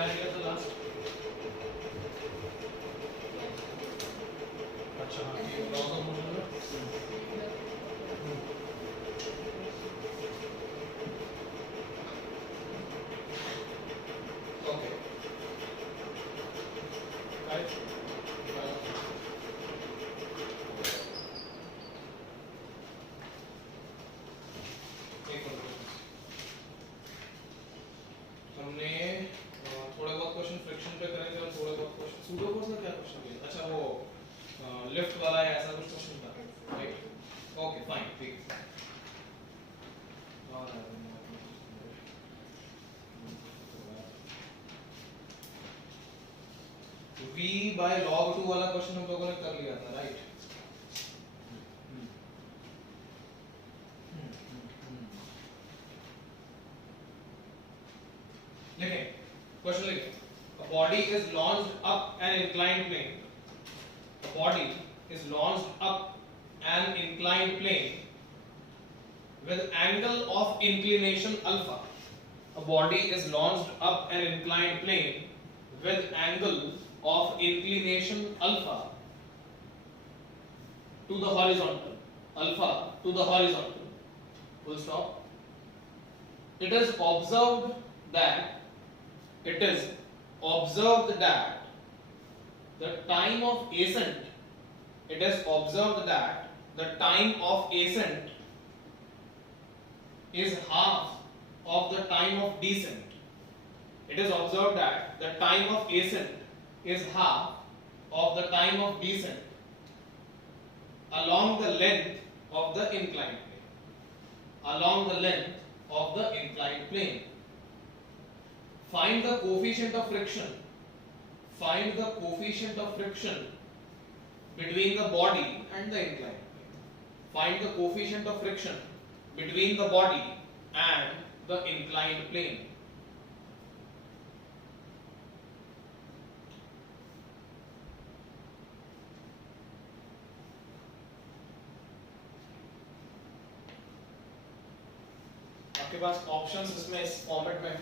क्या लिया था लास्ट? अच्छा हाँ, ये लॉस ऑफ मोशन है। Okay right. हमने थोड़े बहुत क्वेश्चन फ्रिक्शन पे करे थे और थोड़े बहुत क्वेश्चन सूडो फोर्स का क्या क्वेश्चन दिया? अच्छा वो लिफ्ट वाला है, ऐसा कुछ क्वेश्चन था राइट। ओके फाइन ठीक। v by log 2 वाला क्वेश्चन हम लोगों ने कर लिया था राइट। लिखें क्वेश्चन लिखें। A body is launched up an inclined plane. A body is launched up an inclined plane with angle of inclination alpha. A body is launched up an inclined plane with angle of inclination alpha to the horizontal. Alpha to the horizontal. Full stop. It is observed that the time of ascent. It is observed that the time of ascent is half of the time of descent. It is observed that the time of ascent is half of the time of descent along the length of the inclined plane. Along the length of the inclined plane. Find the coefficient of friction. Find the coefficient of friction between the body and the inclined plane. Find the coefficient of friction between the body and the inclined plane. आपके पास options इसमें इस format में है।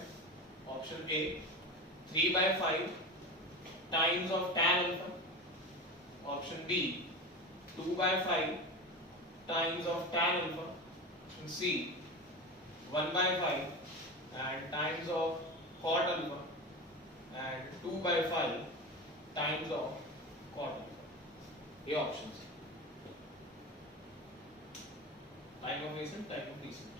Option A 3/5 times of tan alpha. Option B 2/5 times of tan alpha. Option C 1/5 and times of cot alpha and 2/5 times of cot alpha. ये options time of ascent, time of descent।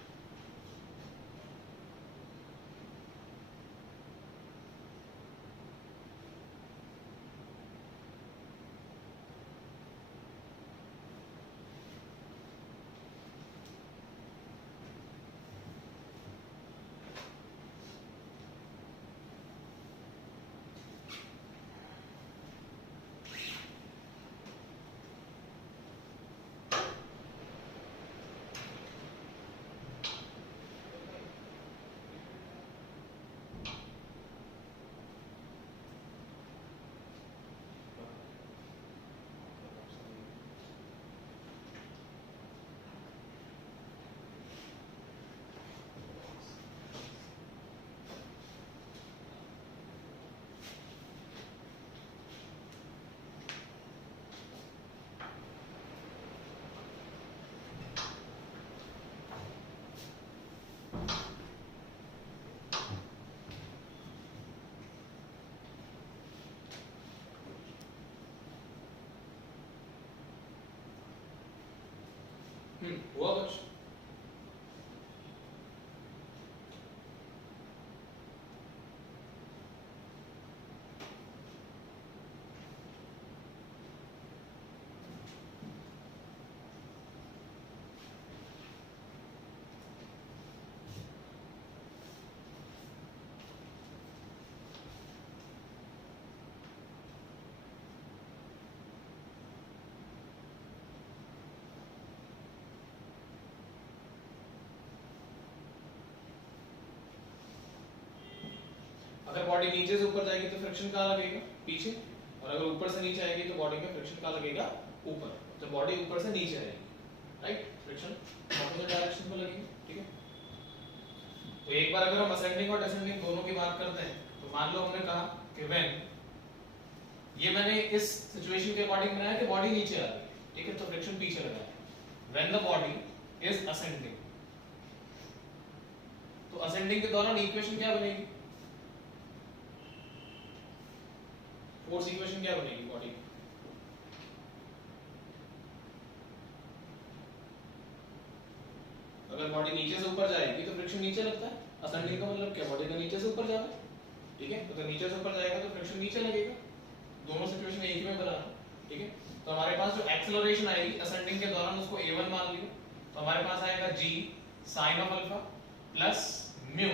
हुआ कुछ? अगर body नीचे से ऊपर जाएगी तो friction कहाँ लगेगा? पीछे। और अगर ऊपर से नीचे आएगी तो बॉडी में फ्रिक्शन कहाँ लगेगा? ऊपर। तो बॉडी ऊपर से नीचे आएगी, राइट? फ्रिक्शन ऑपोजिट डायरेक्शन में लगेगी, ठीक है? तो एक बार अगर हम असेंडिंग और डिसेंडिंग दोनों की बात करते हैं तो तो मान लो हमने कहा कि व्हेन, ये मैंने इस सिचुएशन के अकॉर्डिंग बनाया कि बॉडी नीचे आ रही है, ठीक है, तो फ्रिक्शन पीछे लगा है। When the body is ascending, तो असेंडिंग के दौरान इक्वेशन क्या बनेगी, फोर्स इक्वेशन क्या बनेगी बॉडी की? अगर बॉडी नीचे से ऊपर जाएगी तो फ्रिक्शन नीचे लगता है, असेंडिंग का मतलब क्या, बॉडी का नीचे से ऊपर जाना, ठीक है, तो नीचे से ऊपर जाएगा तो फ्रिक्शन नीचे लगेगा। दोनों सिचुएशन एक ही में बनाना, ठीक है। तो हमारे पास जो एक्सेलरेशन आएगी असेंडिंग के दौरान उसको a1 मान लिया, तो हमारे पास आएगा g sin of alpha plus mu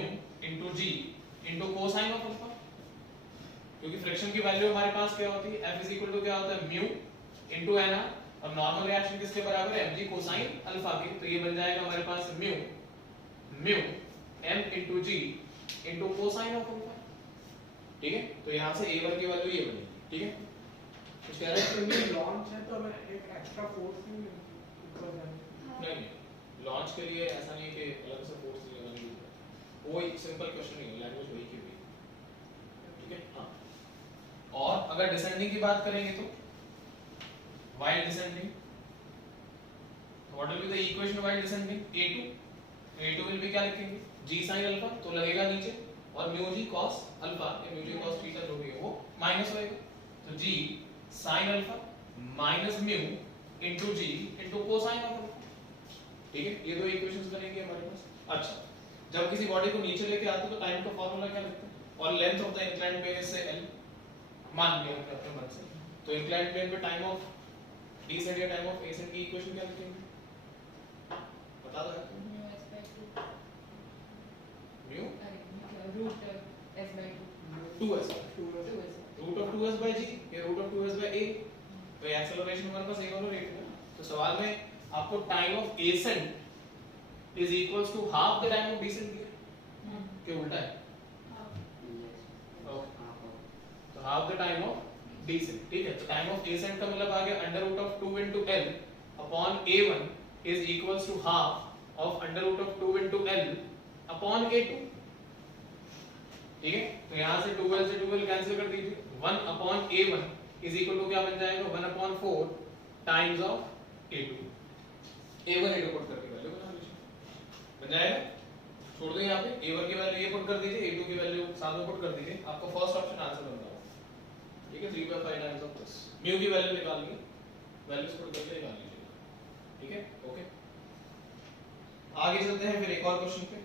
into g into cosine of alpha, क्योंकि फ्रिक्शन की वैल्यू हमारे पास क्या होती है, F इज इक्वल टू क्या होता है, म्यू इनटू nr, और नॉर्मल रिएक्शन किसके बराबर है, mg कोसाइन अल्फा की, तो ये बन जाएगा हमारे पास mu m into g into cosine of alpha, ठीक है। तो यहां से a1 की वैल्यू ये बनेगी, ठीक है। कुछ कह रहे हैं? लॉन्च है तो हमें एक एक्स्ट्रा फोर्स ऊपर जाने नहीं, लॉन्च के लिए ऐसा नहीं कि अलग से फोर्स लेना नहीं होता, वो एक सिंपल क्वेश्चन नहीं है, लैंग्वेज वही की हुई है, ठीक है। हाँ, और अगर डिसेंडिंग की बात करेंगे तो while descending, what will be the equation while descending, a2 will be क्या लिखेंगे, g sin अल्फा, तो लगेगा नीचे, और म्यू जी cos अल्फा या म्यू जी cos थीटा जो भी है वो माइनस होएगा, तो g sin alpha minus mu into g into cosine of alpha, ठीक है। ये दो इक्वेशंस बनेंगे हमारे पास। अच्छा, जब किसी बॉडी को नीचे लेके आते तो टाइम का फार्मूला क्या लिखते हैं, और length of the inclined plane से l मान लिया हमने अपने मन से, तो इंक्लाइंड प्लेन पे टाइम ऑफ डीसेंट या टाइम ऑफ एसेंट की इक्वेशन क्या लिखेंगे, बता दो यार। Mu root s by 2 2s, root of 2s by g या root of 2s by a, तो एक्सेलरेशन हमारे पास एक और रेट है, तो सवाल में आपको time of ascent is equals to half the time of descent दिया, क्या उल्टा है, तो half the time of descent, ठीक है। तो टाइम ऑफ एसेंट का मतलब आ गया under root of 2 into l upon a1 is equals to half of under root of 2 into l upon a2, ठीक है। तो यहां से 2l से 2l कैंसिल कर दीजिए, 1 upon a1 is equal to क्या बन जाएगा, 1 upon 4 times of a2, a1 a2 put करके वैल्यू बना लीजिए, बन जाएगा। छोड़ दो यहां पे a1 की वैल्यू ये पुट कर दीजिए, a2 की वैल्यू साथ में पुट कर दीजिए, आपका फर्स्ट ऑप्शन आंसर बन जाएगा, ठीक है। 3/5 टाइम्स ऑफ दिस, म्यू की वैल्यू निकालिए, वैल्यूज पुट करके निकाल लीजिए, ठीक है, ओके। आगे चलते हैं फिर एक और क्वेश्चन पे,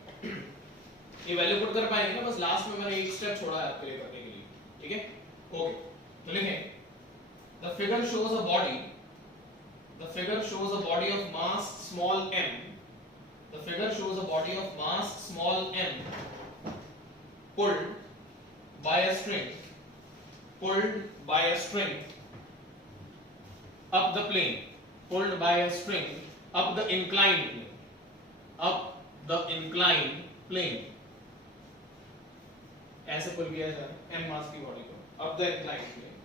ये वैल्यू पुट कर पाएंगे ना, बस लास्ट में मैंने एक स्टेप छोड़ा है आपके लिए करने के लिए, ठीक है, ओके। तो लिखें, the figure shows a body, the figure shows a body of mass small m, the figure shows a body of mass small m pulled by a string, pulled by a string up the plane, pulled by a string up the inclined plane, up the inclined plane, ऐसे पुल किया जा रहा है m मास की body को up the inclined plane,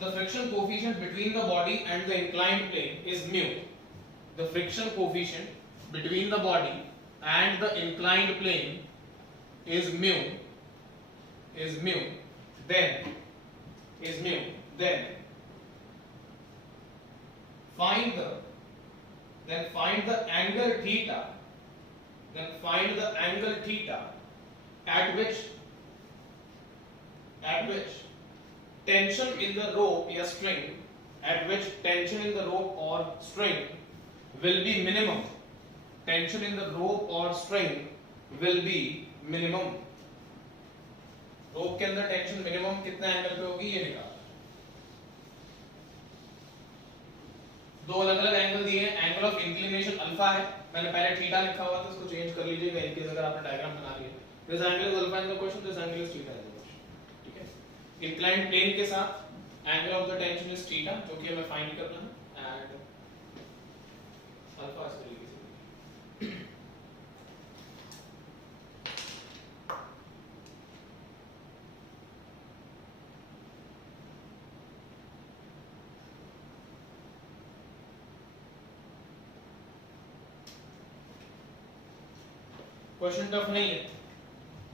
the friction coefficient between the body and the inclined plane is mu, the friction coefficient between the body and the inclined plane is mu, then find the angle theta, at which tension in the rope या string, at which tension in the rope or string will be minimum, tension in the rope or string will be minimum, रोप के अंदर tension minimum कितना angle पे होगी ये निकाल, दो अलग अलग एंगल दिए हैं, एंगल ऑफ इंक्लिनेशन अल्फा है, मैंने पहले थीटा लिखा हुआ था, इसको चेंज कर लीजिएगा इन केस अगर आपने डायग्राम बना लिया, this angle is alpha in the question, this angle is theta in the question, ठीक है। इंक्लाइंड प्लेन के साथ angle of the tension is theta, जो कि हमें फाइंड करना है, एंड अल्फा इस तरीके से, क्वेश्चन टफ नहीं है,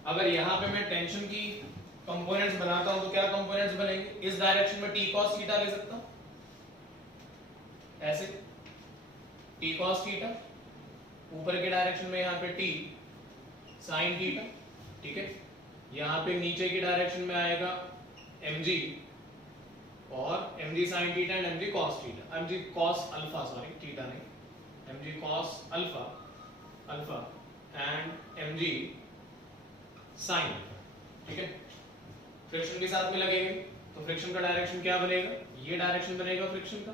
अगर यहाँ पे मैं टेंशन की कंपोनेंट्स बनाता हूं तो क्या कंपोनेंट्स बनेंगे? इस डायरेक्शन में t cos थीटा ले सकता हूं, ऐसे t cos थीटा, ऊपर के डायरेक्शन में यहाँ पे t sin थीटा, ठीक है। यहाँ पे नीचे की डायरेक्शन में आएगा mg और mg sin theta and mg cos theta, mg cos alpha, sorry theta नहीं, mg cos alpha alpha and mg sin alpha, ठीक है। फ्रिक्शन के साथ में लगेंगे तो फ्रिक्शन का डायरेक्शन क्या बनेगा? ये डायरेक्शन बनेगा फ्रिक्शन का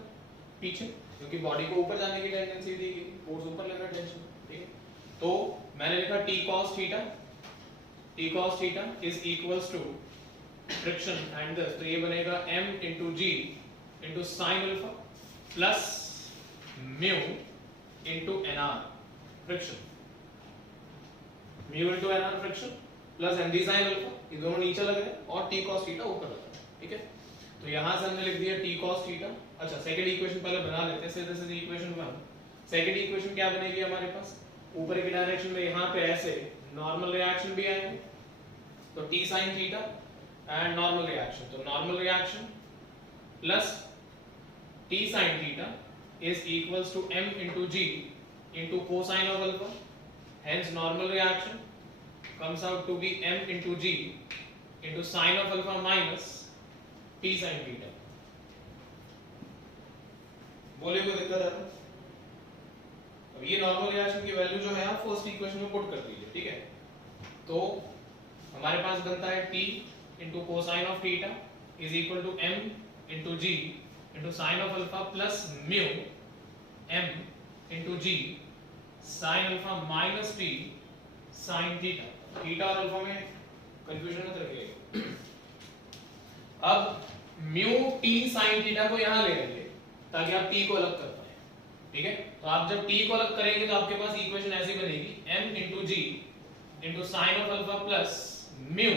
पीछे, क्योंकि बॉडी को ऊपर जाने की टेंडेंसी दी गई, फोर्स ऊपर लग रहा है, टेंशन, ठीक है। तो मैंने लिखा t cos theta is equals to friction and this, तो ये बनेगा m into g into sin alpha plus mu into nr friction, mu into nr friction plus mg sin alpha, ये दोनों नीचे लग रहे हैं और t cos थीटा ऊपर लग रहा है, ठीक है। तो यहां से हमने लिख दिया t cos थीटा। अच्छा, सेकंड इक्वेशन पहले बना लेते हैं, this is equation 1। Second equation क्या बनेगी हमारे पास? ऊपर की डायरेक्शन में यहाँ पे ऐसे नॉर्मल रिएक्शन भी आएंगे, तो t sin theta and normal reaction, तो normal reaction plus t sin theta is equals to m into g into cosine of alpha, hence normal reaction comes out to be m into g into sin of alpha minus t sin theta। बोले कोई दिक्कत है? अब ये normal reaction की value जो है आप फर्स्ट इक्वेशन में पुट कर दीजिए, ठीक है। तो हमारे पास बनता है t into cosine of theta is equal to m into g into sin of alpha plus mu m into g sin alpha minus t sin theta। Theta और अल्फा में कंफ्यूजन मत रखिएगा। अब म्यू टी साइन थीटा को यहां ले लेंगे ताकि आप टी को अलग कर पाए, ठीक है। तो आप जब टी को अलग करेंगे तो आपके पास इक्वेशन ऐसी बनेगी m into g into sin of alpha plus mu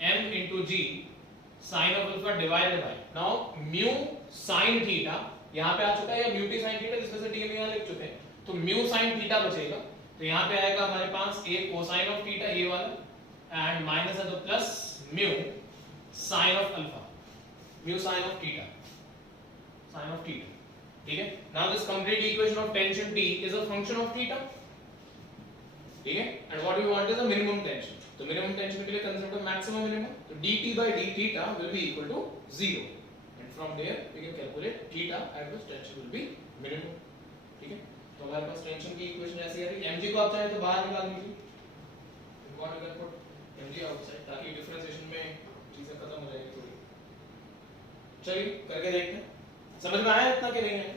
m into g sin of alpha divided by, now mu sin theta यहां पे आ चुका है, या म्यू टी sin थीटा जिसमें से t हम यहां लिख चुके हैं, तो म्यू sin थीटा बचेगा। तो यहाँ पे आएगा हमारे पास a कोसाइन ऑफ थीटा ये वाला एंड माइनस है तो plus mu sine of alpha, mu sine of theta, sine of theta, ठीक है। Now this complete equation of tension T is a function of theta, ठीक है। And what we want is a minimum tension, तो minimum tension के लिए concept of maximum minimum, तो dt by d theta will be equal to 0 and from there we can calculate theta at which tension will be minimum, ठीक है। तो हमारे पास tension की equation ऐसी आ रही है। mg को आप चाहे तो बाहर निकाल लीजिए, what we can put mg outside, ताकि डिफरेंशिएशन में चीजें खत्म हो जाएगी थोड़ी। चलिए करके देखते हैं, समझ में आया इतना कि नहीं है?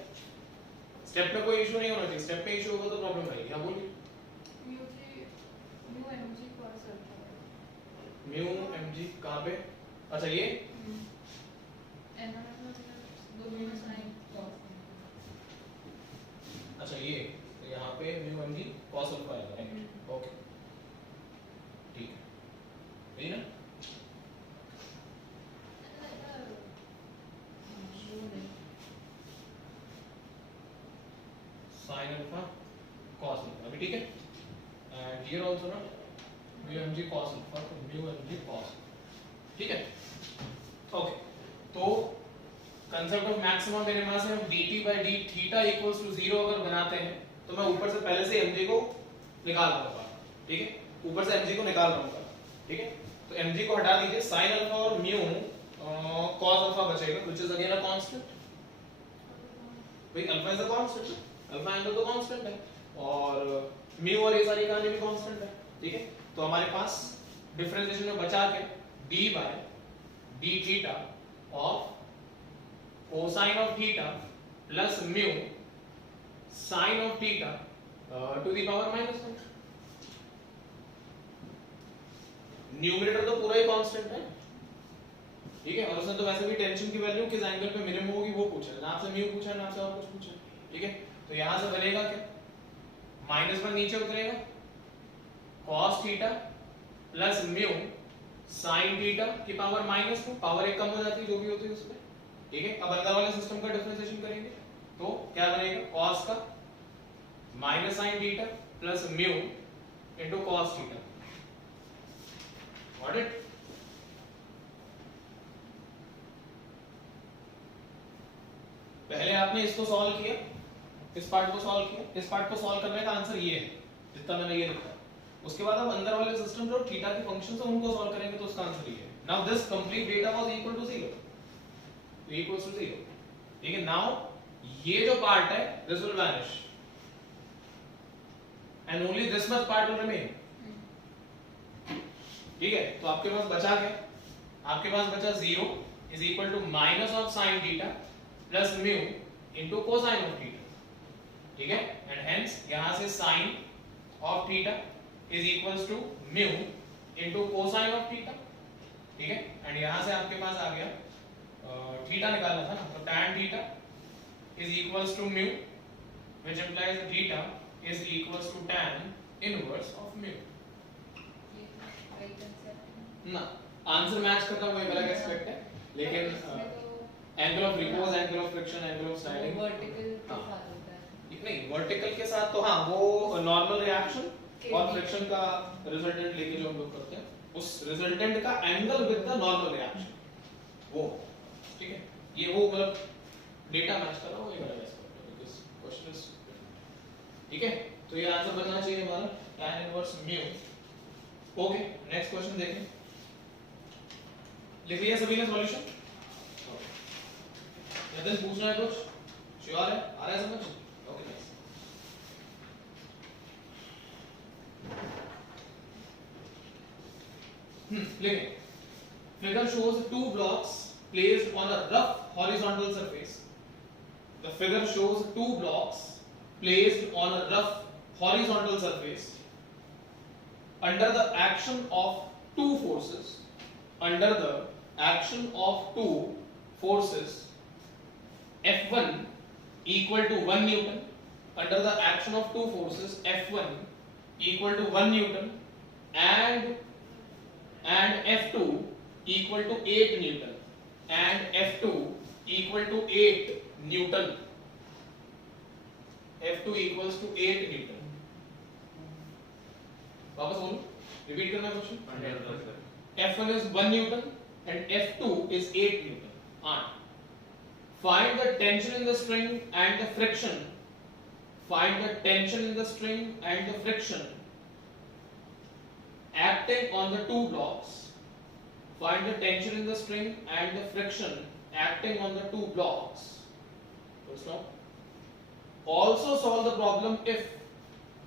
स्टेप में कोई इशू नहीं होना चाहिए, स्टेप में इशू होगा तो प्रॉब्लम आएगी। हां बोलिए। Mu mg cos alpha, mu mg कहां पे? अच्छा ये nr दोनों में sin cos, अच्छा ये तो यहाँ पे म्यू mg cos अल्फा आएगा, राइट? ओके, ठीक है, यही ना? sin अल्फा cos अल्फा अभी, ठीक है। एंड हियर आल्सो ना म्यू mg cos अल्फा, तो म्यू mg cos, ठीक है। ओके, तो कंसेप्ट ऑफ मैक्सिमम मिनिमा से हम dt by d theta equals to 0 अगर बनाते हैं तो मैं ऊपर से पहले से mg को निकाल लूंगा, ठीक है। ऊपर से mg को निकाल लूंगा, ठीक है। तो mg को हटा दीजिए, sin अल्फा और म्यू cos अल्फा बचेगा which is again a constant, भाई alpha is a constant, alpha angle तो कांस्टेंट है और म्यू और ये सारी कहानी भी कांस्टेंट है, ठीक है। तो हमारे पास डिफरेंशिएशन में बचा के d by d theta of cosine of theta plus mu sin of theta to the power minus 1। Numerator तो पूरा ही कांस्टेंट है, ठीक है। और उसने तो वैसे भी टेंशन की वैल्यू किस एंगल पे मिनिमम होगी वो पूछा है, ना आपसे म्यू पूछा ना आपसे और कुछ पूछा, ठीक है। तो यहां से बनेगा क्या? -1 नीचे उतरेगा, cos theta plus mu sin theta की पावर -2, पावर एक कम हो जाती है जो भी होती है उसमें, ठीक है। अब अंदर वाले सिस्टम का डिफरेंशिएशन करेंगे तो क्या बनेगा? cos का minus sin theta plus mu into cos theta, Got it? पहले आपने इसको सॉल्व किया, इस पार्ट को सॉल्व किया, इस पार्ट को सॉल्व करने का आंसर ये है जितना मैंने ये लिखा। उसके बाद अब अंदर वाले सिस्टम जो थीटा के फंक्शंस हैं उनको सॉल्व करेंगे तो उसका आंसर ये है। Now this complete data was equal to 0, equals to 0। ठीक है, नाउ ये जो पार्ट है this will vanish and only this much part will remain. ठीक है, तो आपके पास बचा क्या? आपके पास बचा 0 is equal to minus of sine theta plus mu into cosine of theta. ठीक है, एंड हेंस यहां से sine of theta is equals to mu into cosine of theta. ठीक है, एंड यहां से आपके पास आ गया थीटा निकालना था ना, तो tan theta is equals to mu which implies theta is equals to tan inverse of mu. ना आंसर मैच करता हुआ एक अलग एस्पेक्ट है, लेकिन angle of repose, angle of friction, angle of sliding vertical के साथ होता है। नहीं, वर्टिकल के साथ तो हाँ वो नॉर्मल रिएक्शन और फ्रिक्शन का रिजल्टेंट लेके जो हम लोग करते हैं उस रिजल्टेंट का angle with the normal reaction वो। ठीक है, ये वो मतलब डेटा मैच कर रहा हूँ एक अलग एस्पेक्ट है बिकॉज़ क्वेश्चन इज। ठीक है, तो ये आंसर बनना चाहिए हमारा tan inverse mu. Okay, next question देखें। लिख लिया सभी ने सॉल्यूशन? यदि पूछना है कुछ? श्योर है? आ रहा है समझ? Okay nice. लिखें। Figure shows two blocks placed on a rough horizontal surface. The figure shows two blocks placed on a rough horizontal surface under the action of two forces. Under the action of two forces, F1 equal to 1 Newton. Under the action of two forces, F1 equal to 1 Newton and F2 equal to 8 Newton and F2 equal to 8 Newton. F2 equals to 8 Newton. वापस बोलो, repeat करना question. F1 is 1 Newton and F2 is 8 Newton. Find the tension in the string and the friction. Find the tension in the string and the friction acting on the two blocks. Find the tension in the string and the friction acting on the two blocks. Full stop. Also solve the problem if.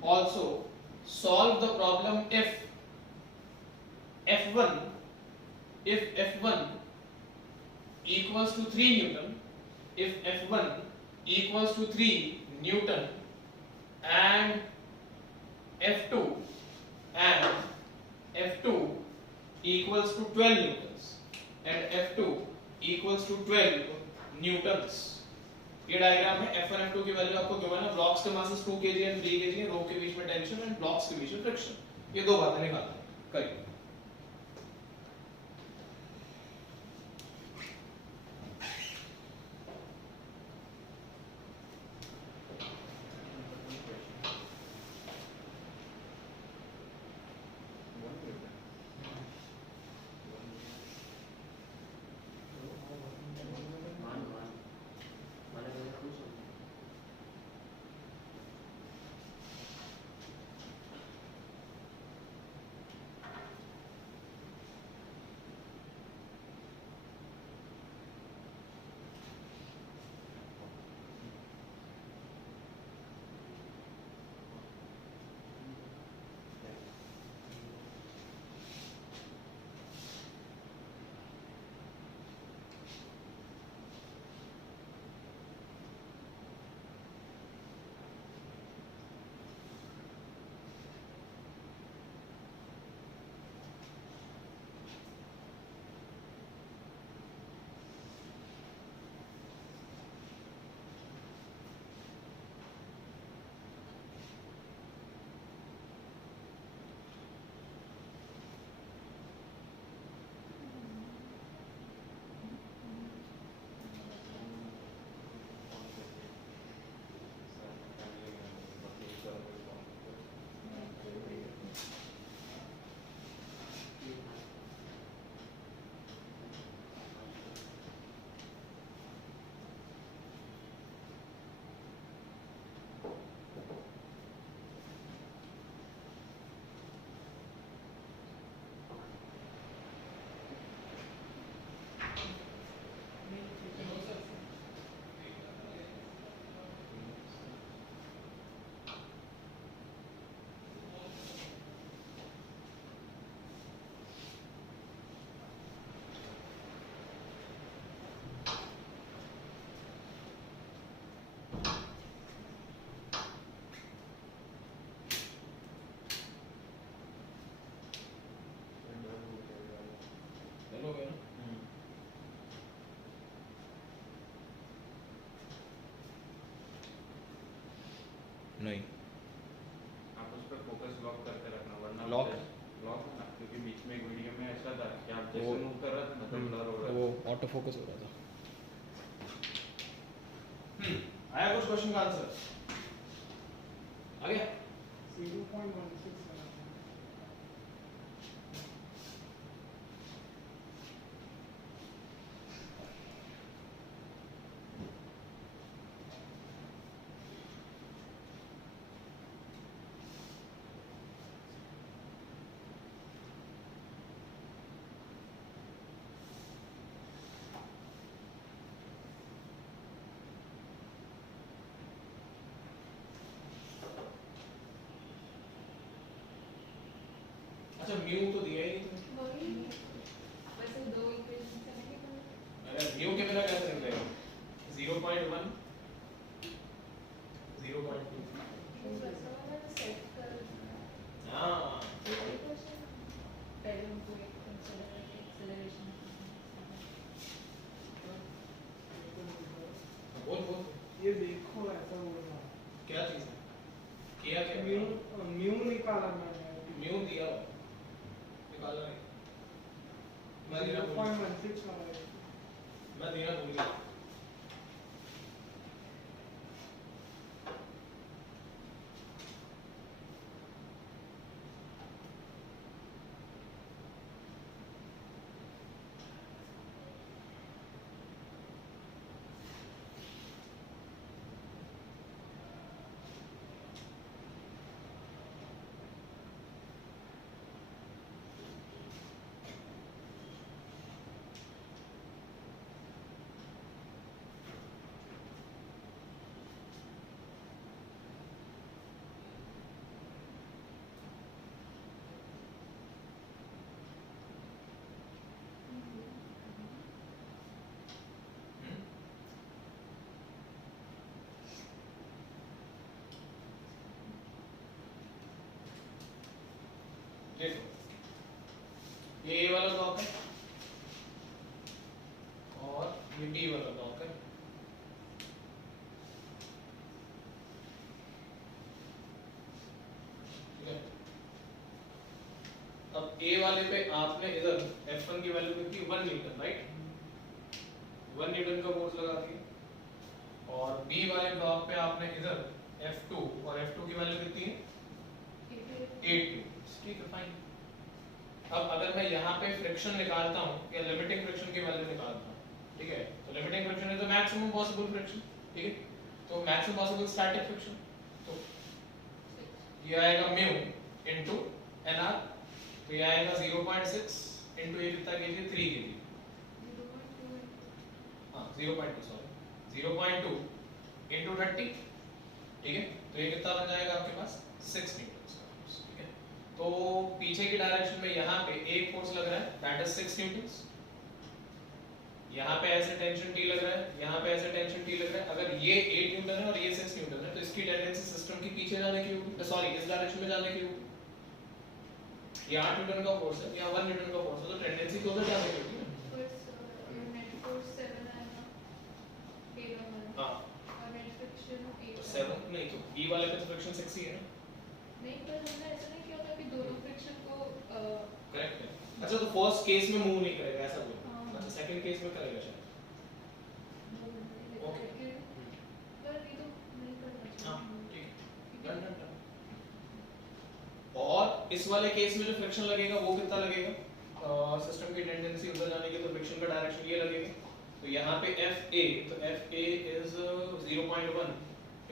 Also solve the problem if F1 equals to 3 Newton, if F1 equals to 3 Newton and F2 equals to 12 Newtons and F2 equals to 12 Newtons. ये diagram है। F1 F2 की value आपको given है, blocks के masses 2 kg and 3 kg है, रो के बीच में tension and blocks के बीच में फ्रिक्शन। ये दो बातें निकालना है। करिए। लॉक करके रखना, वरना Lock? लॉक ना, क्योंकि बीच में एक वीडियो में ऐसा था कि आप वो- जैसे मूव कर रहे थे ना तो ब्लर हो रहा वो था। ऑटो फोकस हो रहा था। आया कुछ क्वेश्चन का आंसर आ गया? 0.16 अच्छा म्यू तो दिया ही नहीं तुमने। वही वैसे दो इक्वेशन से नहीं करना। अरे म्यू के बिना कैसे निकलेगा? 0.1 0.2 वो वैसा वाला सेट कर हां वही क्वेश्चन पहले उनको एक एक्सेलरेशन बोल बोल ये देखो ऐसा बोल रहा है। क्या चीज है? किया क्या? म्यू निकाला मैंने म्यू दिया हुआ है। निकाला नहीं। मैं देना भूल गया। 0.16 आ रहा है। मैं देना भूल गया। देखो ये A वाला ब्लॉक है और ये B वाला ब्लॉक है। ठीक है? अब A वाले पे आपने इधर F1 की वैल्यू कितनी 1 न्यूटन राइट, 1 न्यूटन का फोर्स लगा दिया और B वाले ब्लॉक पे आपने इधर F2 और F2 की वैल्यू कितनी है 8 न्यूटन। ठीक है फाइन। अब अगर मैं यहाँ पे फ्रिक्शन निकालता हूँ या लिमिटिंग फ्रिक्शन की वैल्यू निकालता हूँ, ठीक है, तो लिमिटिंग फ्रिक्शन है तो मैक्सिमम पॉसिबल फ्रिक्शन, ठीक है, तो मैक्सिमम पॉसिबल स्टैटिक फ्रिक्शन, तो ये आएगा म्यू इनटू एनआर, तो ये आएगा 0.6 इनटू ये कितना केजी 3 केजी, हाँ 0.2 सॉरी 0.2 इनटू 30, ठीक है, तो ये कितना बन जाएगा आपके पास 6 न्यूटन का फोर्स, ठीक है। तो पीछे की डायरेक्शन में यहाँ पे एक फोर्स लग रहा है दैट इज 6 न्यूटन, यहाँ पे ऐसे टेंशन T लग रहा है, यहाँ पे ऐसे टेंशन T लग रहा है। अगर ये 8 न्यूटन है और ये 6 न्यूटन है तो इसकी टेंडेंसी सिस्टम की पीछे जाने की होगी, सॉरी इस डायरेक्शन में जाने की होगी। ये 8 न्यूटन का फोर्स है, यहाँ 1 न्यूटन का फोर्स है, तो टेंडेंसी तो उधर जाने की होगी ना। नेट फोर्स 7 आएगा हाँ और नेट फ्रिक्शन 8 7 नहीं तो B वाले पे तो फ्रिक्शन 6 ही है ना। नहीं पर हमने ऐसा नहीं किया था कि दोनों फ्रिक्शन को करेक्ट है। अच्छा तो फर्स्ट केस में मूव नहीं करेगा ऐसा बोलो। हाँ। अच्छा सेकंड केस में करेगा शायद। ओके। पर ये तो नहीं करना हाँ चाहिए। ठीक है डन डन डन। और इस वाले केस में जो फ्रिक्शन लगेगा वो कितना लगेगा, सिस्टम की टेंडेंसी उधर जाने की, तो फ्रिक्शन का डायरेक्शन ये लगेगा। तो यहाँ पे FA, तो FA इज 0.1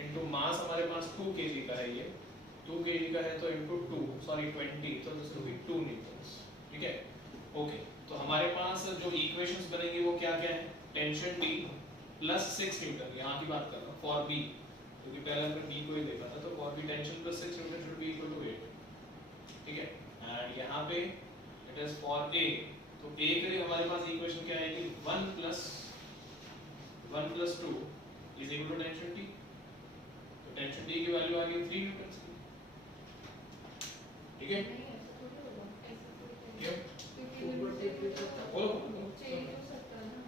इनटू मास हमारे पास 2 kg का है, ये 2 kg का है तो इनटू 2 सॉरी 20, तो दिस विल बी 2 न्यूटन, ठीक है। ओके तो हमारे पास जो इक्वेशंस बनेंगी वो क्या क्या है, टेंशन D प्लस 6 न्यूटन, यहाँ की बात कर रहा हूँ फॉर B, क्योंकि पहले हमने B को ही देखा था, तो for B tension plus 6 newton should be equal to 8, ठीक है। एंड यहाँ पे इट इज फॉर A, तो A के लिए हमारे पास इक्वेशन क्या आएगी 1 plus 2 is equal to tension T, तो टेंशन T की वैल्यू आ गई 3 न्यूटन की, ठीक है। नहीं ऐसा थोड़ी होगा, ऐसा थोड़ी क्यों? क्योंकि लिमिट से बोलो चेंज हो सकता है ना,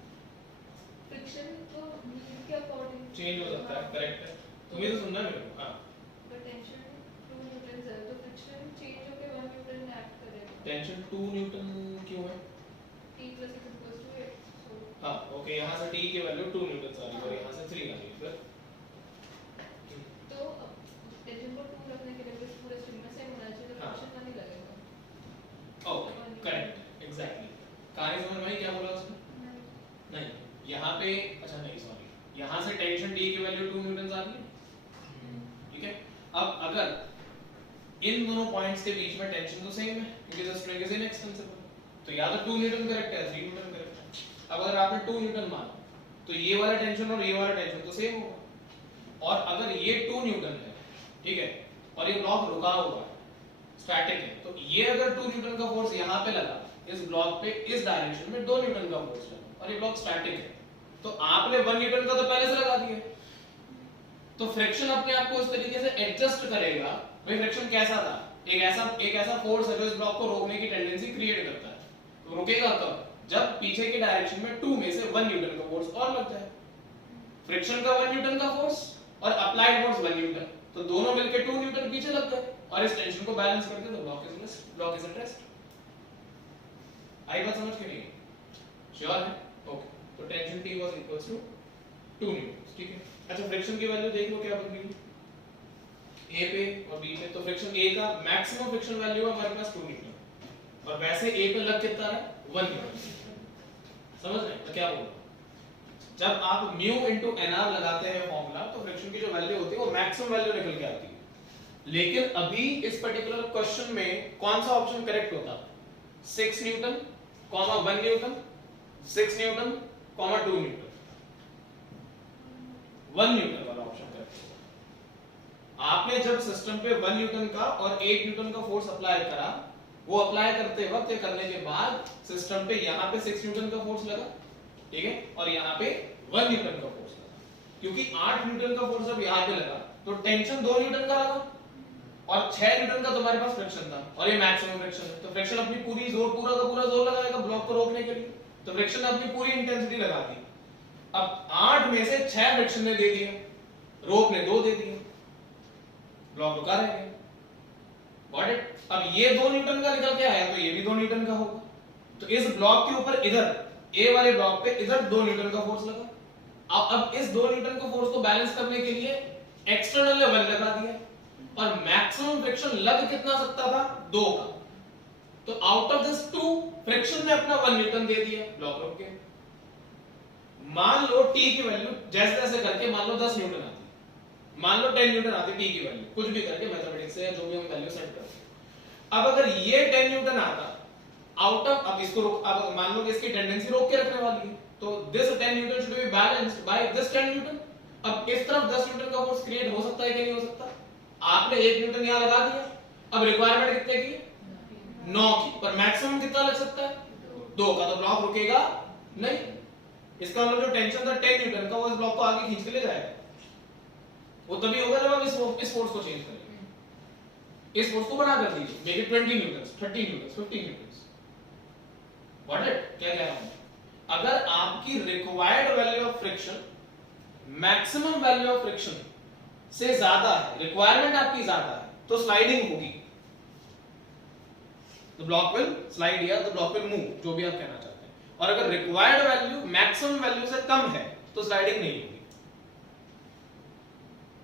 फ्रिक्शन तो नीड के अकॉर्डिंग चेंज हो सकता है, करेक्ट है, तुम्हें तो सुनना मेरे को, हाँ पर टेंशन 2 न्यूटन है तो फ्रिक्शन चेंज टेंशन 2 न्यूटन क्यों है? T plus x equals to 8. So हाँ ओके, यहाँ से T की वैल्यू 2 न्यूटन आ रही है और यहाँ से 3 आ रही है। फिर तो अब टेंशन को 2 रखने के लिए फिर पूरे स्ट्रिंग में सेम होना चाहिए, तो हाँ। फंक्शन का नहीं लगेगा। Okay correct exactly. कहानी समझ में आई क्या बोला उसने? नहीं, यहाँ पे अच्छा नहीं सॉरी, यहाँ से टेंशन T की वैल्यू 2 न्यूटन आ रही है, ठीक है। अब अगर इन दोनों पॉइंट्स के बीच में टेंशन तो सेम है क्योंकि द स्ट्रिंग इज इनएक्सटेंसिबल, तो या तो 2 न्यूटन करेक्ट है 3 न्यूटन करेक्ट है। अब अगर आपने 2 न्यूटन माना तो ये वाला टेंशन और ये वाला टेंशन तो सेम होगा, और अगर ये 2 न्यूटन है, ठीक है, और ये ब्लॉक रुका हुआ है स्टैटिक है, तो ये अगर 2 न्यूटन का फोर्स यहाँ पे लगा इस ब्लॉक पे इस डायरेक्शन में 2 न्यूटन का फोर्स लगा और ये ब्लॉक स्टैटिक है, तो आपने 1 न्यूटन का तो पहले से लगा दिया, तो फ्रिक्शन अपने आप को इस तरीके से एडजस्ट करेगा। भाई फ्रिक्शन कैसा था? एक ऐसा फोर्स है जो इस ब्लॉक को रोकने की टेंडेंसी क्रिएट करता है, तो रुकेगा कब? जब पीछे के डायरेक्शन में 2 में से 1 न्यूटन का फोर्स और लग जाए। फ्रिक्शन का 1 न्यूटन का फोर्स और अप्लाइड फोर्स 1 न्यूटन, तो दोनों मिलकर 2 न्यूटन पीछे लग गए और इस टेंशन को बैलेंस करके तो ब्लॉक इज एट रेस्ट। आई बात समझ के नहीं? श्योर है? ओके, तो tension T was equals to 2 newton, ठीक है। अच्छा फ्रिक्शन की वैल्यू देख लो क्या बन गई A पे और B पे, तो फ्रिक्शन A का मैक्सिमम फ्रिक्शन वैल्यू है हमारे पास 2 न्यूटन और वैसे A पे लग कितना है 1 न्यूटन। समझ रहे हैं मैं क्या बोल रहा हूं? जब आप म्यू इनटू nr लगाते हैं फॉर्मूला, तो फ्रिक्शन की जो वैल्यू होती है वो मैक्सिमम वैल्यू निकल के आती है। लेकिन अभी इस पर्टिकुलर क्वेश्चन में कौन सा ऑप्शन करेक्ट होता? 6 Newton, 1 Newton, 6 Newton, 2 Newton. 1 Newton वाला ऑप्शन करेक्ट होगा। आपने जब सिस्टम पे 1 न्यूटन का और 8 न्यूटन का फोर्स अप्लाई करा, वो अप्लाई करते वक्त ये करने के बाद सिस्टम पे यहाँ पे 6 न्यूटन का फोर्स लगा, ठीक है, और यहाँ पे 1 न्यूटन का फोर्स लगा, क्योंकि 8 न्यूटन का फोर्स जब यहाँ पे लगा तो टेंशन 2 न्यूटन का लगा और 6 न्यूटन का तुम्हारे पास फ्रिक्शन था और ये मैक्सिमम फ्रिक्शन है, तो फ्रिक्शन अपनी पूरा का पूरा जोर लगाएगा ब्लॉक को रोकने के लिए, तो फ्रिक्शन ने अपनी पूरी इंटेंसिटी लगा दी। अब 8 में से 6 फ्रिक्शन ने दे दिए, रोक ने 2 दे दिए, ब्लॉक रुका रहेगा। Got it? अब ये 2 न्यूटन का निकल के आया तो ये भी 2 न्यूटन का होगा, तो इस ब्लॉक के ऊपर इधर ए वाले ब्लॉक पे इधर 2 न्यूटन का फोर्स लगा। अब इस 2 न्यूटन का फोर्स को बैलेंस करने के लिए एक्सटर्नल ने 1 लगा दिया और मैक्सिमम फ्रिक्शन लग कितना सकता था? 2 का, तो आउट ऑफ दिस 2 फ्रिक्शन ने अपना 1 न्यूटन दे दिया, ब्लॉक रुक गया। मान लो T की वैल्यू जैसे तैसे करके मान लो 10 न्यूटन आती, मान लो 10 न्यूटन आती T की वैल्यू, कुछ भी करके मैथमेटिक्स से जो भी हम वैल्यू सेट करते हैं। अब अगर ये 10 न्यूटन आता आउट ऑफ, अब इसको रोक, अब मान लो कि इसकी टेंडेंसी रोक के रखने वाली है, तो this 10 Newton should be balanced by this 10 Newton. अब इस तरफ 10 न्यूटन का फोर्स क्रिएट हो सकता है कि नहीं हो सकता? आपने 1 न्यूटन यहां लगा दिया, अब रिक्वायरमेंट कितने की? 9 की, पर मैक्सिमम कितना लग सकता है? 2 का, तो ब्लॉक रुकेगा नहीं। इसका मतलब जो टेंशन था 10 न्यूटन का वो इस ब्लॉक को आगे खींच के ले जाएगा, वो तभी होगा जब आप इस फोर्स को चेंज करेंगे। इस फोर्स को बढ़ा कर दीजिए, make it 20 Newton, 30 Newton, 15 Newton. What it? क्या कह रहा हूं? अगर आपकी required value of friction maximum value of friction से ज्यादा है, रिक्वायरमेंट आपकी ज्यादा है, तो स्लाइडिंग होगी, द ब्लॉक विल स्लाइड या द ब्लॉक विल मूव, जो भी आप कहना चाहते हैं। और अगर रिक्वायर्ड वैल्यू मैक्सिमम वैल्यू से कम है तो स्लाइडिंग नहीं होगी।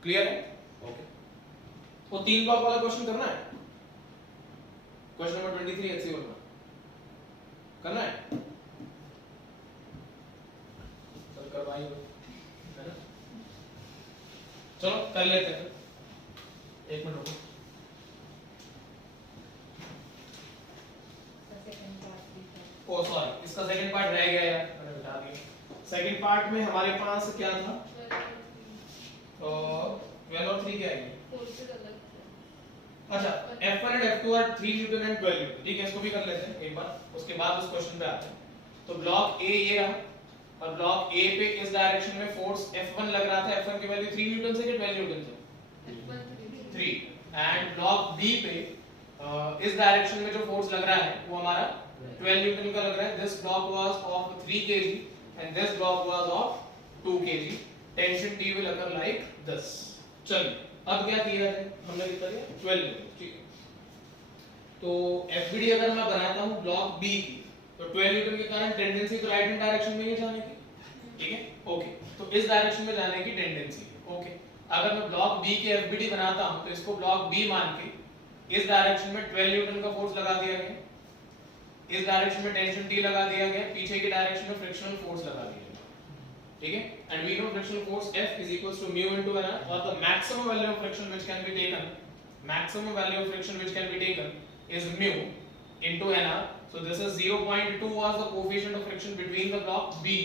क्लियर है? ओके, वो 3 ब्लॉक वाला क्वेश्चन करना है, क्वेश्चन नंबर 23 HCl का करना है, चल करवाइए, है ना? चलो कर लेते हैं, 1 मिनट रुको। ओ सॉरी, इसका सेकंड पार्ट रह गया यार, मैंने बता दिया। सेकंड पार्ट में हमारे पास क्या था? 12 और 3 क्या है? अच्छा, F1 and F2 are 3 newton and 12 newton, ठीक है, इसको भी कर लेते हैं एक बार, उसके बाद उस क्वेश्चन पे आते हैं। तो ब्लॉक A ये रहा और ब्लॉक A पे इस डायरेक्शन में फोर्स F1 लग रहा था, F1 की वैल्यू 3 न्यूटन से कि 12 न्यूटन से? 3। एंड ब्लॉक B पे इस डायरेक्शन में जो फोर्स लग रहा है वो हमारा 12 न्यूटन का लग रहा है। This block was of 3 kg and this block was of 2 kg। Tension T will occur like this. चलिए अब क्या किया है हमने? कितना दिया? 12 न्यूटन, ठीक है। तो एफबीडी अगर मैं बनाता हूं ब्लॉक बी की, तो 12 न्यूटन के कारण टेंडेंसी तो राइट हैंड डायरेक्शन में ही जाने की, ठीक है, ओके, तो इस डायरेक्शन में जाने की टेंडेंसी, ओके। अगर मैं ब्लॉक बी की एफबीडी बनाता हूं तो इसको ब्लॉक बी मान के इस डायरेक्शन में 12 न्यूटन का फोर्स लगा दिया गया, इस डायरेक्शन में टेंशन टी लगा दिया गया, पीछे की डायरेक्शन में फ्रिक्शनल फोर्स लगा दिया गया, ठीक है, and we know frictional force F is equals to mu into n r, or the maximum value of friction which can be taken, maximum value of friction which can be taken is mu into n r. So this is 0.2 was the coefficient of friction between the block B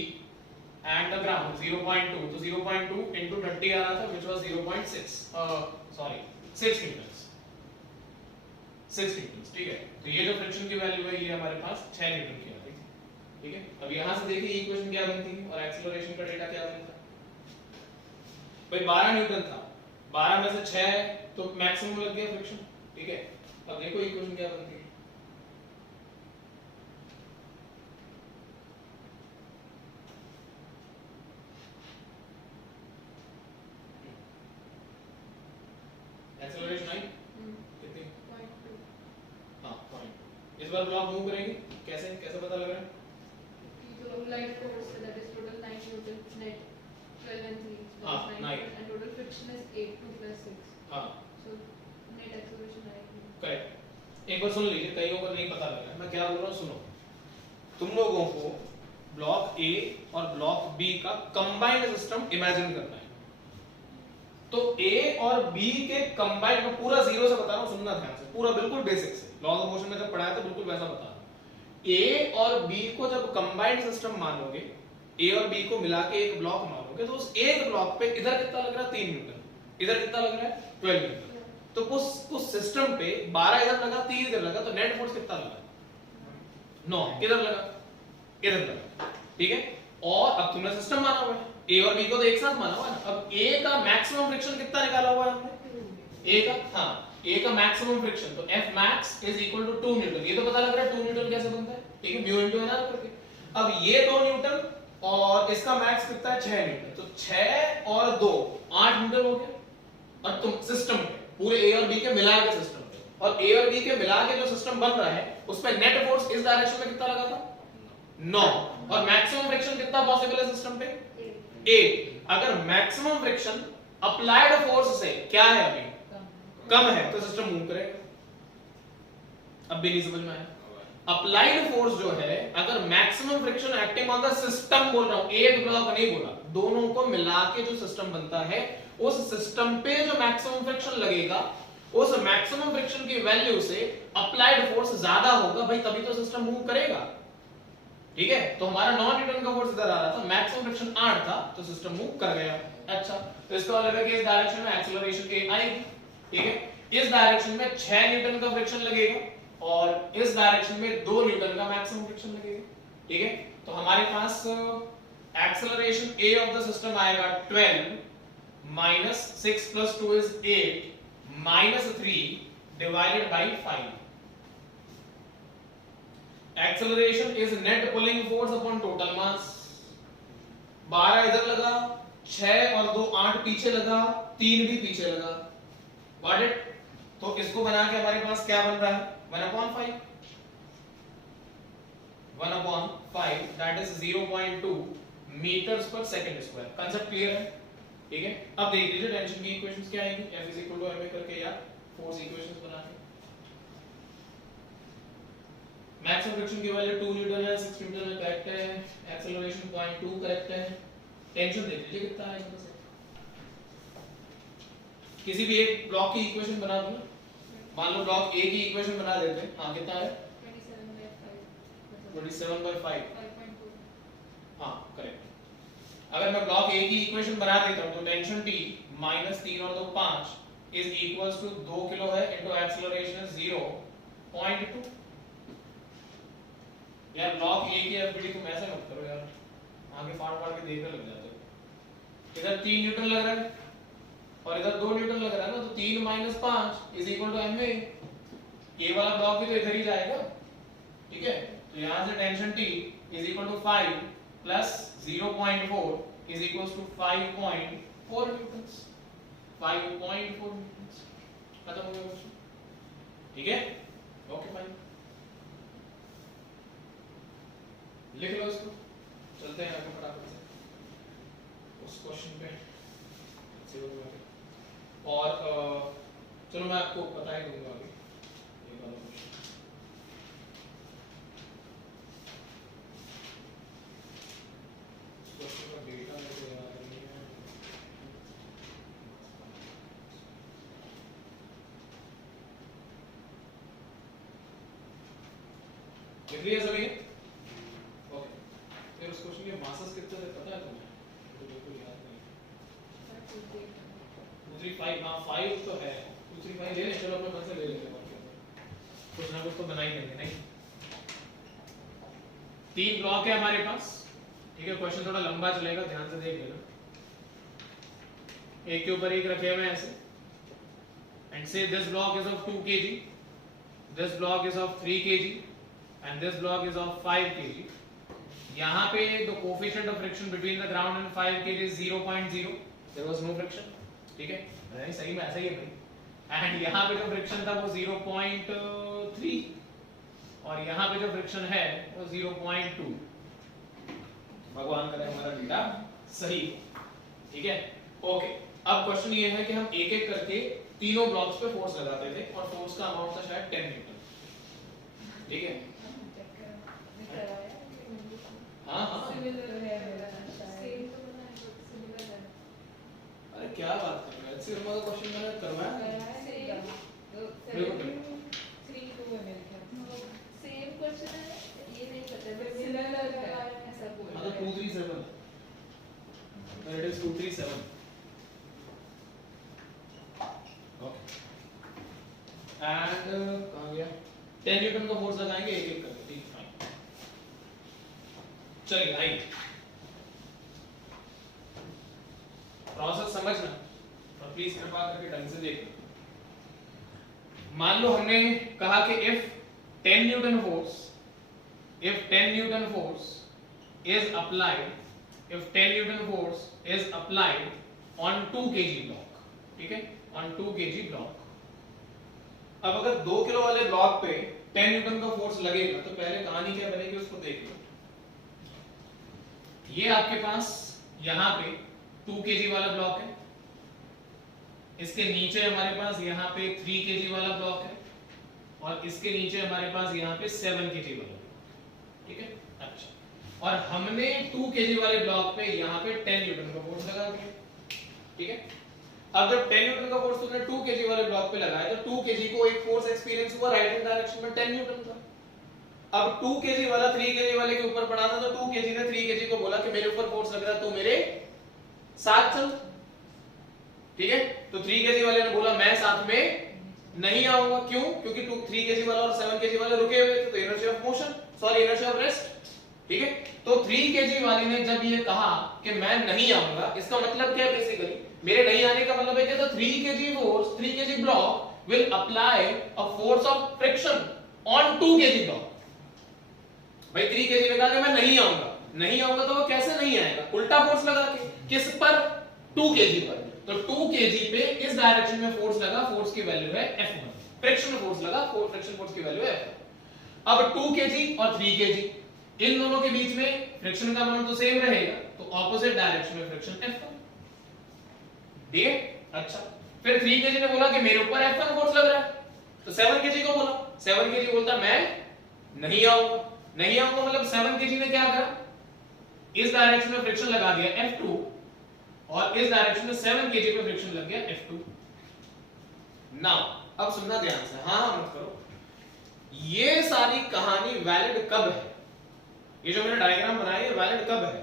and the ground, 0.2, तो 0.2 into 30 आ रहा था which was 0.6 sorry 6 newtons, 6 newtons, ठीक है। तो ये जो friction की value है ये हमारे पास 6 न्यूटन की आ रही है, ठीक है। अब यहां से देखिए इक्वेशन क्या बनती है और एक्सीलरेशन का डेटा क्या बनता है। भाई 12 न्यूटन था, 12 में से 6 तो मैक्सिमम लग गया फ्रिक्शन, ठीक है। अब देखो इक्वेशन क्या बनती है, एक्सीलरेशन आई कितनी, 0.2 हां पॉइंट। इस बार ब्लॉक मूव करेंगे, कैसे कैसे पता लग रहा है, तो light force that is total 9 newton, net 12 and 3 हाँ, that is 9 nine. and total friction is 8, 2 plus 6, हां so net acceleration आएगी। करेक्ट। एक बार सुन लीजिए, कईयों को नहीं पता लग रहा है मैं क्या बोल रहा हूं, सुनो। तुम लोगों को ब्लॉक ए और ब्लॉक बी का कंबाइंड सिस्टम इमेजिन करना है। तो ए और बी के कंबाइंड, मैं पूरा जीरो से बता रहा हूं, सुनना ध्यान से, पूरा बिल्कुल बेसिक से, लॉज ऑफ मोशन में जब पढ़ाया तो बिल्कुल वैसा बता रहा हूं। ए और बी को जब कंबाइंड सिस्टम मानोगे, ए और बी को मिला के एक ब्लॉक मानोगे, तो उस एक ब्लॉक पे इधर कितना लग रहा है 3 न्यूटन, इधर कितना लग रहा है 12 न्यूटन। तो उस सिस्टम पे 12 इधर लगा, 3 इधर लगा, तो नेट फोर्स कितना लगा 9, किधर लगा, इधर लगा, ठीक है। और अब तुमने सिस्टम माना हुआ है, ए और बी को तो एक साथ माना हुआ है ना। अब ए का मैक्सिमम फ्रिक्शन कितना निकाला हुआ है हमने, ए का, हाँ ए का मैक्सिमम फ्रिक्शन, तो F max is equal to 2 Newton. ये तो पता लग रहा है 2 न्यूटन कैसे बनता है, ठीक है, म्यू इनटू एन आर करके। अब ये 2 न्यूटन और इसका मैक्स कितना है 6 न्यूटन, तो 6 और 2 8 न्यूटन हो गया। और तुम सिस्टम पे पूरे ए और बी के मिला के सिस्टम पे, और ए और बी के मिला के जो सिस्टम बन रहा है उस पे नेट फोर्स इस डायरेक्शन में कितना लगा था 9, और मैक्सिमम फ्रिक्शन कितना पॉसिबल है सिस्टम पे 8। अगर मैक्सिमम फ्रिक्शन अप्लाइड फोर्स से क्या है अभी कम है तो सिस्टम मूव करेगा। अब भी नहीं समझ में आया, अप्लाइड फोर्स जो है, अगर maximum friction acting on the system बोल रहा हूं, एक ब्लॉक नहीं बोला, दोनों को मिला के जो सिस्टम बनता है उस सिस्टम पे जो मैक्सिमम फ्रिक्शन लगेगा, उस मैक्सिमम फ्रिक्शन की वैल्यू से अप्लाइड फोर्स ज्यादा होगा भाई, तभी तो सिस्टम मूव करेगा, ठीक है। तो हमारा 9 न्यूटन का फोर्स इधर आ रहा था, मैक्सिमम फ्रिक्शन 8 था, तो सिस्टम मूव कर गया। अच्छा, तो इसका मतलब है कि इस डायरेक्शन में एक्सीलरेशन के आएगी, ठीक है। इस डायरेक्शन में 6 न्यूटन का फ्रिक्शन लगेगा और इस डायरेक्शन में 2 न्यूटन का मैक्सिमम फ्रिक्शन लगेगा, ठीक है। तो हमारे पास acceleration a of the system आएगा 12 minus 6 plus 2 is 8 minus 3 divided by 5. Acceleration is net pulling force upon total mass. 12 इधर लगा, 6 और 2 8 पीछे लगा, 3 भी पीछे लगा, Got it? तो इसको बना के हमारे पास क्या बन रहा है 1/5, 1/5 that is 0.2 meters per second square। Concept clear है, ठीक है। अब देख लीजिए टेंशन की इक्वेशंस क्या आएंगी, F is equal to ma करके या फोर्स इक्वेशंस बना के। मैक्सिमम फ्रिक्शन की वैल्यू 2 न्यूटन है, 6 न्यूटन है, करेक्ट है। एक्सीलरेशन 0.2 करेक्ट है। टेंशन देख लीजिए कितना आएगा। किसी भी एक ब्लॉक की इक्वेशन बना दो ना, मान लो ब्लॉक ए की इक्वेशन बना देते हैं, हाँ कितना है 27/5, 5.2। हाँ करेक्ट। अगर मैं ब्लॉक ए की इक्वेशन बना देता हूं तो टेंशन टी -3 और 2 5 इज इक्वल्स टू 2 किलो है इनटू एक्सीलरेशन 0.2। यार ब्लॉक ए की एफबीडी तुम ऐसे मत करो यार, आगे फाड़ फाड़ के देखने लग जाते हो। इधर 3 न्यूटन लग रहा है और इधर 2 न्यूटन लग रहा है ना, तो 3 - 5 इज इक्वल टू ma। ये वाला ब्लॉक भी तो इधर ही जाएगा, ठीक है। तो यहां से tension T is equal to 5 plus 0.4 is equals to 5.4 newtons, 5.4 newtons. खत्म हो गया क्वेश्चन, ठीक है, ओके। क्वेश्चन पे और चलो मैं आपको बता ही दूंगा अभी ये वाला क्वेश्चन। क्वेश्चन का डेटा मेरे को याद नहीं है। लिख लिया सभी? ओके। फिर उस क्वेश्चन के मासेस कितने थे पता है तुम्हें? मुझे बिल्कुल याद नहीं। 235 हाँ 5 तो है। 235 ले लें, चलो अपने मन से ले लेंगे और क्या है। कुछ ना कुछ तो बना ही लेंगे नहीं। 3 ब्लॉक है हमारे पास, ठीक है। क्वेश्चन थोड़ा लंबा चलेगा, ध्यान से देख लेना। एक के ऊपर एक रखे हुए हैं ऐसे, एंड से this block is of 2 kg, this block is of 3 kg and this block is of 5 kg. यहाँ पे the coefficient of friction between the ground and 5 kg is 0.0. There was no friction. ठीक है? नहीं सही में ऐसा ही है भाई। And यहाँ पे जो friction था वो 0.3 और यहाँ पे जो friction है वो 0.2. भगवान करे हमारा डेटा सही, ठीक है? ओके। अब क्वेश्चन ये है कि हम एक एक करके तीनों ब्लॉक्स पे फोर्स लगाते थे और फोर्स का अमाउंट था शायद 10 न्यूटन, ठीक है? हाँ हाँ अरे क्या बात कर रहे हो? सिर्फ मतलब क्वेश्चन मैंने करवाया सेम क्वेश्चन है, ये नहीं पता ऐसा बोल रहा है। 237 इट इज 237 ओके। एंड कहां गया? 10 न्यूटन का फोर्स लगाएंगे एक एक करके, ठीक फाइन। चलिए आइए प्रोसेस समझना और प्लीज कृपा करके ढंग से देखना। मान लो हमने कहा कि if 10 Newton force is applied, if 10 Newton force is applied on 2 kg block, ठीक है, on 2 kg block। अब अगर 2 किलो वाले ब्लॉक पे 10 न्यूटन का फोर्स लगेगा तो पहले कहानी क्या बनेगी उसको देख लो। ये आपके पास यहां पे 2 kg वाला ब्लॉक है, इसके नीचे हमारे पास यहाँ पे 3 kg वाला ब्लॉक है और इसके नीचे हमारे पास यहाँ पे 7 kg वाला ब्लॉक, ठीक है। अच्छा, और हमने 2 kg वाले ब्लॉक पे यहाँ पे 10 न्यूटन का फोर्स लगा दिया, ठीक है। अब जब 10 न्यूटन का फोर्स तुमने 2 kg वाले ब्लॉक पे लगाया तो 2 kg को एक फोर्स एक्सपीरियंस हुआ राइट हैंड डायरेक्शन में 10 न्यूटन का। अब 2 kg वाला 3 kg वाले के ऊपर पड़ा था तो 2 kg ने 3 kg को बोला कि मेरे ऊपर फोर्स लग रहा है तो मेरे साथ चल, ठीक है। तो 3 kg वाले ने बोला मैं साथ में नहीं आऊंगा, क्यों? क्योंकि 3 kg वाला और 7 kg वाले रुके हुए थे, तो inertia of motion, sorry inertia of rest, ठीक है। तो 3 kg वाले ने जब ये कहा कि मैं नहीं आऊंगा, इसका मतलब क्या है? बेसिकली मेरे नहीं आने का मतलब है कि तो 3 kg force, 3 kg block will apply a force of friction on 2 kg block. भाई 3 kg ने कहा कि मैं नहीं आऊंगा तो वो कैसे नहीं आएगा? उल्टा फोर्स लगा के, किस पर? 2 kg पर। तो 2 kg पे इस डायरेक्शन में फोर्स लगा, फोर्स की वैल्यू है F1, फ्रिक्शन फोर्स लगा, फ्रिक्शन फोर्स की वैल्यू है F1। अब 2 kg और 3 kg इन दोनों के बीच में फ्रिक्शन का अमाउंट तो सेम रहेगा, तो ऑपोजिट डायरेक्शन में फ्रिक्शन F1, ठीक है। अच्छा, फिर 3 kg ने बोला कि मेरे ऊपर F1 फोर्स लग रहा है, तो 7 kg को बोला, 7 kg बोलता मैं नहीं आऊंगा मतलब 7 kg ने क्या करा? इस डायरेक्शन में फ्रिक्शन लगा दिया F2 और इस डायरेक्शन में 7 kg पे फ्रिक्शन लग गया F2। नाउ अब सुनना ध्यान से, हाँ मत करो। ये सारी कहानी वैलिड कब है? ये जो मैंने डायग्राम बनाया है वैलिड कब है?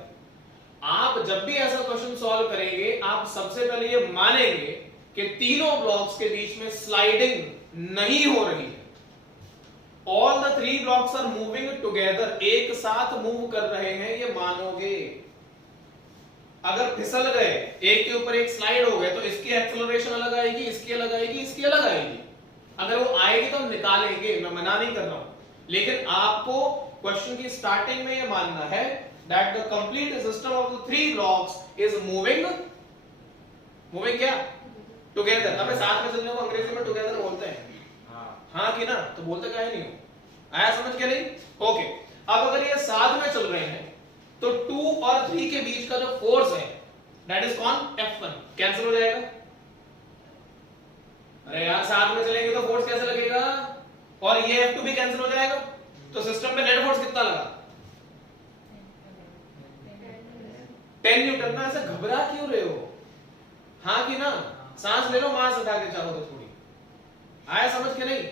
आप जब भी ऐसा क्वेश्चन सॉल्व करेंगे आप सबसे पहले ये मानेंगे कि तीनों ब्लॉक्स के बीच में स्लाइडिंग नहीं हो रही है। All the 3 blocks are moving together, एक साथ मूव कर रहे हैं, ये मानोगे। अगर फिसल गए, एक के ऊपर एक स्लाइड हो गए, तो इसकी एक्सेलरेशन अलग आएगी, इसकी अलग आएगी, इसकी अलग आएगी। अगर वो आएगी तो हम निकालेंगे, मैं मना नहीं कर रहा हूं, लेकिन आपको क्वेश्चन की स्टार्टिंग में ये मानना है that the complete system of the 3 blocks is moving क्या? together। अबे साथ में चलने को अंग्रेजी में together बोलते हैं, हाँ कि ना? तो बोलते क्या है नहीं हो? आया समझ के नहीं? ओके। अब अगर ये साथ में चल रहे हैं तो 2 और 3 के बीच का जो फोर्स है दैट इज कौन, F1 कैंसिल हो जाएगा। अरे यार साथ में चलेंगे तो फोर्स कैसे लगेगा, और ये F2 भी कैंसिल हो जाएगा, तो सिस्टम पे नेट फोर्स कितना लगा, 10 न्यूटन ना। ऐसे घबरा क्यों रहे हो, हाँ कि ना, सांस ले लो मास हटा के चाहो तो थोड़ी, आया समझ के नहीं।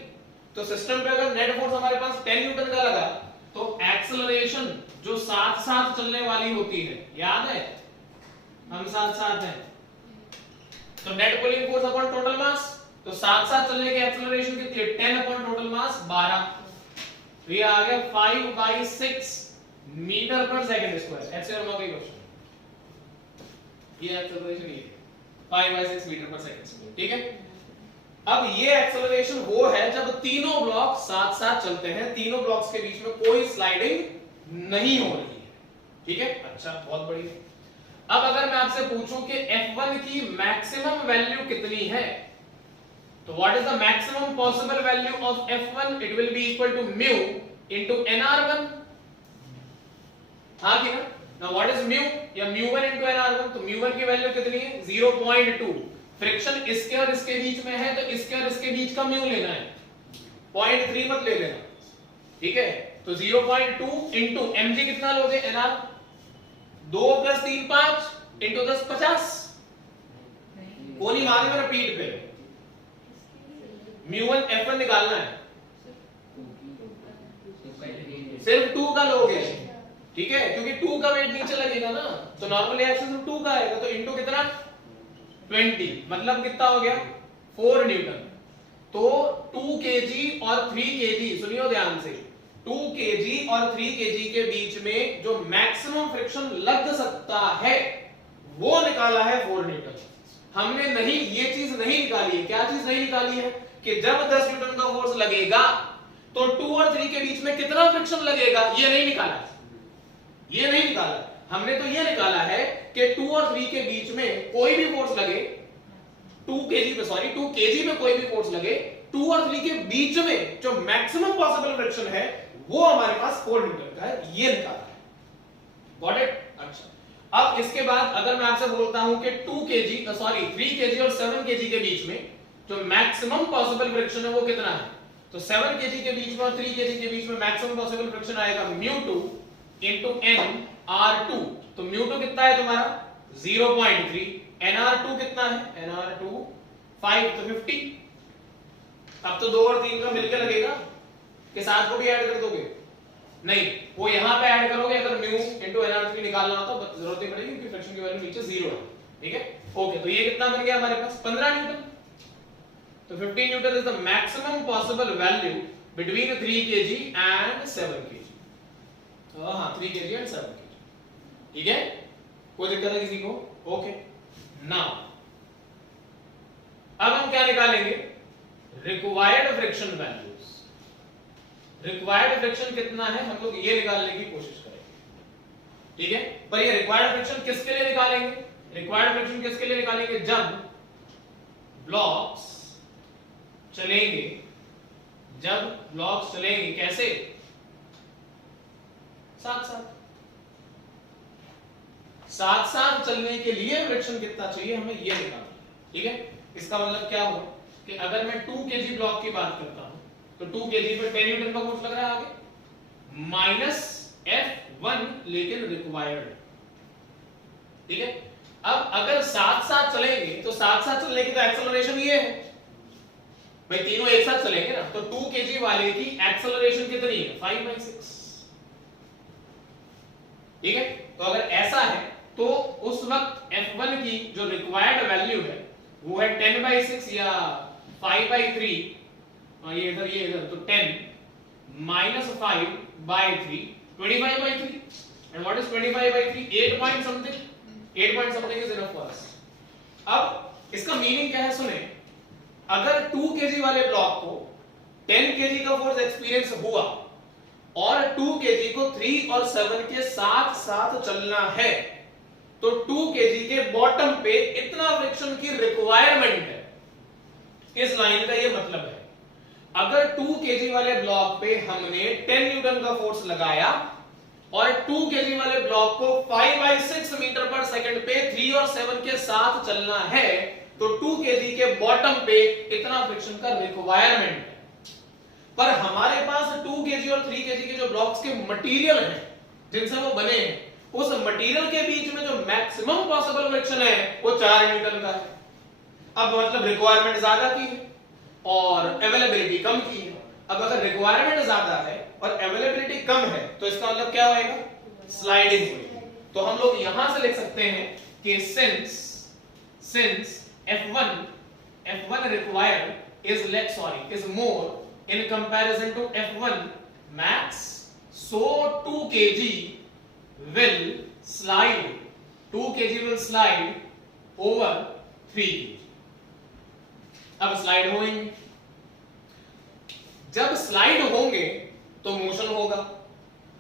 तो सिस्टम पे अगर नेट फोर्स हमारे पास 10 न्यूटन का लगा, तो एक्सेलरेशन जो साथ साथ चलने वाली होती है, याद है हम साथ साथ हैं, तो net pulling force upon total mass, तो साथ साथ चलने की एक्सेलरेशन कितनी है, 10 अपॉन टोटल मास 12, तो ये आ गया 5/6 मीटर पर सेकंड स्क्वायर। ऐसे और मौके क्वेश्चन, ये एक्सेलरेशन ये 5/6 मीटर पर सेकंड स्क्वायर, ठीक है। अब ये एक्सेलरेशन वो है जब तीनों ब्लॉक साथ साथ चलते हैं, तीनों ब्लॉक्स के बीच में कोई स्लाइडिंग नहीं हो रही है, ठीक है। अच्छा बहुत बढ़िया। अब अगर मैं आपसे पूछूं कि F1 की मैक्सिमम वैल्यू कितनी है, तो what is the maximum possible value of F1, it will be equal to mu into nr1, हाँ कि ना। नाउ व्हाट इज म्यू, या म्यू1 इनटू nr1, तो म्यू1 की वैल्यू कितनी है 0.2, फ्रिक्शन इसके और इसके बीच में है, तो इसके और इसके बीच का म्यू लेना है, 0.3 मत ले लेना, ठीक है। तो 0.2 इंटू mg कितना लोगे nr, 2 + 3 5 इंटू 10 50, कोनी मार में रिपीट पे म्यू1 F1 निकालना है, सिर्फ 2 का लोगे, ठीक है, क्योंकि 2 का वेट नीचे लगेगा ना, तो नॉर्मल एक्सिस में 2 का आएगा, तो इंटू कितना 20, मतलब कितना हो गया 4 न्यूटन। तो 2 kg और 3 kg, सुनियो ध्यान से, 2 kg और 3 kg के बीच में जो मैक्सिमम फ्रिक्शन लग सकता है वो निकाला है 4 न्यूटन। हमने नहीं, ये चीज नहीं निकाली है। क्या चीज नहीं निकाली है कि जब 10 न्यूटन का फोर्स लगेगा तो 2 और 3 के बीच में कितना फ्रिक्शन लगेगा, ये नहीं निकाला, ये नहीं निकाला। हमने तो ये निकाला है कि 2 और 3 के बीच में कोई भी फोर्स लगे, 2 kg पे, सॉरी 2 kg में कोई भी फोर्स लगे, 2 और 3 के बीच में जो मैक्सिमम पॉसिबल फ्रिक्शन है वो हमारे पास 4 न्यूटन का है, ये निकाला है। Got it? अच्छा, अब इसके बाद अगर मैं आपसे बोलता हूं कि 2 kg, सॉरी 3 kg और 7 kg के बीच में जो मैक्सिमम पॉसिबल फ्रिक्शन है वो कितना है, तो 7 kg के बीच में और 3 kg के बीच में मैक्सिमम पॉसिबल फ्रिक्शन आएगा μ2 इंटू nr2, तो μ2 कितना है तुम्हारा 0.3, nr2 कितना है, nr2 5, तो 50। अब तो 2 और 3 का मिलकर लगेगा कि 7 को भी ऐड कर दोगे, नहीं, वो यहां पे ऐड करोगे। अगर म्यू इंटू nr3 निकालना हो तो जरूरत नहीं पड़ेगी क्योंकि फ्रिक्शन की वैल्यू नीचे 0 है, ठीक है। ओके, तो ये कितना बन गया हमारे पास 15 न्यूटन। तो 15 Newton is the maximum possible value between 3 kg and 7 kg। हाँ, 3 kg एंड 7 kg, ठीक है। कोई दिक्कत है किसी को? ओके, नाउ अब हम क्या निकालेंगे, required friction values. Required friction कितना है हम लोग ये निकालने की कोशिश करेंगे, ठीक है। पर ये रिक्वायर्ड फ्रिक्शन किसके लिए निकालेंगे, रिक्वायर्ड फ्रिक्शन किसके लिए निकालेंगे, जब ब्लॉक्स चलेंगे, जब ब्लॉक्स चलेंगे कैसे, साथ साथ साथ साथ चलने के लिए फ्रिक्शन कितना चाहिए हमें ये निकालना है, ठीक है। इसका मतलब क्या हुआ कि अगर मैं 2 kg ब्लॉक की बात करता हूं तो 2 kg पे 10 न्यूटन का फोर्स लग रहा है आगे, माइनस F1 लेकिन रिक्वायर्ड, ठीक है। अब अगर साथ साथ चलेंगे तो साथ साथ चलने की तो एक्सेलरेशन ये है भाई, तीनों एक साथ चलेंगे ना, तो 2 kg वाले की एक्सेलरेशन कितनी है 5/6, ठीक है। तो अगर ऐसा है तो उस वक्त F1 की जो रिक्वायर्ड वैल्यू है वो है 10/6 या 5/3, ये इधर तो 10 minus 5/3, 25/3, and what is 25/3, 8 point something is enough for us. अब इसका मीनिंग क्या है सुने, अगर 2 kg वाले ब्लॉक को 10 kg का फोर्स एक्सपीरियंस हुआ और 2 kg को 3 और 7 के साथ साथ चलना है, तो 2 kg के बॉटम पे इतना फ्रिक्शन की रिक्वायरमेंट है। इस लाइन का ये मतलब है, अगर 2 kg वाले ब्लॉक पे हमने 10 न्यूटन का फोर्स लगाया और 2 केजी वाले ब्लॉक को 5/6 मीटर पर सेकंड पे 3 और 7 के साथ चलना है, तो 2 केजी के बॉटम पे इतना फ्रिक्शन का रिक्वायरमेंट है। पर हमारे पास 2 केजी और 3 केजी के जो ब्लॉक्स के मटेरियल हैं जिनसे वो बने हैं, उस मटेरियल के बीच में जो मैक्सिमम पॉसिबल फ्रिक्शन है वो 4 न्यूटन का है। अब मतलब रिक्वायरमेंट ज्यादा की है और अवेलेबिलिटी कम की है। अब अगर रिक्वायरमेंट ज्यादा है और अवेलेबिलिटी कम है तो इसका मतलब क्या होएगा, स्लाइडिंग होगी। तो हम लोग यहां से लिख सकते हैं कि since F1 required is more in comparison to F1 max, so 2 kg will slide over 3 kg। अब स्लाइड होंगे, जब स्लाइड होंगे तो मोशन होगा,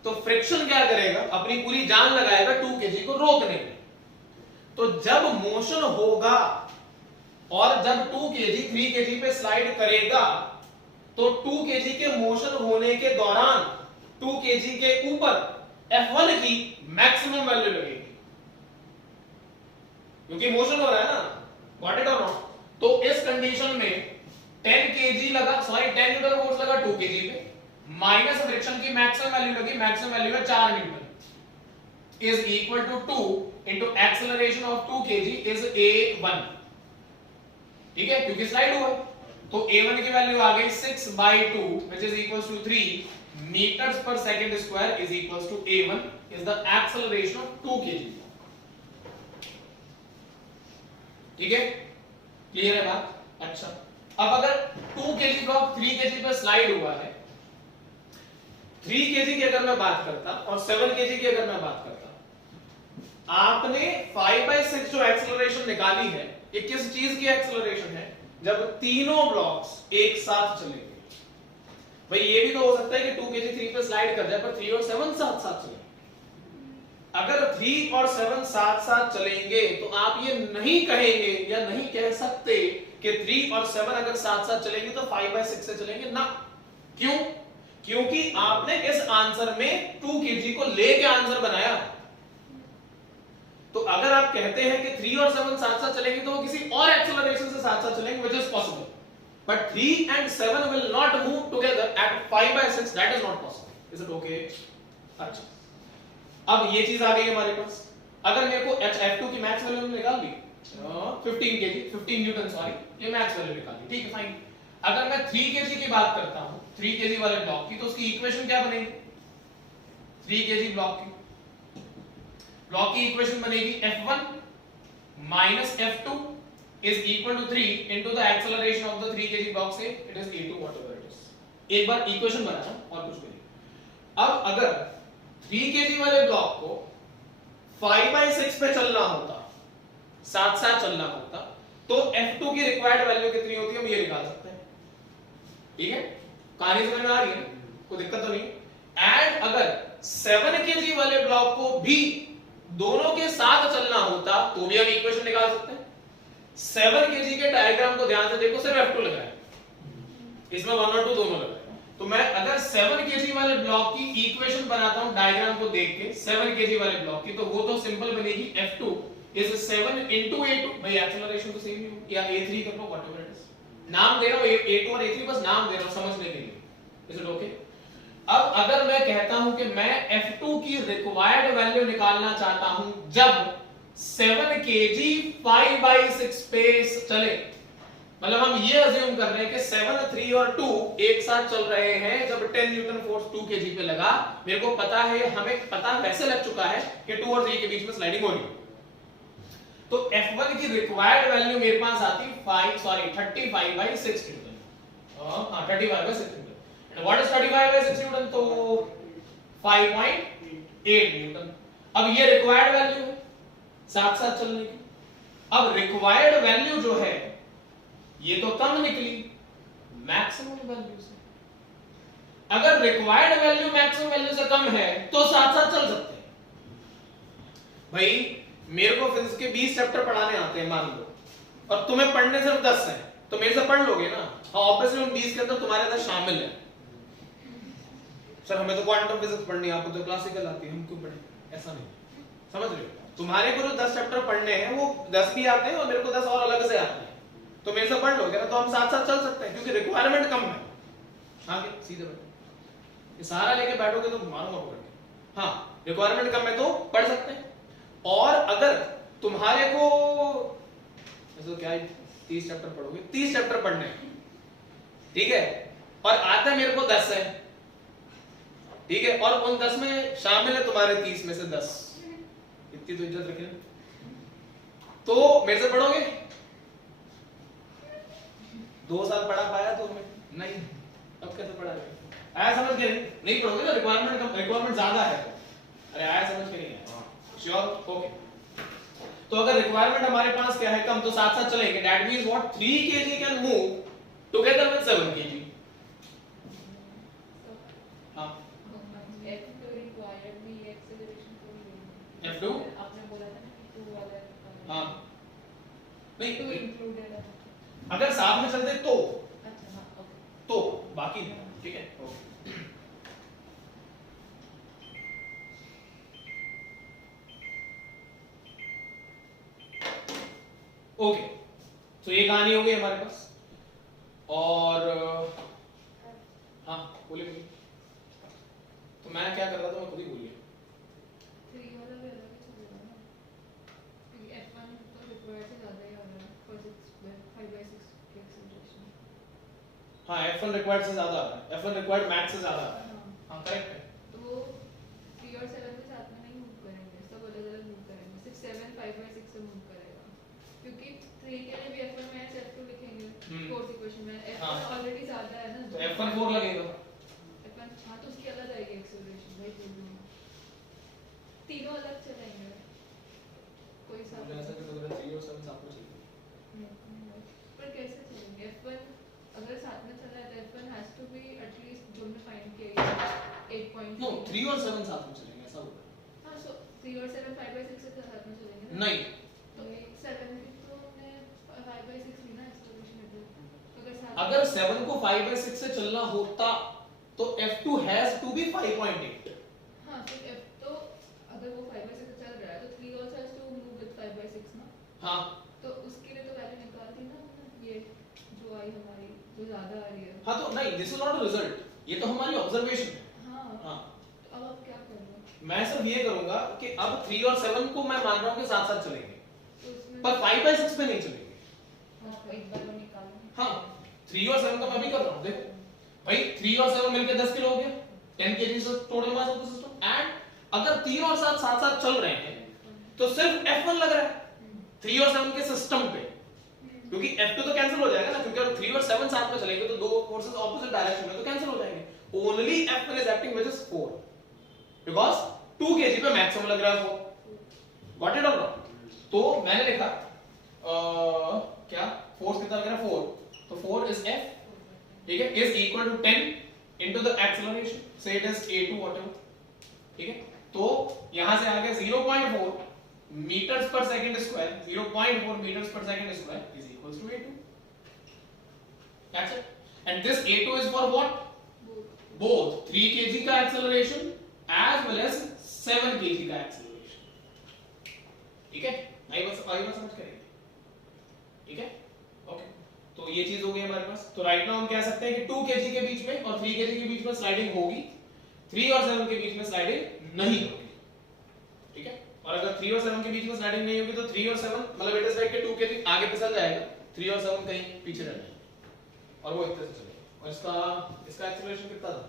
तो फ्रिक्शन क्या करेगा, अपनी पूरी जान लगाएगा 2 केजी को रोकने में। तो जब मोशन होगा और जब 2 केजी 3 केजी पे स्लाइड करेगा तो 2 केजी के मोशन होने के दौरान 2 केजी के ऊपर F1 की मैक्सिमम वैल्यू लगेगी, क्योंकि मोशन हो रहा है ना, गॉट इट और नॉट। तो इस कंडीशन में 10 न्यूटन फोर्स लगा 2 केजी पे, माइनस फ्रिक्शन की मैक्सिमम वैल्यू लगी, मैक्सिमम वैल्यू है 4 newton, is equal to 2 into acceleration of 2 kg is A1। ठीक है, क्योंकि स्लाइड हुआ तो A1 की वैल्यू आ गई 6/2 which is equals to 3 meters per second square is equals to A1 is the acceleration of 2 kg। ठीक है, क्लियर है बात। अच्छा, अब अगर 2 केजी ब्लॉक 3 केजी पे स्लाइड हुआ है, 3 केजी की अगर मैं बात करता और 7 केजी की अगर मैं बात करता, आपने 5/6 जो एक्सेलरेशन निकाली है, ये किस चीज की एक्सेलरेशन है, जब तीनों ब्लॉक्स एक साथ चलेंगे। भाई ये भी तो हो सकता है कि 2 केजी 3 पे स्लाइड कर जाए पर 3 और 7 साथ साथ चले। अगर 3 और 7 साथ साथ चलेंगे तो आप ये नहीं कहेंगे या नहीं कह सकते कि 3 और 7 अगर साथ साथ चलेंगे तो 5/6 से चलेंगे ना। क्यों? क्योंकि आपने इस आंसर में 2 केजी को लेके आंसर बनाया। तो अगर आप कहते हैं कि 3 और 7 साथ साथ चलेंगे तो वो किसी और एक्सेलरेशन से साथ साथ चलेंगे, which is possible, but 3 and 7 will not move together at 5/6, that is not possible, is it okay? अच्छा, अब ये चीज आ गई हमारे पास। अगर मेरे को F2 की मैक्स वैल्यू निकाल ली 15 न्यूटन, सॉरी ये मैक्स वैल्यू निकाली, ठीक है फाइन। अगर मैं 3 केजी की बात करता हूं, 3 केजी वाले ब्लॉक की, तो उसकी इक्वेशन क्या बनेगी, 3 केजी ब्लॉक की इक्वेशन बनेगी F1 minus F2 is equal to 3 into the acceleration of the 3 kg block से it is A2 whatever it is। एक बार इक्वेशन बनाना और कुछ नहीं। अब अगर 3 kg वाले ब्लॉक को 5/6 पे चलना होता, साथ साथ चलना होता, तो F2 की रिक्वायर्ड वैल्यू कितनी होती है हम ये निकाल सकते हैं। ठीक है, कहानी समझ में आ रही है, कोई दिक्कत तो नहीं। एंड अगर 7 kg वाले ब्लॉक को भी दोनों के साथ चलना होता तो भी हम इक्वेशन निकाल सकते हैं। 7 केजी के डायग्राम को ध्यान से देखो, सिर्फ F2 लगा है, इसमें 1 और 2 दोनों लगा है। तो मैं अगर 7 केजी वाले ब्लॉक की इक्वेशन बनाता हूं डायग्राम को देख के 7 केजी वाले ब्लॉक की, तो वो तो सिंपल बनेगी F2 is 7 into A2। भाई एक्सेलरेशन तो सेम ही हो, या A3 कर लो, व्हाटएवर इट इज, नाम दे रहा हूं A2 और A3, बस नाम दे रहा हूं समझने के लिए। Is it okay? अब अगर मैं कहता हूं कि मैं F2 की रिक्वायर्ड वैल्यू निकालना चाहता हूं जब 7 kg 5/6 पे चले, मतलब हम ये अज्यूम कर रहे हैं कि 7, 3 और 2 एक साथ चल रहे हैं, जब 10 न्यूटन फोर्स 2 kg पे लगा, मेरे को पता है, हमें पता वैसे लग चुका है कि 2 और 3 के बीच में स्लाइडिंग हो रही है। तो F1 की रिक्वायर्ड वैल्यू मेरे पास आती 35/6 न्यूटन। हां 35/6 Newton. And what is 35/6 Newton? तो 5.8 न्यूटन। अब ये रिक्वायर्ड वैल्यू है साथ साथ चलने की। अब रिक्वायर्ड वैल्यू जो है ये तो कम निकली मैक्सिमम वैल्यू से। अगर रिक्वायर्ड वैल्यू मैक्सिमम वैल्यू से कम है तो साथ साथ चल सकते हैं। भाई मेरे को फिजिक्स के 20 चैप्टर पढ़ाने आते हैं मान लो, और तुम्हें पढ़ने सिर्फ 10 हैं, तो मेरे से पढ़ लोगे ना? हाँ ऑब्वियसली उन 20 के अंदर तुम्हारे अंदर शामिल है, सर हमें तो क्वांटम फिजिक्स पढ़नी है, आपको तो क्लासिकल आती है, हम क्यों पढ़ें? ऐसा नहीं, समझ रहे हो? तुम्हारे को जो 10 चैप्टर पढ़ने हैं वो 10 भी आते हैं और मेरे को 10 और अलग से आते हैं, तो मेरे से पढ़ लोगे ना तो हम साथ साथ चल सकते हैं, क्योंकि रिक्वायरमेंट कम है। आगे सीधे बैठो, ये सारा लेके बैठोगे तो मारूंगा पकड़ के। हाँ, रिक्वायरमेंट कम है तो पढ़ सकते हैं। और अगर तुम्हारे को ऐसा क्या 30 चैप्टर पढ़ोगे, 30 चैप्टर पढ़ने हैं, ठीक है, और आता मेरे को 10 है, ठीक है, और उन 10 में शामिल है तुम्हारे 30 में से 10, इतनी तो इज्जत रखे, तो मेरे से पढ़ोगे? 2 साल पढ़ा पाया तो नहीं, अब कैसे पढ़ा जाएगा? आया समझ के नहीं पढ़ोगे तो रिक्वायरमेंट ज्यादा है, अरे आया समझ के नहीं है, श्योर? ओके, तो अगर रिक्वायरमेंट हमारे पास क्या है कम, तो साथ साथ चलेंगे, that means what 3 kg can move together with 7 kg। हां, F2 required भी acceleration को ही F2 आपने बोला था ना कि 2 वाला, हां नहीं, 2 इंक्लूडेड है। अगर साथ में चलते तो, अच्छा हाँ ओके, तो बाकी नहीं, ठीक है, ओके। ओके, तो ये कहानी हो गई हमारे पास। और हाँ बोलिए, तो मैं क्या कर रहा था मैं खुद ही भूल गया। 3 वाला भी अलग ही चलेगा ना, क्योंकि F1 तो रिक्वायर्ड से ज़्यादा ही आ रहा है, because it's 5/6 की acceleration। हाँ, F1 रिक्वायर्ड से ज्यादा आ रहा है, F1 रिक्वायर्ड मैक्स से ज्यादा आ रहा है। हाँ, हाँ करेक्ट है। तो 3 और 7 के साथ में नहीं मूव करेंगे, सब अलग अलग मूव करेंगे, सिर्फ 7 5/6 से मूव करेगा, क्योंकि 3 के लिए भी F1 में F2 लिखेंगे फोर्थ इक्वेशन में, F1 ऑलरेडी ज्यादा है ना, तो F1 4 लगेगा, F1 हाँ तो उसकी अलग आएगी एक्सेलरेशन, वही बोल रही हूँ, तीनों अलग चलेंगे, कोई सा मुझे ऐसा क्यों लग रहा है 3 और 7 साथ में चलेंगे। नहीं, पर कैसे चलेंगे? F1 अगर साथ में चला है तो F1 has to be at least जो हमने फाइंड किया है 8.3। नो, 3 और 7 साथ में चलेंगे, ऐसा होगा। हाँ, सो 3 और 7 5/6 से साथ में चलेंगे ना? नहीं, तो 7 भी तो हमने 5/6 ली ना एक्सेलरेशन में, तो अगर साथ अगर 7 को 5/6 से चलना होता तो F2 हैज टू बी 5.8। हाँ, तो F तो अगर वो 5/6 से चल रहा है तो 3 also has to move with 5/6 ना, हाँ, तो उसके लिए तो वैल्यू निकाल दी ना हमने, ये जो आई हमारी जो ज्यादा आ रही है। हाँ तो नहीं, this is not a result, ये तो हमारी ऑब्जर्वेशन है। हाँ, हाँ, तो अब आप क्या कर रहे हो? मैं सिर्फ ये करूंगा कि अब 3 और 7 को मैं मान रहा हूं कि साथ साथ चलेंगे, तो उसमें पर 5/6 पे नहीं चलेंगे। हाँ, एक बार वो निकालो। हाँ, 3 और 7 का मैं भी कर रहा हूं, देखो भाई 3 और 7 मिलकर 10 किलो हो गया, 10 kg total mass of the system. And अगर 3 और 7 साथ साथ चल रहे हैं तो सिर्फ F1 लग रहा है 3 और 7 के सिस्टम पे, क्योंकि F2 तो कैंसिल हो जाएगा ना, क्योंकि अगर 3 और 7 साथ में चलेंगे तो दो फोर्सेस ऑपोजिट डायरेक्शन में तो कैंसिल हो जाएंगे। Only F1 is acting with is 4 because 2 kg पे मैक्सिमम लग रहा है वो। गॉट इट और नॉट? तो मैंने लिखा क्या फोर्स कितना लग रहा है 4, तो 4 इज F, ठीक है, is equal to 10 into the acceleration, say it is a2 whatever, ठीक है। तो यहां से आ गया 0.4 metres per second square, 0.4 metres per second square is equals to a2, that's it। and this a2 is for what? both 3 kg का acceleration as well as 7 kg का acceleration, ठीक है। आई बात समझ करेंगे, ठीक है, ओके। तो ये चीज हो गई हमारे पास। तो राइट नाउ हम कह सकते हैं कि 2 kg के बीच में और 3 kg के बीच में स्लाइडिंग होगी, 3 और 7 के बीच में स्लाइडिंग नहीं होगी, ठीक है। और अगर 3 और 7 के बीच में स्लाइडिंग नहीं होगी तो 3 और 7 मतलब इट इज लाइक कि 2 kg आगे फिसल जाएगा, 3 और 7 कहीं पीछे रह जाएंगे और वो इतने से चलेगा। और इसका एक्सेलरेशन कितना था?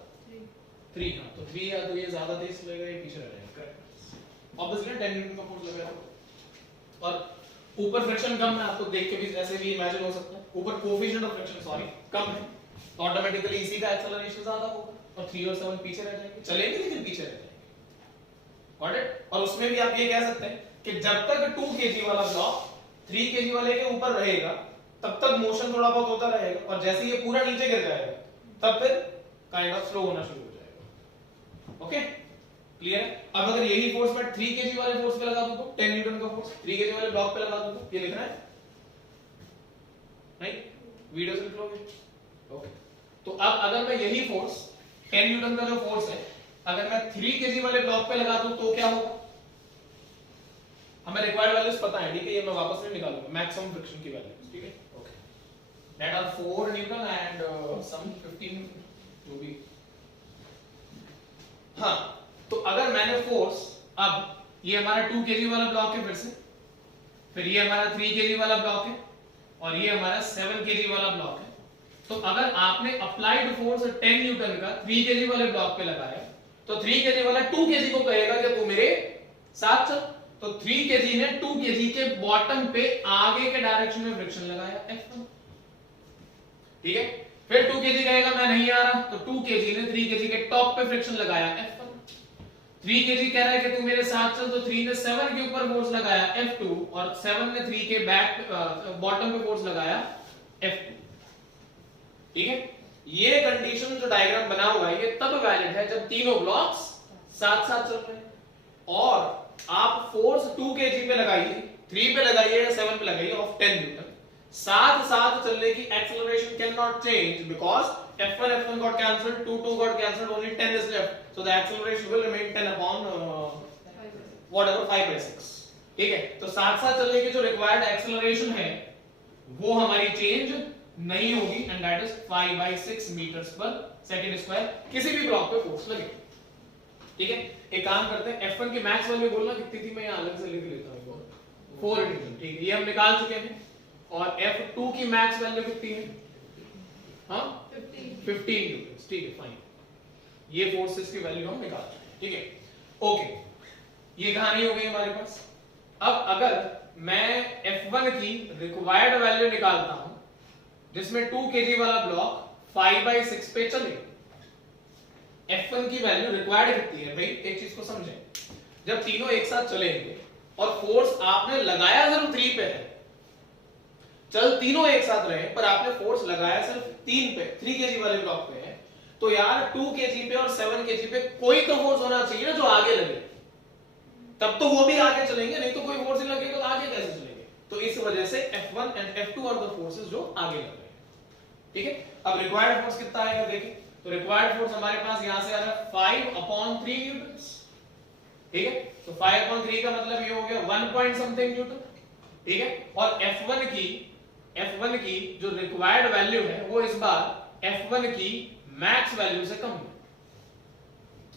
3। हां, तो 3 है तो ये ज्यादा तेज चलेगा, ये पीछे रह जाएगा, करेक्ट। ऑब्वियसली 10 न्यूटन का फोर्स लगा है और ऊपर फ्रिक्शन कम है, आपको देख के भी ऐसे भी इमेजिन हो सकता है, ऊपर कोएफिशिएंट ऑफ फ्रिक्शन सॉरी कम है, तो ऑटोमेटिकली इसी का एक्सेलरेशन ज्यादा होगा और 3 और 7 पीछे रह जाएंगे, चलेंगे लेकिन पीछे रह जाएंगे। Got it? और उसमें भी आप ये कह सकते हैं कि जब तक 2 kg वाला ब्लॉक 3 kg वाले के ऊपर रहेगा तब तक मोशन थोड़ा बहुत होता रहेगा, और जैसे ये पूरा नीचे गिर जाएगा तब फिर काइंड ऑफ स्लो होना शुरू हो जाएगा। Okay, clear? अब अगर यही फोर्स मैं 3 kg वाले फोर्स पे लगा दूं तो 10 न्यूटन का फोर्स 3 kg वाले ब्लॉक पे लगा दूं तो ये लिखना है नहीं, वीडियो से लिख लोगे। ओके, तो अब अगर मैं यही फोर्स 10 न्यूटन का जो फोर्स है अगर मैं 3 केजी वाले ब्लॉक पे लगा दूं तो क्या होगा? हमें रिक्वायर्ड वैल्यूज पता है, ठीक है, ये मैं वापस नहीं निकालूंगा, मैक्सिमम फ्रिक्शन की वैल्यूज, ठीक है, okay, that are 4 newton and some 15 जो भी। हाँ, तो अगर मैंने फोर्स, अब ये हमारा 2 केजी वाला ब्लॉक है, फिर ये हमारा 3 केजी वाला ब्लॉक है और ये हमारा 7 केजी वाला ब्लॉक है। तो अगर आपने अप्लाइड फोर्स 10 न्यूटन का 3 केजी वाले ब्लॉक पे लगाया तो 3 केजी वाला 2 केजी को कहेगा कि तू मेरे साथ चल। तो 3 केजी ने 2 केजी के बॉटम पे आगे के डायरेक्शन में फ्रिक्शन लगाया F1, ठीक है। फिर 2 केजी कहेगा मैं नहीं आ रहा, तो 2 केजी ने 3 केजी के टॉप पे फ्रिक्शन लगाया F1। 3 केजी कह रहा है कि तू मेरे साथ चल, तो 3 ने 7 के ऊपर फोर्स लगाया F2 और 7 ने 3 के बैक बॉटम पे फोर्स लगाया F2, ठीक है। ये कंडीशन जो डायग्राम बना हुआ है ये तब वैलिड है जब तीनों ब्लॉक्स साथ साथ चल रहे हैं और आप फोर्स 2 केजी पे लगाइए, 3 पे लगाइए या 7 पे लगाइए ऑफ 10 न्यूटन, साथ साथ चलने की acceleration can not change because F1 got cancelled, 2 got cancelled, only 10 is left, so the acceleration will remain 10 upon whatever 5/6, ठीक है। तो साथ साथ चलने की जो रिक्वायर्ड एक्सेलरेशन है वो हमारी चेंज नहीं होगी and that is 5/6 metres per second square किसी भी ब्लॉक पे फोर्स लगे, ठीक है। एक काम करते हैं, F1 की मैक्स वैल्यू बोलना कितनी थी, मैं यहां अलग से लिख लेता हूं, 4 न्यूटन, ठीक है, ये हम निकाल चुके हैं। और F2 की मैक्स वैल्यू कितनी है? हाँ 15 न्यूटन, ठीक है, फाइन। ये फोर्सेस की वैल्यू हम निकाल चुके हैं, ठीक है, ओके। ये कहानी हो गई हमारे पास। अब अगर मैं F1 की रिक्वायर्ड वैल्यू निकालता हूं जिसमें 2 केजी वाला ब्लॉक 5/6 पे चले, F1 की वैल्यू रिक्वायर्ड कितनी है भाई? एक चीज को समझें, जब तीनों एक साथ चलेंगे और फोर्स आपने लगाया सिर्फ 3 पे है, चल तीनों एक साथ रहे पर आपने फोर्स लगाया सिर्फ 3 पे, 3 केजी वाले ब्लॉक पे है, तो यार 2 केजी पे और 7 केजी पे कोई तो फोर्स होना चाहिए ना जो आगे लगे, तब तो वो भी आगे चलेंगे, नहीं तो कोई फोर्स नहीं लगेगा तो आगे कैसे चलेंगे? तो इस वजह से F1 and F2 are the forces जो आगे लग रहे हैं, ठीक है। अब रिक्वायर्ड फोर्स कितना आएगा देखिए, तो रिक्वायर्ड फोर्स हमारे पास यहां से आ रहा है 5/3 न्यूटन, ठीक है। तो 5/3 का मतलब ये हो गया 1 पॉइंट समथिंग न्यूटन, ठीक है। और F1 की जो रिक्वायर्ड वैल्यू है वो इस बार F1 की मैक्स वैल्यू से कम है,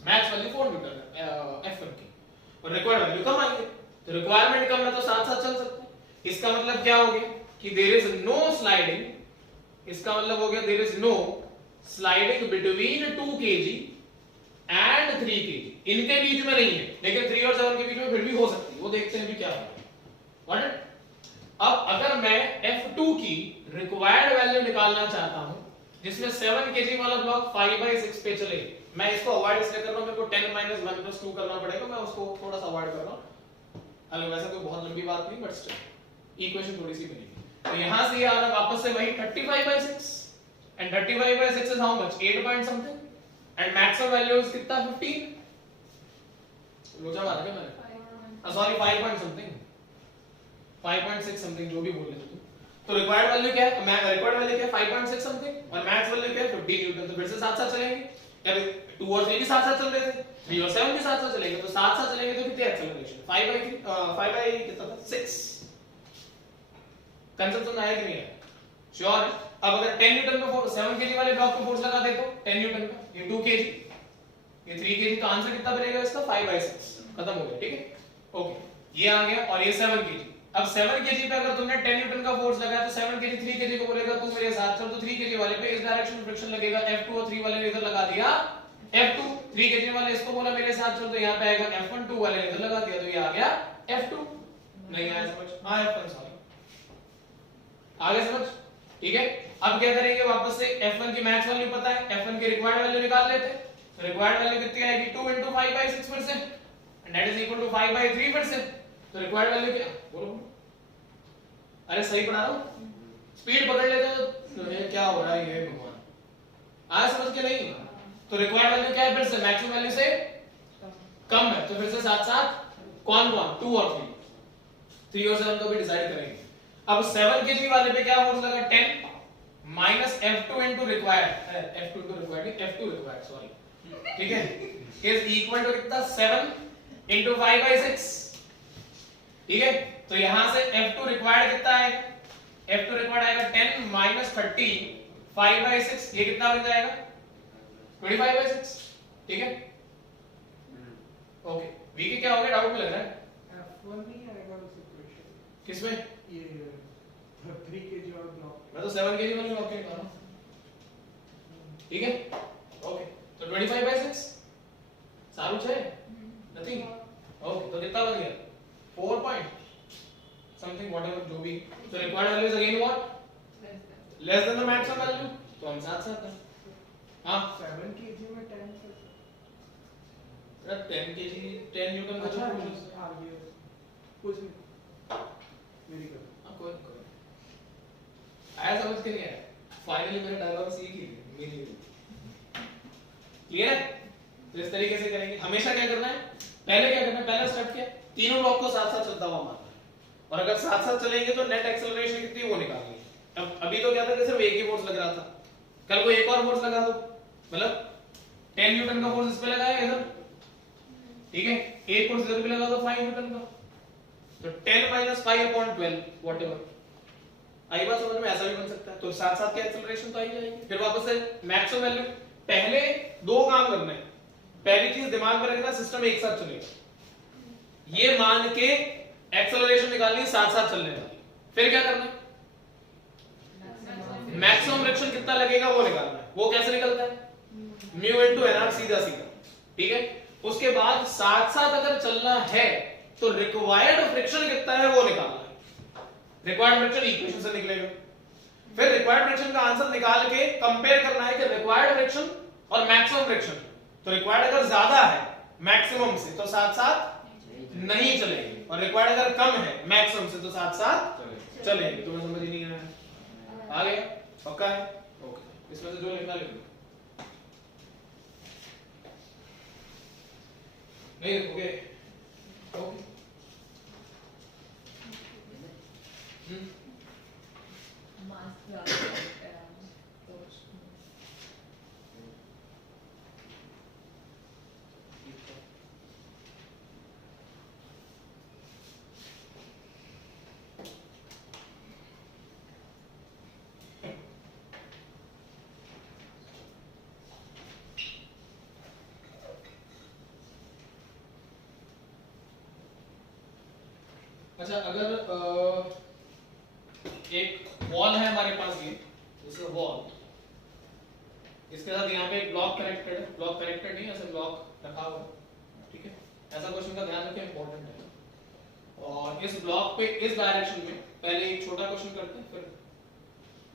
मैक्स वैल्यू 4 न्यूटन है F1 की और रिक्वायर्ड वैल्यू कम आई है, तो रिक्वायरमेंट कम है तो साथ साथ चल सकते हैं। इसका मतलब क्या हो गया कि देयर इज नो स्लाइडिंग, इसका मतलब हो गया there is no sliding between 2 kg and 3 kg, इनके बीच में नहीं है, लेकिन 3 और 7 के बीच में फिर भी हो सकती है, वो देखते हैं भी क्या होगा। अब अगर मैं F2 की रिक्वायर्ड वैल्यू निकालना चाहता हूं जिसमें 7 kg वाला ब्लॉक 5/6 पे चले, मैं इसको अवॉइड इसलिए कर रहा हूं, मेरे को 10 - 1 + 2 करना पड़ेगा, मैं उसको थोड़ा सा अवॉइड कर रहा हूं, अलग वैसा कोई बहुत लंबी बात नहीं, बट स्टिल इक्वेशन थोड़ी सी बनेगी। तो यहां से ये आ रहा है वापस से वही 35/6 and 35/6 is how much 8 point something and maximum value is कितना 15, लोचा मारा क्या मैंने, सॉरी 5 पॉइंट समथिंग, 5.6 समथिंग जो भी बोल रहे थे। तो रिक्वायर्ड वैल्यू क्या है, मैं रिक्वायर्ड वैल्यू क्या है 5.6 समथिंग और मैक्स वैल्यू क्या है 15 न्यूटन। तो फिर से साथ साथ चलेंगे, यानी 2 और 3 भी साथ साथ चल रहे थे, 3 और 7 भी साथ साथ चलेंगे, तो साथ साथ चलेंगे तो कितनी एक्सेलरेशन 5/3 कितना था 6। कांसेप्ट समझ आया कि नहीं है? श्योर है। अब अगर 10 न्यूटन का फोर्स 7 केजी वाले ब्लॉक पे फोर्स लगा दे तो 10 न्यूटन का, ये 2 केजी, ये 3 केजी, तो आंसर कितना बनेगा इसका 5/6, खत्म हो गया, ठीक है, ओके। ये आ गया और ये 7 केजी। अब 7 केजी पे अगर तुमने 10 न्यूटन का फोर्स लगाया तो 7 केजी 3 केजी को बोलेगा तू मेरे साथ चल, तो 3 केजी वाले पे इस डायरेक्शन में फ्रिक्शन लगेगा F2 और 3 वाले ने इधर लगा दिया F2, 3 केजी वाले इसको बोला मेरे साथ चल, तो यहां पे आएगा F1, 2 वाले ने इधर लगा दिया तो ये आ गया F2, नहीं आया समझ? हां F1 सॉरी, आगे समझ, ठीक है। अब क्या करेंगे, वापस से F1 की मैक्स वैल्यू पता है, F1 की रिक्वायर्ड वैल्यू निकाल लेते हैं। तो रिक्वायर्ड वैल्यू कितनी आएगी 2 * 5/6 फिर से and that is equal to 5/3 फिर से। तो रिक्वायर्ड वैल्यू क्या बोलो, अरे सही पढ़ा रहा हूं, स्पीड पकड़ लेते तो ये क्या हो रहा है ये भगवान, आया समझ के नहीं? तो रिक्वायर्ड वैल्यू क्या है फिर से मैक्सिमम वैल्यू से कम है, तो फिर से साथ साथ कौन 2 और 3 और 7 को भी डिसाइड करेंगे। अब 7 केजी वाले पे क्या फोर्स लगा 10 - F2 into required, F2 into required, F2 required, sorry, ठीक है, इज इक्वल टू कितना 7 into 5/6, ठीक है। तो यहां से F2 रिक्वायर्ड कितना आएगा, F2 रिक्वायर्ड आएगा 10 minus 30 5/6, ये कितना बन जाएगा 25/6, ठीक है। ओके, V के क्या हो गया, डाउट में लग रहा है F1 नहीं आएगा उस इक्वेशन, किसमें, ये 3 kg और ब्लॉक, मैं तो 7 kg वाले ब्लॉक के बता रहा हूं, ठीक है। ओके, तो 25/6 सारू है नथिंग, ओके, तो कितना बन गया 4 पॉइंट समथिंग व्हाटएवर जो भी, तो required value is again what less than the maximum value, तो हम साथ साथ हैं। हां 7 kg में 10 अरे 10 kg 10 न्यूटन का अच्छा जो आगे कुछ नहीं मेरी कर हां कोई आया समझ के नहीं आया, फाइनली मेरे डायलॉग सीख ही मेरी क्लियर है। तो इस तरीके से करेंगे, हमेशा क्या करना है, पहले क्या करना है, पहला स्टेप क्या है, तीनों ब्लॉक को साथ साथ चलता हुआ मारना है, और अगर साथ साथ चलेंगे तो नेट एक्सेलरेशन कितनी है वो निकालनी है। अब अभी तो क्या था कि सिर्फ एक ही फोर्स लग रहा था, कल को एक और फोर्स लगा दो, मतलब 10 न्यूटन का फोर्स इस पे लगाया इधर, ठीक है, एक फोर्स इधर भी लगा दो 5 न्यूटन का, तो 10 minus 5/12 व्हाटएवर, आई बात समझ में, ऐसा भी बन सकता है। तो साथ साथ क्या एक्सेलरेशन तो आई जाएगी। फिर वापस से मैक्सिमम वैल्यू, पहले दो काम करने हैं, पहली चीज दिमाग में रखना सिस्टम एक साथ चलेगा, ये मान के एक्सेलरेशन निकालनी साथ साथ चलने वाली। फिर क्या करना है, मैक्सिमम फ्रिक्शन कितना लगेगा वो निकालना है, वो कैसे निकलता है म्यू इनटू एनआर, सीधा सीधा, ठीक है। उसके बाद साथ साथ अगर चलना है तो रिक्वायर्ड फ्रिक्शन कितना है वो निकालना है, रिक्वायर्ड फ्रिक्शन इक्वेशन से निकलेगा। फिर रिक्वायर्ड फ्रिक्शन का आंसर निकाल के कंपेयर करना है कि रिक्वायर्ड फ्रिक्शन और मैक्सिमम फ्रिक्शन, तो रिक्वायर्ड अगर ज्यादा है मैक्सिमम से तो साथ साथ नहीं चलेंगे, और रिक्वायर्ड अगर कम है मैक्सिमम से तो साथ साथ चलेंगे। तुम्हें समझ ही नहीं आया, आ गया, पक्का है, ओके। इसमें से जो लिखना लिख लो, नहीं लिखोगे, ओके। अच्छा, अगर एक वॉल है हमारे पास, ये जैसे वॉल, इसके साथ यहाँ पे एक ब्लॉक कनेक्टेड है, ब्लॉक कनेक्टेड नहीं ऐसे ब्लॉक रखा हुआ है, ठीक है। ऐसा क्वेश्चन का ध्यान रखें, इंपॉर्टेंट है। और इस ब्लॉक पे इस डायरेक्शन में पहले एक छोटा क्वेश्चन करते हैं, फिर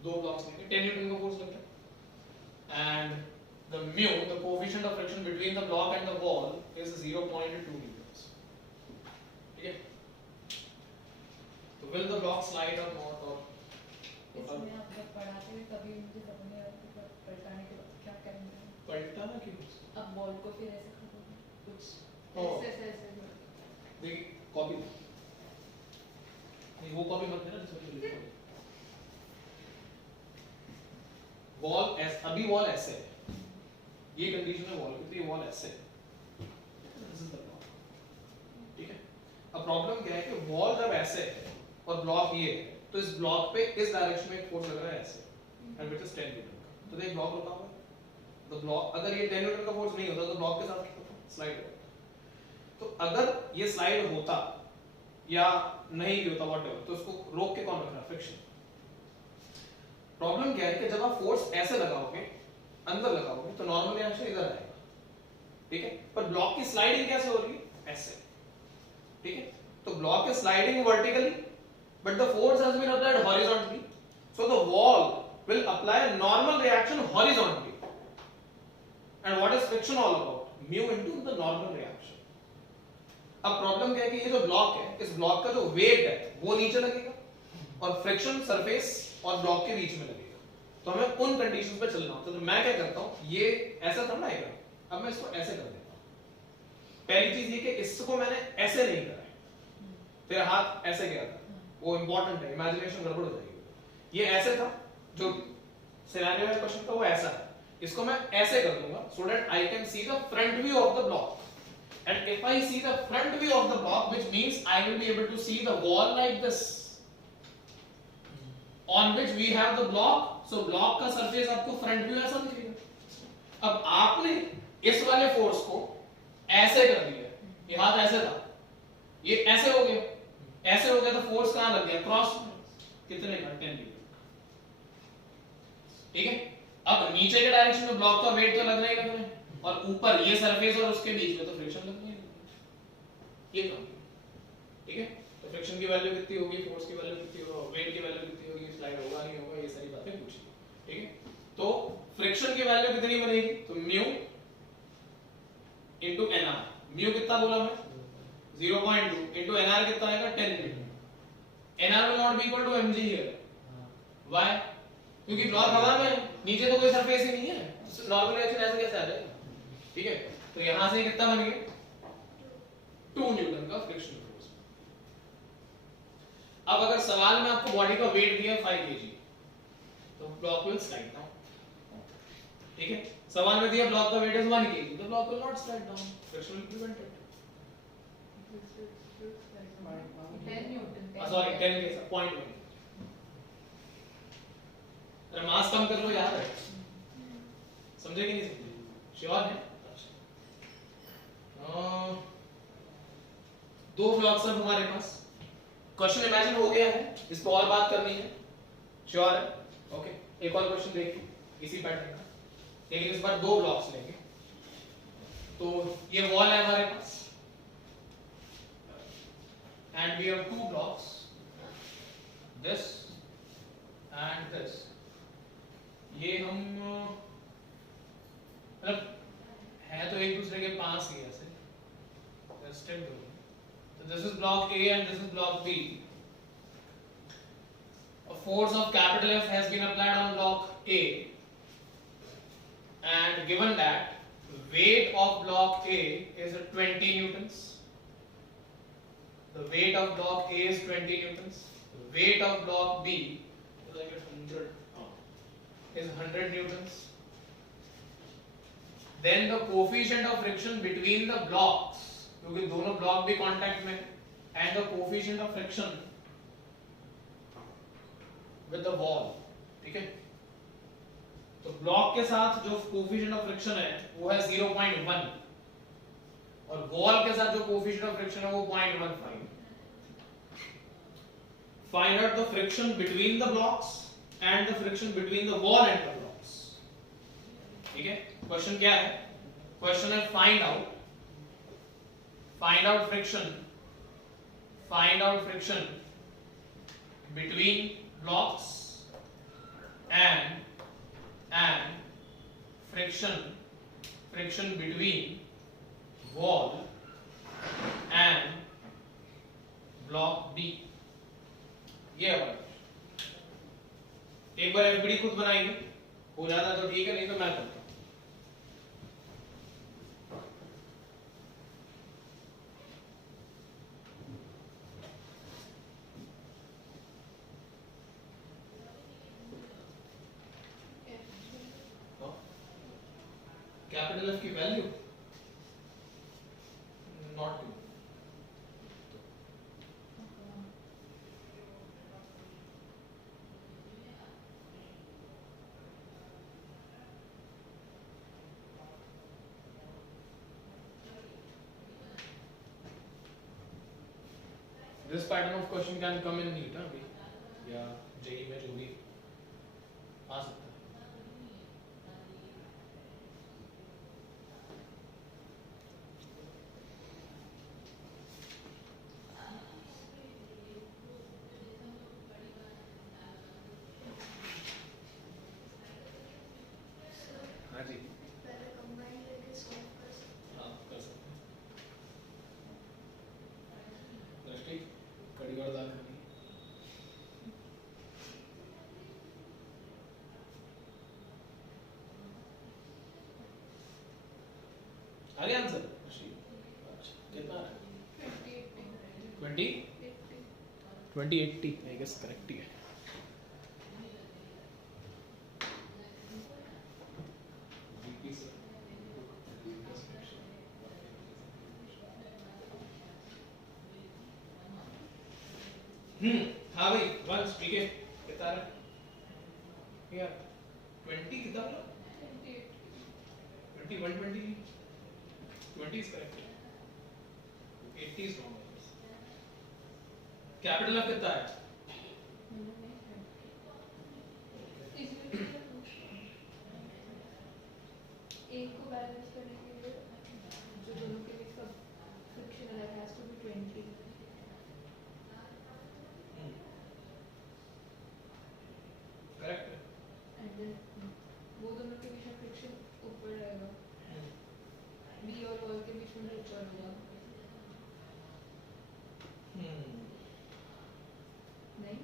दो ब्लॉक्स लेंगे, 10 न्यूटन का फोर्स लगता है, and the mu, the coefficient of friction between the block and the wall is 0.2 meters, ठीक है। तो will the block slide or not, or इसमें आप जब पढ़ाते हुए कभी मुझे समझ नहीं आता कि पलटाने के बाद क्या करेंगे, पलटा ना क्यों, अब बॉल को फिर ऐसे करोगे कुछ ऐसे देखिए कॉपी नहीं, वो कॉपी मत देना जिसमें लिखा है वॉल, अभी वॉल ऐसे है, ये कंडीशन है वॉल की, तो ये वॉल ऐसे है, ठीक है। अब प्रॉब्लम क्या है कि वॉल जब ऐसे है और ब्लॉक ये है, तो इस ब्लॉक पे इस डायरेक्शन में एक फोर्स लग रहा है ऐसे, एंड विच इज 10 न्यूटन का, तो एक ब्लॉक रुका हुआ है, तो ब्लॉक अगर ये 10 न्यूटन का फोर्स नहीं होता तो ब्लॉक के साथ स्लाइड होता, तो अगर ये स्लाइड होता या नहीं भी होता व्हाटएवर, तो उसको रोक के कौन रख रहा है, फ्रिक्शन। प्रॉब्लम क्या है कि जब आप फोर्स ऐसे लगाओगे, अंदर लगाओगे, तो नॉर्मल रिएक्शन इधर आएगा, ठीक है, पर ब्लॉक की स्लाइडिंग कैसे हो रही है, ऐसे, ठीक है। तो block is sliding vertically, but the force has been applied horizontally, so the wall will apply a normal reaction horizontally, and what is friction all about, mu into the normal reaction। अब problem क्या है कि ये जो block है, इस block का जो वेट है वो नीचे लगेगा, और फ्रिक्शन सरफेस और ब्लॉक के बीच में लगेगा, तो हमें उन कंडीशंस पे चलना होता है। तो मैं क्या करता हूं, ये ऐसा था ना आएगा, अब मैं इसको ऐसे कर देता हूं। पहली चीज ये कि इसको मैंने ऐसे नहीं करा, तेरा हाथ ऐसे गया था, वो इंपॉर्टेंट है, इमेजिनेशन गड़बड़ हो जाएगी। ये ऐसे था, जो सिनेरियो में क्वेश्चन था वो ऐसा है, इसको मैं ऐसे कर दूंगा so that I can see the front view of the block. And if I see the front view of the block, which means I will be able to see the wall like this, on which we have the block. So block का surface आपको front view ऐसा दिखेगा. अब आपने इस वाले force को ऐसे कर दिया, ये हाथ ऐसे था, ये ऐसे हो गया, ऐसे हो गया तो फोर्स कहाँ लग गया? क्रॉस. कितने का? 10 डिग्री. ठीक है. अब नीचे के डायरेक्शन में ब्लॉक का वेट तो लगना ही लगना है, और ऊपर ये सरफेस और उसके बीच में तो फ्रिक्शन लगना ही लगना है. ये काम. ठीक है. तो फ्रिक्शन की वैल्यू कितनी होगी, फोर्स की वैल्यू कितनी होगी, वेट की वैल्यू कितनी होगी, स्लाइड होगा नहीं होगा, ये सारी बातें पूछी. ठीक है. तो फ्रिक्शन की वैल्यू कितनी बनेगी? तो म्यू इनटू एनआर. म्यू कितना बोला मैं? 0.2 इनटू एनआर कितना आएगा? 10 newton. NR will not be equal to mg here. Why? क्योंकि ब्लॉक हवा में है, नीचे तो कोई सरफेस ही नहीं है, नॉर्मल रिएक्शन ऐसे कैसे आ जाएगा? ठीक है. तो यहां से कितना बन गया? 2 न्यूटन का फ्रिक्शन फोर्स. अब अगर सवाल में आपको बॉडी का वेट दिया 5 kg, तो ब्लॉक विल स्लाइड डाउन. ठीक है. सवाल में दिया ब्लॉक का वेट इज 1 kg, तो block will not slide down, friction will prevented. 10 Newton sorry 10 के साथ 0.1. अरे मास कम कर लो यार. समझे कि नहीं समझे? श्योर है? दो ब्लॉक्स अब हमारे पास. क्वेश्चन इमेजिन हो गया है, इस पर और बात करनी है. श्योर है? ओके. एक और क्वेश्चन देखिए इसी पैटर्न का, लेकिन इस बार दो ब्लॉक्स लेंगे. तो ये वॉल है हमारे पास, and we have two blocks, this and this. ये हम मतलब है तो एक दूसरे के पास ही ऐसे डिस्टेंट हो. तो this is block A and this is block B. A force of capital F has been applied on block A, and given that weight of block A is 20 newtons. The weight of block A is 20 newtons. The weight of block B is like 100. Is 100 newtons. Then the coefficient of friction between the blocks, क्योंकि दोनों block भी contact में, and the coefficient of friction with the wall. ठीक है. तो block के साथ जो coefficient of friction है वो है 0.1, और वॉल के साथ जो कोएफिशिएंट ऑफ फ्रिक्शन है वो 0.15. Find out the friction between the blocks and the friction between the wall and the blocks. ठीक है. क्वेश्चन क्या है? क्वेश्चन है find out friction between blocks and friction between wall and block B. ये है. एक बार एफबीडी खुद बनाएंगे, हो जाता तो ठीक है, नहीं तो मैं करता हूं. कैपिटल एफ की value not due. This pattern of question can come in NEET भी, या जेई में जो भी आ सकता है. हाँ जी. पहले कंबाइन लेके सॉल्व कर सकते हाँ कर सकते हैं. दृष्टि कड़ी और दाल खानी. आ गया आंसर? कितना आ रहा है? 2080 आई गेस करेक्ट ही है. हाँ भाई वंस ठीक है कितना है यार 20 कितना बोला 20 120 20 is correct 80 is wrong capital of कितना है एक को बैलेंस करने के लिए जो दोनों के बीच का फ्रिक्शन है has to be 20 correct and then वो दोनों के बीच में फ्रिक्शन ऊपर रहेगा बी और वॉल के बीच में ऊपर होगा नहीं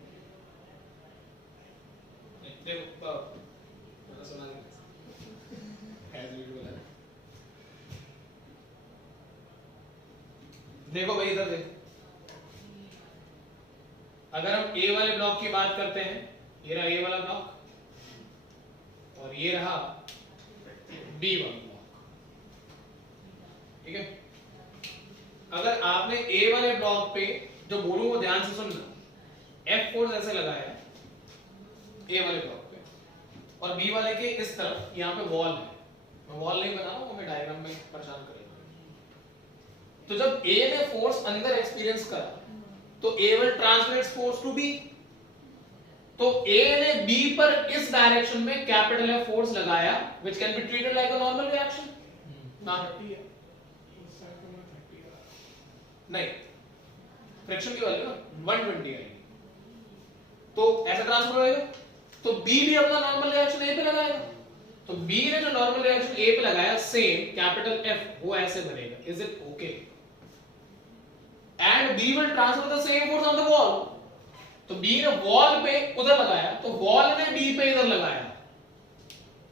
देखो मैंने सुना नहीं एज यूजुअल है देखो भाई इधर देख अगर हम ए वाले ब्लॉक की बात करते हैं ये रहा ए वाला ब्लॉक और ये रहा बी वाला ब्लॉक ठीक है अगर आपने ए वाले ब्लॉक पे जो बोलूं वो ध्यान से सुनना एफ फोर्स ऐसे लगाया ए वाले ब्लॉक पे और बी वाले के इस तरफ यहाँ पे वॉल है मैं वॉल नहीं बना रहा हूं मैं डायग्राम में परेशान करेगा तो जब ए ने फोर्स अंदर एक्सपीरियंस करा तो A will transfer its force to B तो ए ने बी पर इस डायरेक्शन में कैपिटल एफ फोर्स लगाया which can be treated like a normal reaction ना 30 है नहीं फ्रिक्शन की वैल्यू ना 120 आएगी तो ऐसा ट्रांसफर होएगा तो बी भी अपना नॉर्मल रिएक्शन ए पे लगाएगा तो बी ने जो नॉर्मल रिएक्शन ए पे लगाया सेम कैपिटल एफ वो ऐसे बनेगा is it okay and B will transfer the same force on the wall तो बी ने वॉल पे उधर लगाया तो वॉल ने बी पे इधर लगाया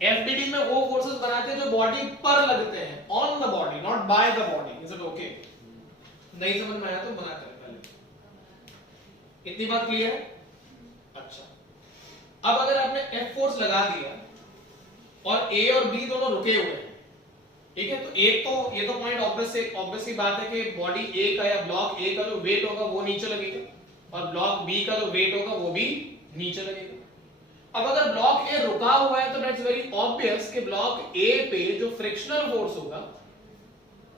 एफडीडी में वो फोर्सेस बनाते हैं जो बॉडी पर लगते हैं on the body not by the body is it okay नहीं समझ में आया तो मना करें पहले इतनी बात क्लियर है अच्छा अब अगर आपने एफ फोर्स लगा दिया और ए और बी दोनों रुके हुए हैं ठीक है तो एक तो ये तो पॉइंट ऑब्वियस सी बात है कि बॉडी ए का या ब्लॉक ए का जो वेट होगा वो नीचे लगेगा और ब्लॉक बी का जो वेट होगा वो भी नीचे लगेगा अब अगर ब्लॉक ए रुका हुआ है तो दैट्स वेरी ऑब्वियस कि ब्लॉक ए पे जो फ्रिक्शनल फोर्स होगा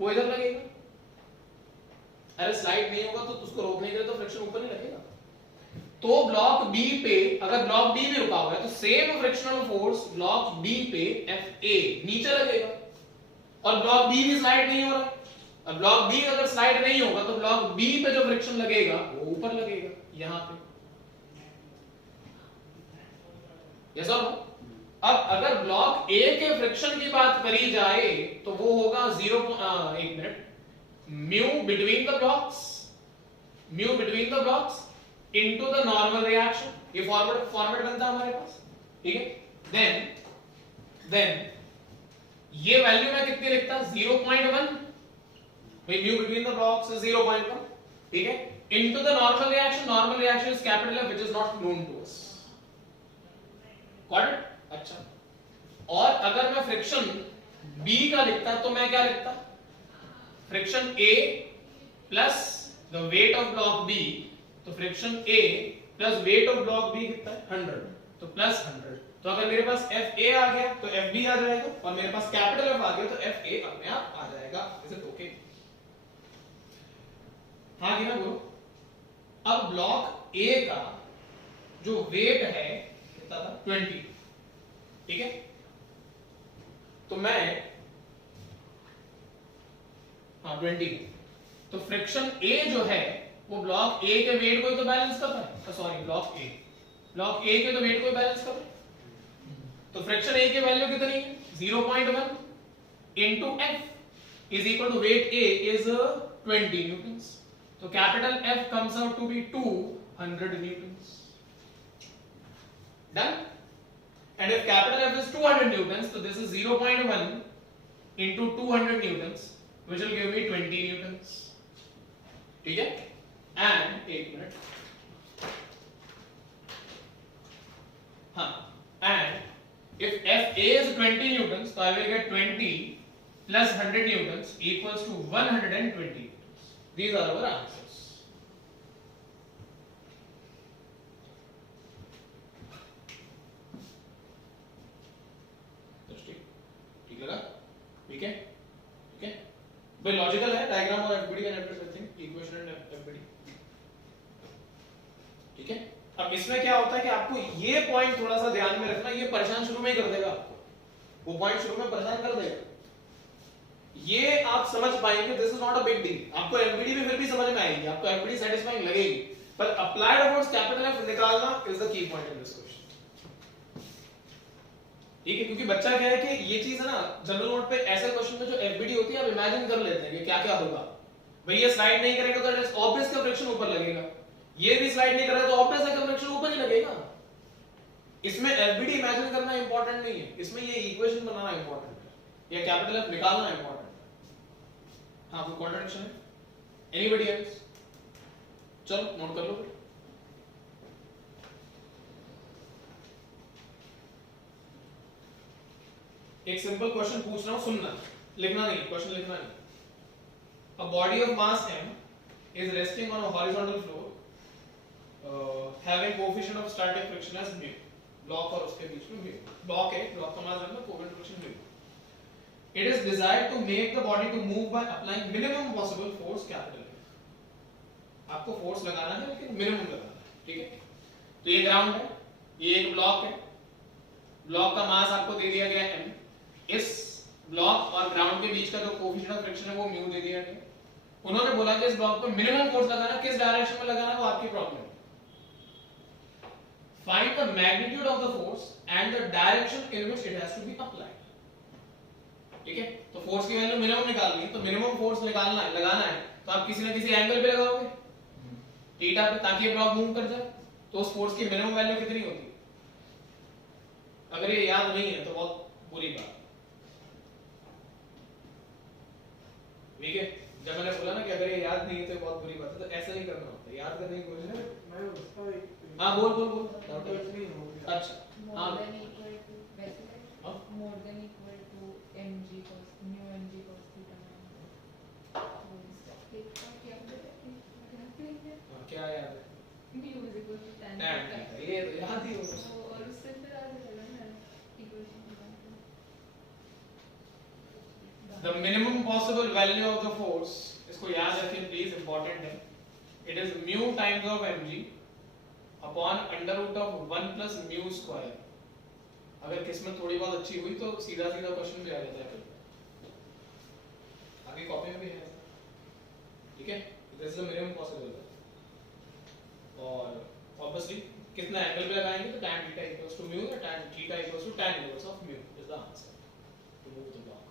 वो इधर लगेगा अरे स्लाइड नहीं होगा तो उसको रोकने के लिए तो फ्रिक्शन ऊपर ही लगेगा तो ब्लॉक बी पे अगर ब्लॉक बी भी रुका हुआ है तो same frictional force block B पे एफ ए नीचे लगेगा और ब्लॉक बी भी स्लाइड नहीं हो रहा और ब्लॉक बी अगर स्लाइड नहीं होगा तो ब्लॉक बी पे जो फ्रिक्शन लगेगा वो ऊपर लगेगा यहां पे यस और अब अगर ब्लॉक ए के फ्रिक्शन की बात करी जाए तो वो होगा 0 एक minute mu between the blocks into the normal reaction ये फॉर्मेट बनता है हमारे पास ठीक है देन ये वैल्यू मैं कितनी लिखता 0.1 भाई mu between the blocks is 0.1 ठीक है into the normal reaction is capital F which is not known to us got it अच्छा और अगर मैं फ्रिक्शन बी का लिखता तो मैं क्या लिखता friction A plus the weight of block B तो friction A plus weight of block B कितना है 100 तो प्लस 100 तो अगर मेरे पास एफ ए आ गया तो एफ बी आ जाएगा और मेरे पास कैपिटल एफ आ गया तो एफ ए अपने आप आ जाएगा इज इट ओके हाँ कि ना बोलो अब ब्लॉक ए का जो वेट है कितना था 20 ठीक है तो मैं हाँ 20 तो फ्रिक्शन ए जो है वो ब्लॉक ए के वेट को ही तो बैलेंस कर रहा है सॉरी ब्लॉक ए के तो वेट को ही बैलेंस कर रहा है तो फ्रिक्शन ए की वैल्यू कितनी है 0.1 into F is equal to weight A is 20 newtons तो capital F comes out to be 200 newtons done and if capital F is 200 newtons so this is 0.1 into 200 newtons which will give me 20 newtons ठीक है and एक minute हाँ and if Fa is 20 newtons, so I will get 20 plus 100 newtons equals to 120 newtons. These are our answers. ठीक है भाई, logical है diagram और FBD and everything, equation and FBD, ठीक है। अब इसमें क्या होता है कि आपको ये पॉइंट थोड़ा सा ध्यान में रखना, ये परेशान शुरू में ही कर देगा आपको, वो पॉइंट शुरू में परेशान कर देगा, ये आप समझ पाएंगे, this is not a big deal. आपको एफबीडी भी फिर भी समझ में आएगी, आपको एफबीडी सेटिस्फाइंग लगेगी, पर अप्लाइड अफोर्स कैपिटल एफ निकालना is the key point in this question, ठीक है। क्योंकि बच्चा क्या है कि ये चीज है ना, जनरल नोट पे ऐसे क्वेश्चन में जो एफबीडी होती है आप इमेजिन कर लेते हैं कि क्या क्या होगा। भाई ये स्लाइड नहीं करेगा तो इट्स ऑब्वियस कि फ्रिक्शन ऊपर लगेगा, ये भी स्लाइड नहीं कर रहा तो ऑब्वियस है कि फ्रिक्शन ऊपर ही लगेगा। इसमें एफबीडी इमेजिन करना इंपॉर्टेंट नहीं है, इसमें ये इक्वेशन बनाना इंपॉर्टेंट है, या कैपिटल एफ निकालना इंपॉर्टेंट है। हाँ कोई कॉन्ट्रडिक्शन है? Anybody else? चलो नोट कर लो। एक सिंपल क्वेश्चन पूछ रहा हूं, सुनना, लिखना नहीं, क्वेश्चन लिखना नहीं। A body of mass m is resting on a horizontal floor, having coefficient of static friction as mu. Block और उसके बीच में mu. ब्लॉक है, ब्लॉक का मास है, coefficient friction mu. It is desired to make the body to move by applying minimum possible force capital F. आपको force लगाना है लेकिन मिनिमम लगाना है, ठीक है। तो ये ग्राउंड है, ये एक ब्लॉक है, ब्लॉक का मास आपको दे दिया गया m, इस ब्लॉक और ग्राउंड के बीच का जो कोएफिशिएंट ऑफ फ्रिक्शन है वो म्यू दे दिया गया। उन्होंने बोला कि इस ब्लॉक पे मिनिमम फोर्स लगाना, किस डायरेक्शन में लगाना वो आपकी प्रॉब्लम है। Find the magnitude of the force and the direction in which it has to be applied, ठीक है। तो फोर्स की वैल्यू मिनिमम निकालनी है, तो मिनिमम फोर्स निकालना है, लगाना है, तो आप किसी ना किसी एंगल पे लगाओगे थीटा पे, ताकि ये ब्लॉक मूव कर जाए। तो उस फोर्स की मिनिमम वैल्यू कितनी होती है? अगर ये याद नहीं है तो बहुत बुरी बात, ठीक है। जब मैंने बोला ना कि अगर ये याद नहीं है तो बहुत बुरी बात है, तो ऐसा नहीं करना होता, याद करने की कोशिश है। मैं उसका एक हाँ बोल नहीं हो गया। अच्छा हाँ more than equal to वैसे हाँ? more than equal to mg cos mu mg cos theta एक और क्या बोले थे? हाँ, क्या याद है? mu is equal to tan Tan theta. theta, ये तो याद ही होगा। वो और उससे फिर आ जाएगा ना इक्वेशन निकालते The minimum possible value of the force, इसको याद रखें प्लीज, इंपॉर्टेंट है। It is mu times of mg upon under root of 1 plus mu square। अगर किस्मत थोड़ी बहुत अच्छी हुई तो सीधा सीधा क्वेश्चन भी आ जाता है, आगे कॉपी में भी है, ठीक है। This is the minimum possible। और ऑब्वियसली कितना एंगल पे लगाएंगे तो tan theta equals to mu या tan theta equals to tan inverse of mu is the answer to move the block।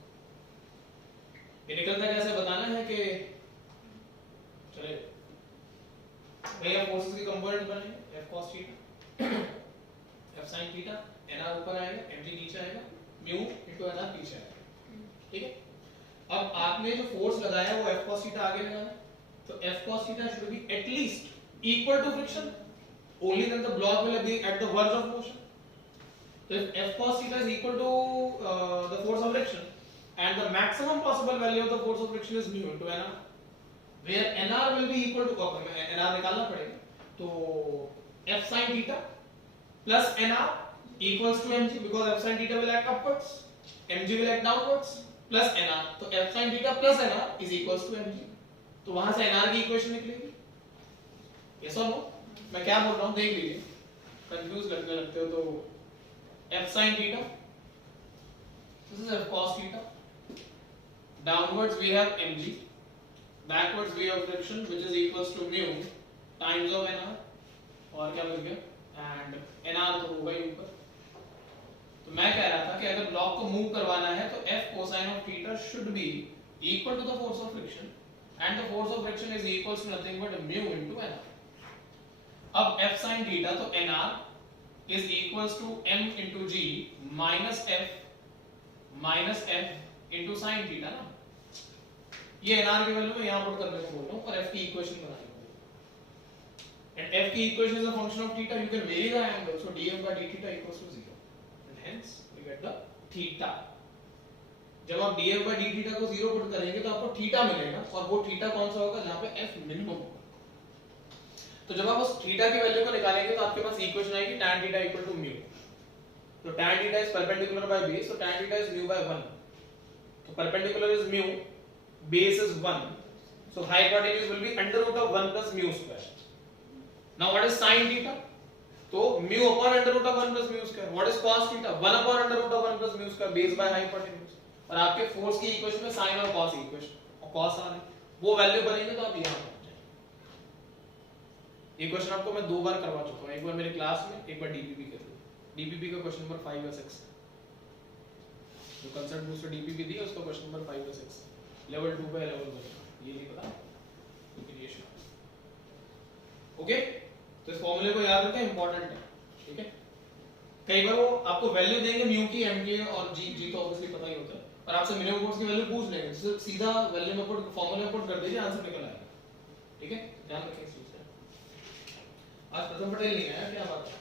ये निकलता कैसे बताना है कि चले भैया फोर्सेस के कंपोनेंट बनेंगे f cos theta f sin theta, nr ऊपर आएगा, mg नीचे आएगा, mu into nr पीछे आएगा, ठीक है। अब आपने जो फोर्स लगाया है वो f cos थीटा आगे लगाना है, तो f cos theta should be at least equal to friction, only then the block will be at the verge of motion। So if f cos theta is equal to the force of friction and the maximum possible value of the force of friction is mu into nr, where nr will be equal to nr निकालना पड़ेगा, तो f sin theta plus nr equals to mg, because f sin theta will act upwards, mg will act downwards, plus nr, तो f sin theta plus nr is equals to mg। तो वहां से nr की equation निकलेगी, yes और no? मैं क्या बोल रहा हूं देख लीजिए, कंफ्यूज लगने लगते हो तो f sin theta, this is f cos theta, downwards we have mg, backwards we have friction which is equals to mu times of nr, और क्या मिल गया, and nr तो होगा ही ऊपर। तो मैं कह रहा था कि अगर ब्लॉक को मूव करवाना है तो f cosine of theta should be equal to the force of friction, and the force of friction is equals to nothing but mu into nr। अब f sin theta तो nr is equals to m into g minus f into sin theta ना, ये nr की value मैं यहाँ put करने को बोल रहा हूँ और f की इक्वेशन बनाने को बोल रहा हूँ। And f की equation is a function of theta, you can vary the angle, so df by d theta equals to 0, and hence you get the theta। जब आप df by d theta को 0 put करेंगे तो आपको theta मिलेगा, और वो थीटा कौन सा होगा जहाँ पे f मिनिमम होगा। तो जब आप उस थीटा की वैल्यू को निकालेंगे तो आपके पास इक्वेशन आएगी tan theta equal to mu। तो tan theta is perpendicular by base, so tan theta is mu by 1। So perpendicular is mu, base is 1. So hypotenuse will be under root of 1 plus mu square. Now what is sin theta? So mu upon under root of 1 plus mu square. What is cos theta? 1 upon under root of 1 plus mu square base by hypotenuse. और आपके force की equation में sin और cos equation और cos आ रहे वो value बनेंगे तो आप यहाँ पहुंच जाएंगे। ये क्वेश्चन आपको मैं 2 बार करवा चुका हूँ, एक बार मेरे क्लास में, एक बार डीपीपी कर लो। डीपीपी का क्वेश्चन नंबर 5 या 6 जो कंसेप्ट बूस्टर डीपीपी दी है उसका क्वेश्चन नंबर 5 या 6 लेवल 2 पे लेवल 1 ये नहीं पता लेकिन ये श्योर। ओके, तो इस फॉर्मूले को याद रखें, इंपॉर्टेंट है। ठीक है, कई बार वो आपको वैल्यू देंगे म्यू की, एम की और जी तो ऑब्वियसली पता ही होता है, और आपसे मिनिमम फोर्स की वैल्यू पूछ लेंगे, तो सीधा वैल्यू में पुट फॉर्मूले में पुट कर दीजिए, आंसर निकल आएगा। ठीक है, ध्यान रखें इस चीज का। आज प्रथम पटेल नहीं आया, क्या बात है?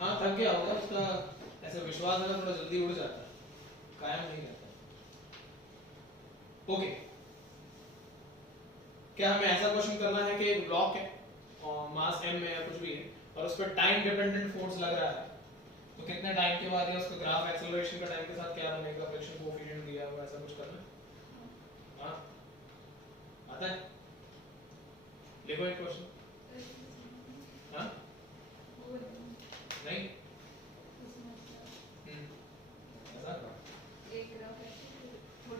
हाँ थक गया होगा, उसका ऐसे विश्वास है ना थोड़ा जल्दी उड़ जाता है, कायम नहीं रहता। ओके, क्या हमें ऐसा क्वेश्चन करना है कि एक ब्लॉक है और मास m है या कुछ भी है और उस पर टाइम डिपेंडेंट फोर्स लग रहा है, तो कितने टाइम के बाद या उसका ग्राफ एक्सेलरेशन का टाइम के साथ क्या बनेगा, फ्रिक्शन कोएफिशिएंट दिया हुआ, ऐसा कुछ करना है? हाँ आता है, लिखो एक क्वेश्चन। हाँ नहीं ऐसा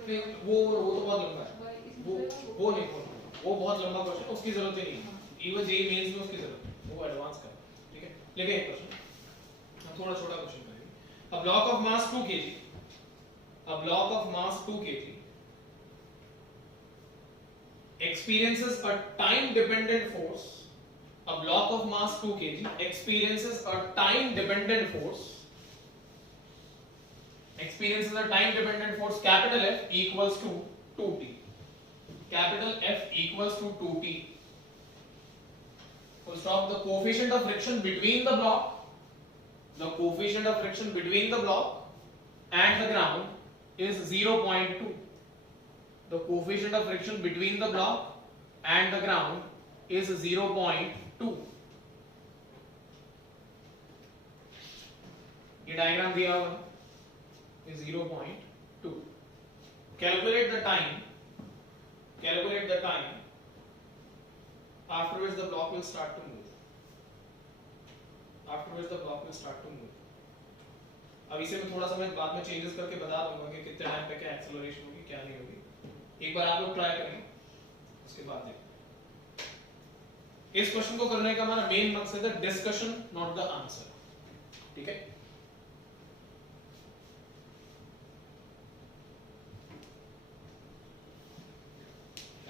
नहीं, वो तो बहुत लंबा है, वो नहीं वो बहुत लंबा क्वेश्चन, उसकी जरूरत ही नहीं है, इवन जेईई मेंस में उसकी जरूरत है, वो एडवांस कर। ठीक है, लेकिन एक क्वेश्चन हम थोड़ा छोटा क्वेश्चन करेंगे। A block of mass 2 kg, a block of mass 2 kg experiences a time dependent force, a block of mass 2 kg experiences a time dependent force, experiences a time dependent force capital F equals to 2t, capital F equals to 2t. Full stop. The coefficient of friction between the block, the coefficient of friction between the block and the ground is 0.2. The coefficient of friction between the block and the ground is 0.2. ये diagram दिया हुआ है 0.2. Calculate the time. Calculate the time after which the block will start to move. After which the block will start to move. अब इसे मैं थोड़ा सा मैं बाद में चेंजेस करके बता दूंगा कि कितने टाइम पे क्या एक्सेलरेशन होगी क्या नहीं होगी। एक बार आप लोग ट्राई करेंगे, उसके बाद देखें। इस क्वेश्चन को करने का हमारा मेन मकसद है डिस्कशन, नॉट द आंसर। ठीक है,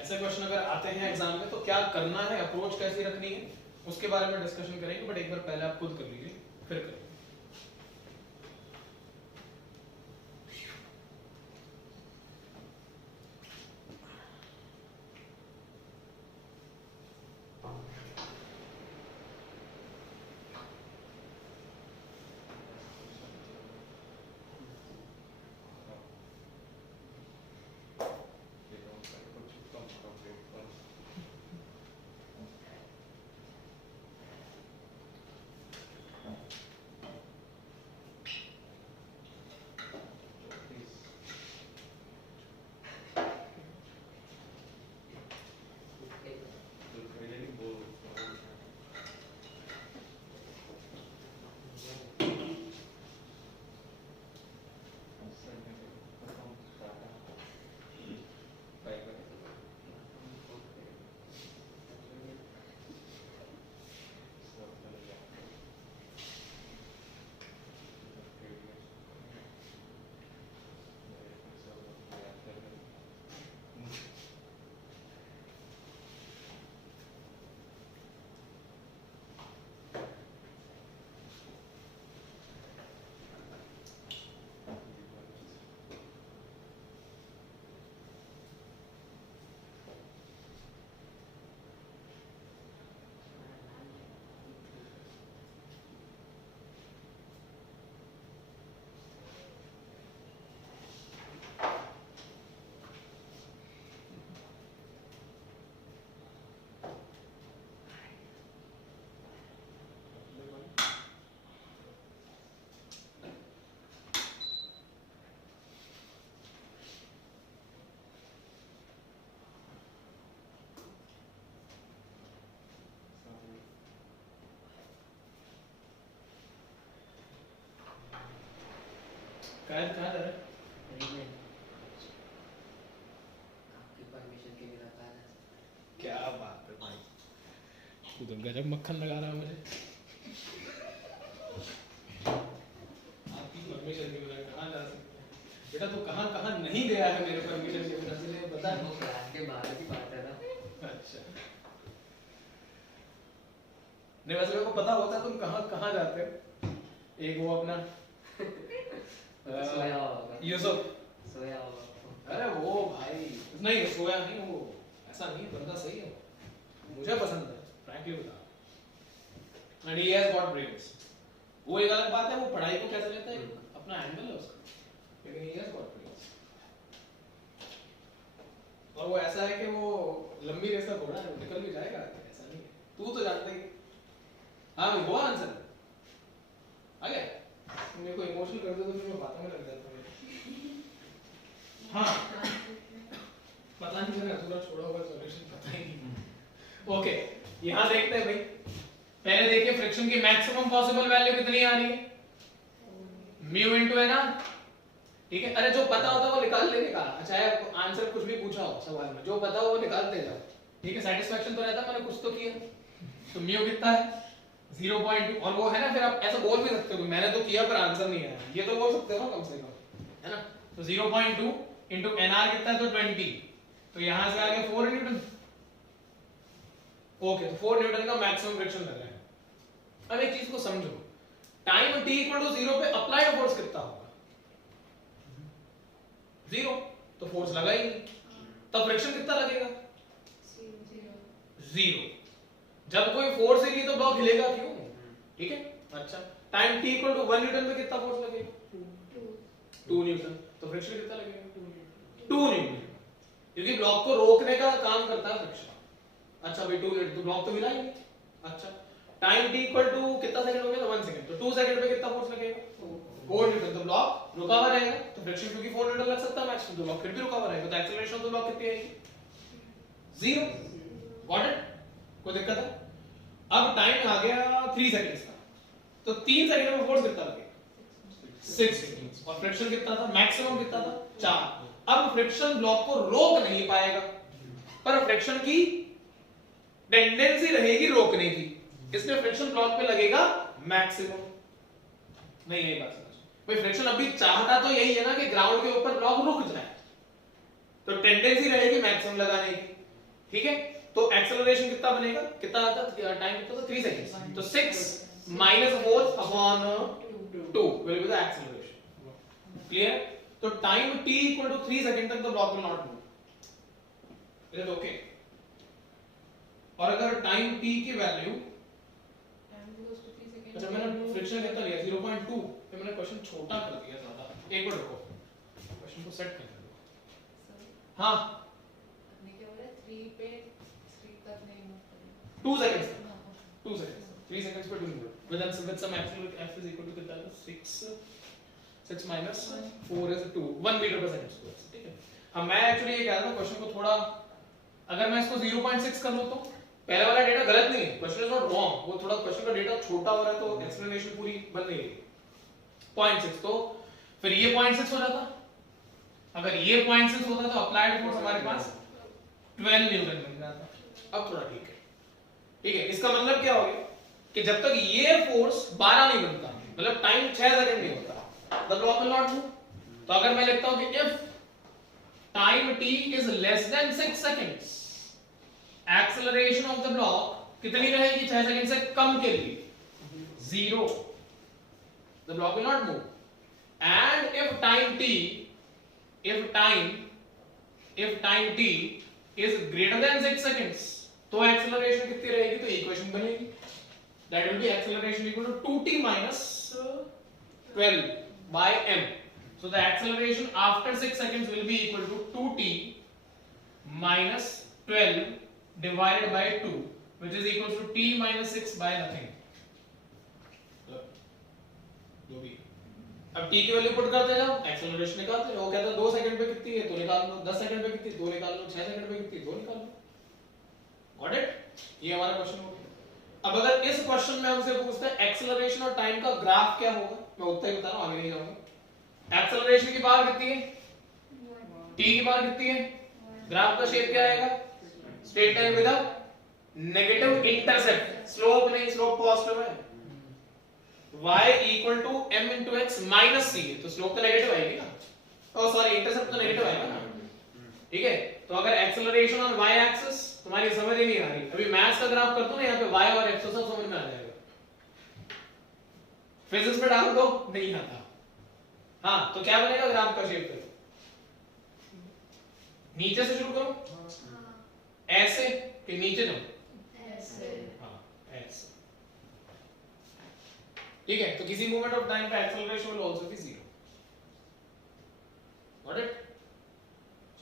ऐसे क्वेश्चन अगर आते हैं एग्जाम में तो क्या करना है, अप्रोच कैसी रखनी है, उसके बारे में डिस्कशन करेंगे, बट एक बार पहले आप खुद कर लीजिए फिर करेंगे। कहाँ जा रहा है? आपकी परमिशन के बिना कहाँ जा सकते हैं? क्या बात है भाई, तू तो गजब मक्खन लगा रहा है मुझे। आपकी परमिशन के बिना कहाँ जा सकते हैं? बेटा तू कहाँ कहाँ नहीं गया है मेरे परमिशन के बिना, तुझे पता है? वो क्लास के बाहर की बात है ना। अच्छा, नहीं वैसे मेरे को पता होता तुम कहाँ कहाँ जाते हो। एक वो अपना सोया होगा। यूसुफ, सोया होगा। अरे वो भाई नहीं सोया नहीं, वो ऐसा नहीं, बंदा सही है, मुझे पसंद है फ्रैंकली बता। And he has got brains, वो एक अलग बात है, वो पढ़ाई को कैसे लेता है अपना एंगल है उसका, लेकिन ही हैज गॉट ब्रेन्स। और वो ऐसा है कि वो लंबी रेस का घोड़ा है, वो निकल भी जाएगा, ऐसा नहीं है। तू तो जानता ही। हाँ भाई हुआ आंसर आ गया। मेरे को इमोशनल कर दो तो फिर मैं बातों में लग जाता हूँ। हाँ पता नहीं, मैंने अधूरा छोड़ा होगा, सॉल्यूशन पता ही नहीं। ओके यहाँ देखते हैं भाई, पहले देखिए फ्रिक्शन की मैक्सिमम पॉसिबल वैल्यू कितनी आ रही है, म्यू इनटू एन आर। ठीक है, अरे जो पता होता है वो निकाल लेने का, चाहे आंसर कुछ भी पूछा हो सवाल में, जो पता हो वो निकालते जाओ। ठीक है, सेटिस्फैक्शन तो रहता है, मैंने कुछ तो किया। तो म्यू कितना है 0.2, और वो है ना, फिर आप ऐसा बोल भी सकते हो मैंने तो किया पर आंसर नहीं आया, ये तो बोल सकते हो कम से कम, है ना। तो 0.2 इनटू एनआर कितना है, तो 20, तो यहां से आगे 4 न्यूटन। ओके, तो 4 न्यूटन का मैक्सिमम फ्रिक्शन लग रहा है। अब एक चीज को समझो, टाइम t इक्वल टू 0 पे अप्लाइड फोर्स कितना होगा, 0, तो फोर्स लगा ही नहीं, तब फ्रिक्शन कितना लगेगा, 0। जब कोई फोर्स ही नहीं तो ब्लॉक हिलेगा क्यों, ठीक है। अच्छा, time t equal to 1 newton पे कितना फोर्स लगेगा, 2 न्यूटन, तो फ्रिक्शन कितना लगेगा, 2 न्यूटन, क्योंकि ब्लॉक को रोकने का काम करता है फ्रिक्शन। अच्छा भाई 2 न्यूटन, तो ब्लॉक तो हिला ही नहीं। अच्छा, टाइम t इक्वल टू कितना सेकंड हो गया, 1 सेकंड, तो 2 सेकंड पे कितना फोर्स लगेगा, 4 न्यूटन, तो ब्लॉक रुका हुआ रहेगा। तो फ्रिक्शन क्योंकि 4 न्यूटन लग सकता है मैक्सिमम, तो ब्लॉक फिर भी रुका हुआ रहेगा, तो एक्सीलरेशन ऑफ द ब्लॉक कितनी आएगी, 0। गॉट इट, कोई दिक्कत है। अब टाइम आ गया 3 सेकंड्स का, तो 3 सेकंड में फोर्स कितना लगेगा, 6 सेकंड्स, और फ्रिक्शन कितना था, मैक्सिमम कितना था, 4। अब फ्रिक्शन ब्लॉक को रोक नहीं पाएगा, पर फ्रिक्शन की टेंडेंसी रहेगी रोकने की, इसलिए फ्रिक्शन ब्लॉक पे लगेगा मैक्सिमम। नहीं यही बात समझ भाई, फ्रिक्शन अभी चाहता तो यही है ना कि ग्राउंड के ऊपर ब्लॉक रुक जाए, तो टेंडेंसी रहेगी मैक्सिमम लगाने की। ठीक है, तो एक्सेलरेशन कितना बनेगा, कितना आता टाइम कितना था, 3 सेकंड्स, तो 6 minus 4 upon 2 will be the acceleration. Clear? तो time t equal to 3 second तक the block will not move. Is it okay? और अगर टाइम t की वैल्यू, अच्छा मैंने फ्रिक्शन कितना लिया 0.2, फिर मैंने क्वेश्चन छोटा कर दिया ज्यादा। एक मिनट रुको, क्वेश्चन को सेट कर दो। हाँ, अपने क्या बोला 3 पे 3 तक नहीं मूव करेगा, 2 seconds, 2 seconds, 3 seconds per 2 minutes. With some absolute f is equal to कितना है, 6 minus 4 is 2, 1 meter per second square. ठीक है, अब मैं एक्चुअली ये कह रहा था क्वेश्चन को थोड़ा, अगर मैं इसको 0.6 कर लूं तो पहले वाला डेटा गलत नहीं है, क्वेश्चन इज नॉट रॉन्ग, वो थोड़ा क्वेश्चन का डेटा छोटा हो रहा है तो एक्सप्लेनेशन पूरी बन नहीं रही। 0.6, तो फिर ये 0.6 हो जाता, अगर ये 0.6 होता तो अप्लाइड फोर्स हमारे पास 12 न्यूटन बन जाता। अब थोड़ा ठीक है, ठीक है, इसका मतलब क्या हो गया कि जब तक ये फोर्स 12 नहीं बनता, मतलब टाइम 6 सेकंड नहीं होता, the block will not move. तो अगर मैं लिखता हूं कि if time t is less than 6 seconds, acceleration of the block कितनी रहेगी, 6 सेकंड से कम के लिए 0, the block will not move. And if time t is greater than 6 seconds, तो एक्सेलरेशन कितनी रहेगी, तो इक्वेशन बनेगी, that will be acceleration equal to 2t minus 12 by m. So the acceleration after 6 seconds will be equal to 2t minus 12 divided by 2, which is equal to t minus 6 by nothing. जो भी, अब t की value put करते जाओ, acceleration निकालते जाओ, वो कहता है 2 सेकंड पे कितनी है तो निकाल लो, 10 सेकंड पे कितनी 2 निकाल लो, 6 सेकंड पे कितनी 2 निकाल लो। गॉट इट, ये हमारा क्वेश्चन हो गया। अब अगर इस क्वेश्चन में हमसे पूछते हैं एक्सेलरेशन और टाइम का ग्राफ क्या होगा, मैं उतना ही बता रहा हूं, आगे नहीं जाऊंगा। एक्सेलरेशन की पावर कितनी है, t की पावर कितनी है, ग्राफ का शेप क्या आएगा, straight line with a negative intercept, slope नहीं, स्लोप पॉजिटिव है, y equal to m into x minus c, तो स्लोप तो नेगेटिव आएगी ना, ओ सॉरी इंटरसेप्ट तो नेगेटिव आएगा ना, ठीक है। तो अगर एक्सेलरेशन ऑन y एक्सिस, तुम्हारी समझ ही नहीं आ रही, अभी मैथ्स का ग्राफ कर दो ना, यहाँ पे y और x सब समझ में आ जाएगा, फिजिक्स में डाल दो नहीं आता। हाँ तो क्या बनेगा ग्राफ का शेप, नीचे से शुरू करो, ऐसे कि नीचे जाओ, हाँ ऐसे, ठीक है। तो किसी मोमेंट ऑफ टाइम पे acceleration will also be 0, got it,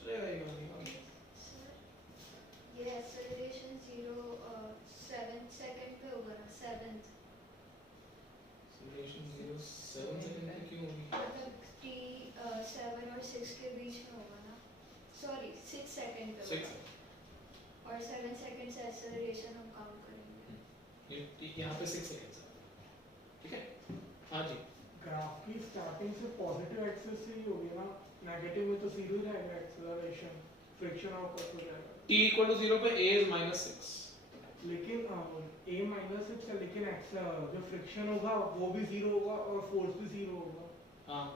चलेगा ये वाली ये एक्सेलरेशन 7 सेकंड पे होगा ना, 7th एक्सेलरेशन 0 7 सेकंड पे क्यों होगी, मतलब t 7 और 6 के बीच में होगा ना, सॉरी 6 सेकंड पे 6 होगा, और 7 सेकंड से एक्सेलरेशन हम काउंट करेंगे। ये यहाँ पे 6 सेकंड, ठीक है। हाँ जी, ग्राफ की स्टार्टिंग से पॉजिटिव एक्सिस से ही होगी ना, नेगेटिव में तो जीरो जाएगा एक्सेलरेशन, फ्रिक्शन और कट हो जाएगा। t इक्वल टू 0 पे a इज -6, लेकिन a -6 है, लेकिन जो फ्रिक्शन होगा वो भी जीरो होगा और फोर्स भी जीरो होगा। हाँ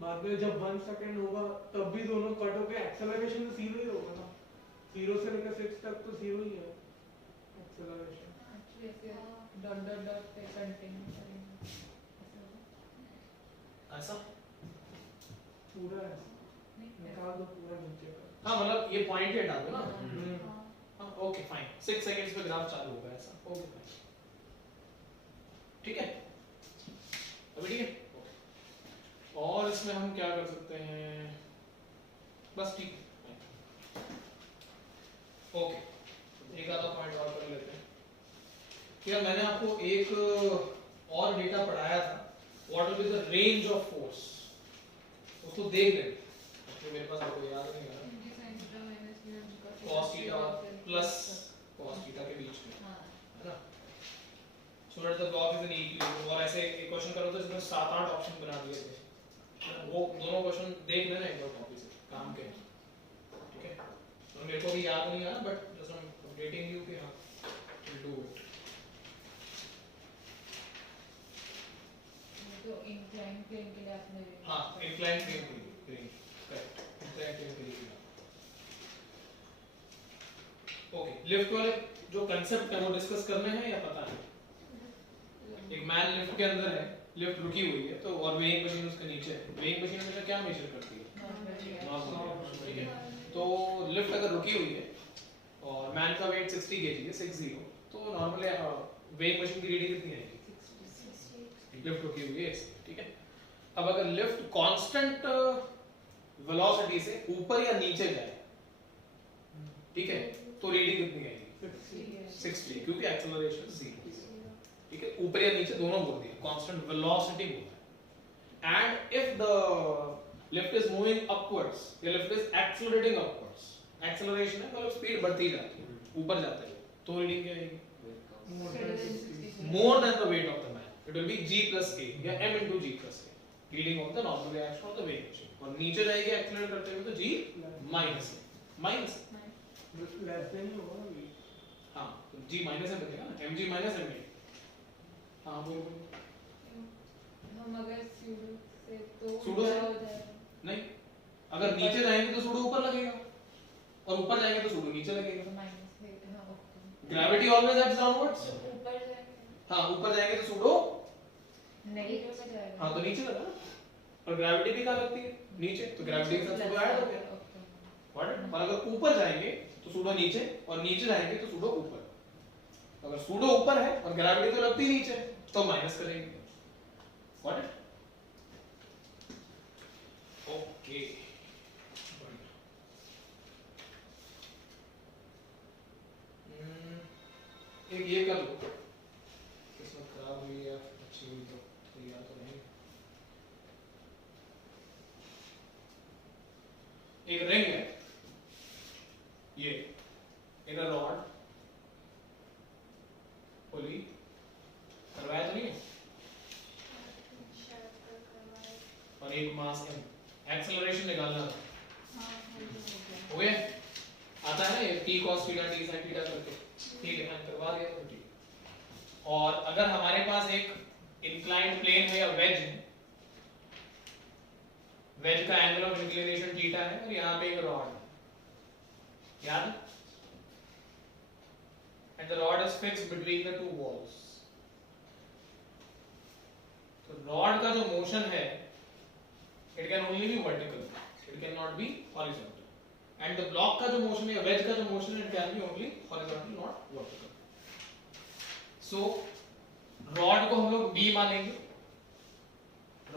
बाद में जब 1 सेकंड होगा तब भी दोनों कट होके एक्सेलरेशन तो जीरो ही होगा ना, 0 से लेकर 6 तक तो जीरो ही है एक्सेलरेशन। एक्चुअली ऐसे डॉट डॉट डॉट पे कंटिन्यू करेंगे ऐसा, पूरा है, नहीं निकाल दो पूरा नीचे का। हाँ मतलब ये पॉइंट ही हटा दो ना, हाँ हाँ ओके फाइन, 6 सेकंड्स पे ग्राफ चालू होगा ऐसा, ओके फाइन, ठीक है, अभी ठीक है। और इसमें हम क्या कर सकते हैं, बस ठीक है, ओके एक आधा पॉइंट और कर लेते हैं। यार मैंने आपको एक और डेटा पढ़ाया था, what will be the range of force, उसको देख लेते हैं, तो मेरे पास आपको याद नहीं आ रहा, cos theta plus cos theta के बीच में, है ना, so that the block is an equilibrium, और ऐसे एक क्वेश्चन करो तो जिसमें 7-8 ऑप्शन बना दिए थे, वो दोनों क्वेश्चन देख लेना एक बार कॉपी से, काम के, ठीक है। तो मेरे को भी याद नहीं आ रहा, but just I am updating you कि हाँ डू इट। तो इंक्लाइन प्लेन के लिए आपने हाँ इंक्लाइन प्लेन के लिए, करेक्ट, इंक्लाइन प्लेन के लिए, ओके। लिफ्ट वाले जो कंसेप्ट है वो डिस्कस करने हैं या पता है, एक मैन लिफ्ट के अंदर है, लिफ्ट रुकी हुई है, तो और वेइंग मशीन उसके नीचे है, वेइंग मशीन हमेशा क्या मेजर करती है, नॉर्मल, ठीक है। तो लिफ्ट अगर रुकी हुई है और मैन का वेट 60 kg है, 60, तो नॉर्मली वेइंग मशीन की रीडिंग कितनी आएगी, लिफ्ट रुकी हुई है, ठीक है। अब अगर लिफ्ट कांस्टेंट वेलोसिटी से ऊपर या नीचे जाए, ठीक है, तो रीडिंग कितनी आएगी, 60, क्योंकि एक्सेलरेशन 0, ठीक है, ऊपर या नीचे दोनों बोल दिया, कांस्टेंट वेलोसिटी बोलता है। And if the lift is moving upwards, या lift is accelerating upwards, acceleration है मतलब स्पीड बढ़ती जाती है, ऊपर जाते हुए, तो रीडिंग क्या आएगी, more than the weight of the man, it will be g plus a या m into g plus a, reading of the normal reaction of the weighing machine, और नीचे जाएगी एक्सेलरेट करते हुए तो g minus minus less than ही होगा ना, हाँ तो g माइनस है बनेगा ना, mg minus ma, हाँ बोलो, हम अगर सूडो से तो सूडो से? क्या हो जाएगा? नहीं, अगर नीचे जाएंगे तो सूडो ऊपर लगेगा, और ऊपर जाएंगे तो सूडो नीचे लगेगा, माइनस है, हाँ okay. Gravity always acts downwards, ऊपर जाएंगे हाँ ऊपर जाएंगे तो सूडो, नेगेटिव में जाएगा, हाँ तो नीचे लगा ना, और ग्रेविटी भी कहाँ लगती है, नीचे, तो ग्रेविटी के साथ सूडो ऐड हो गया, व्हाट, और अगर ऊपर जाएंगे तो सूडो नीचे, और नीचे जाएंगे तो सूडो ऊपर, अगर सूडो ऊपर है और ग्रेविटी तो लगती नीचे, तो माइनस करेंगे, व्हाट, ओके, एक ये कर लो, किस्मत खराब हुई या अच्छी हुई तो याद तो नहीं, एक रिंग है, ये एक रॉड पुली करवाया तो नहीं है, शायद कर करवाए, और एक मास m, एक्सेलरेशन निकालना था, हाँ वो तो हो गया। हो गया? आता है ना ये t cos theta t sin theta करके, ठीक है, हम करवा दिया तो ठीक। और अगर हमारे पास एक इंक्लाइंड प्लेन है या वेज है, वेज का एंगल ऑफ इंक्लिनेशन थीटा है और यहाँ पे एक रॉड है, याद है? And the rod is fixed between the two walls. तो rod का जो motion है, it can only be vertical, it cannot be horizontal. And the block का जो motion है, wedge का जो motion है, it can be only horizontal, not vertical. So rod को हम लोग B मानेंगे,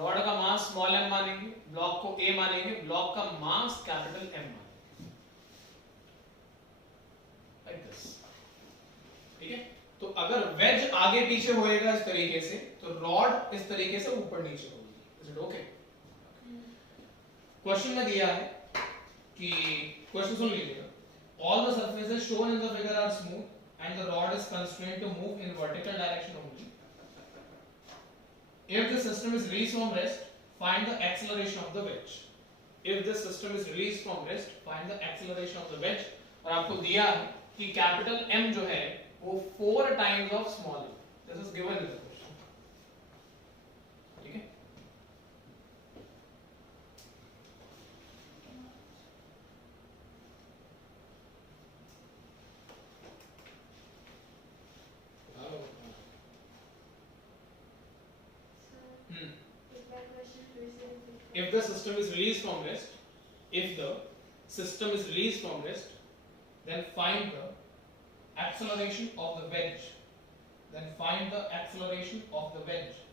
rod का mass small m मानेंगे, block को A मानेंगे, block का mass capital M मानेंगे, like this. ठीक है? तो अगर वेज आगे पीछे होएगा इस तरीके से, तो रॉड इस तरीके से ऊपर नीचे होगी। Is it okay? क्वेश्चन में दिया है कि, क्वेश्चन सुन लीजिएगा, all the surfaces shown in the figure are smooth and the rod is constrained to move in vertical direction only. If the system is released from rest, find the acceleration of the wedge. If the system is released from rest, find the acceleration of the wedge. और आपको दिया है कि capital M जो है वो 4 times of small m. This is given in the question. ठीक है? If the system is released from rest, if the system is released from rest, then find the acceleration of the wedge. Then find the acceleration of the wedge.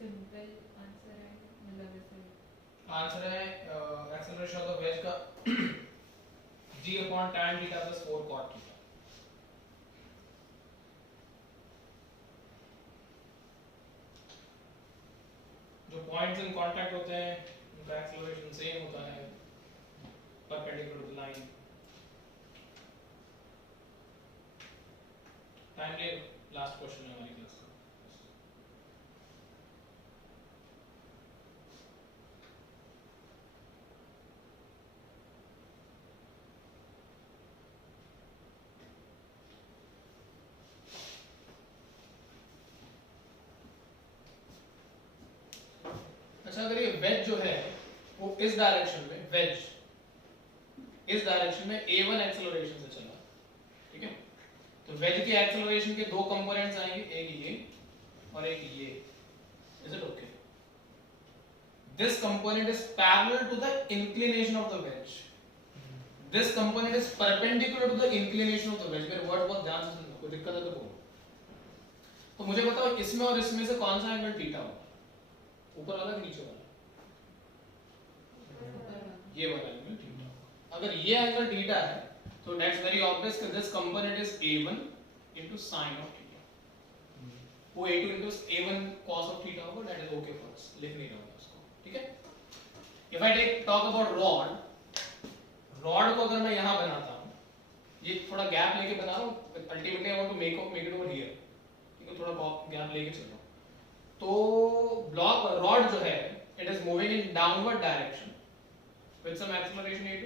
Simple answer है, मतलब ऐसे answer है acceleration of the veg का g upon tan theta plus 4 cot theta। जो points in contact होते हैं उनका acceleration same होता है परपेंडिकुलर टू लाइन। टाइम ले, लास्ट क्वेश्चन है हमारी क्लास का। अच्छा, अगर ये वेज जो है वो इस डायरेक्शन में, वेज इस डायरेक्शन में a1 एक्सेलरेशन से चला, ठीक है, तो वेज के एक्सेलरेशन के दो कंपोनेंट्स आएंगे, एक ये और एक ये। Is it okay? This component is parallel to the inclination of the wedge, this component is perpendicular to the inclination of the wedge. मेरे वर्ड बहुत ध्यान से सुनना, कोई दिक्कत है तो बोलो। तो मुझे बताओ इसमें और इसमें से कौन सा एंगल थीटा होगा, ऊपर वाला कि नीचे वाला? ये वाला एंगल थीटा। अगर ये एंगल थीटा है तो दैट्स वेरी ऑब्वियस कि this component is a1 into sin of theta. वो a2 into a1 cos of theta होगा, that is okay for us. लिख नहीं रहा हूँ उसको, ठीक है? If I talk about rod को अगर मैं यहाँ बनाता हूँ, ये थोड़ा गैप लेके बना रहा हूँ, ultimately I want to make it over here, ठीक है? थोड़ा गैप लेके चल रहा हूँ. तो rod जो है, it is moving in downward direction with some acceleration a2.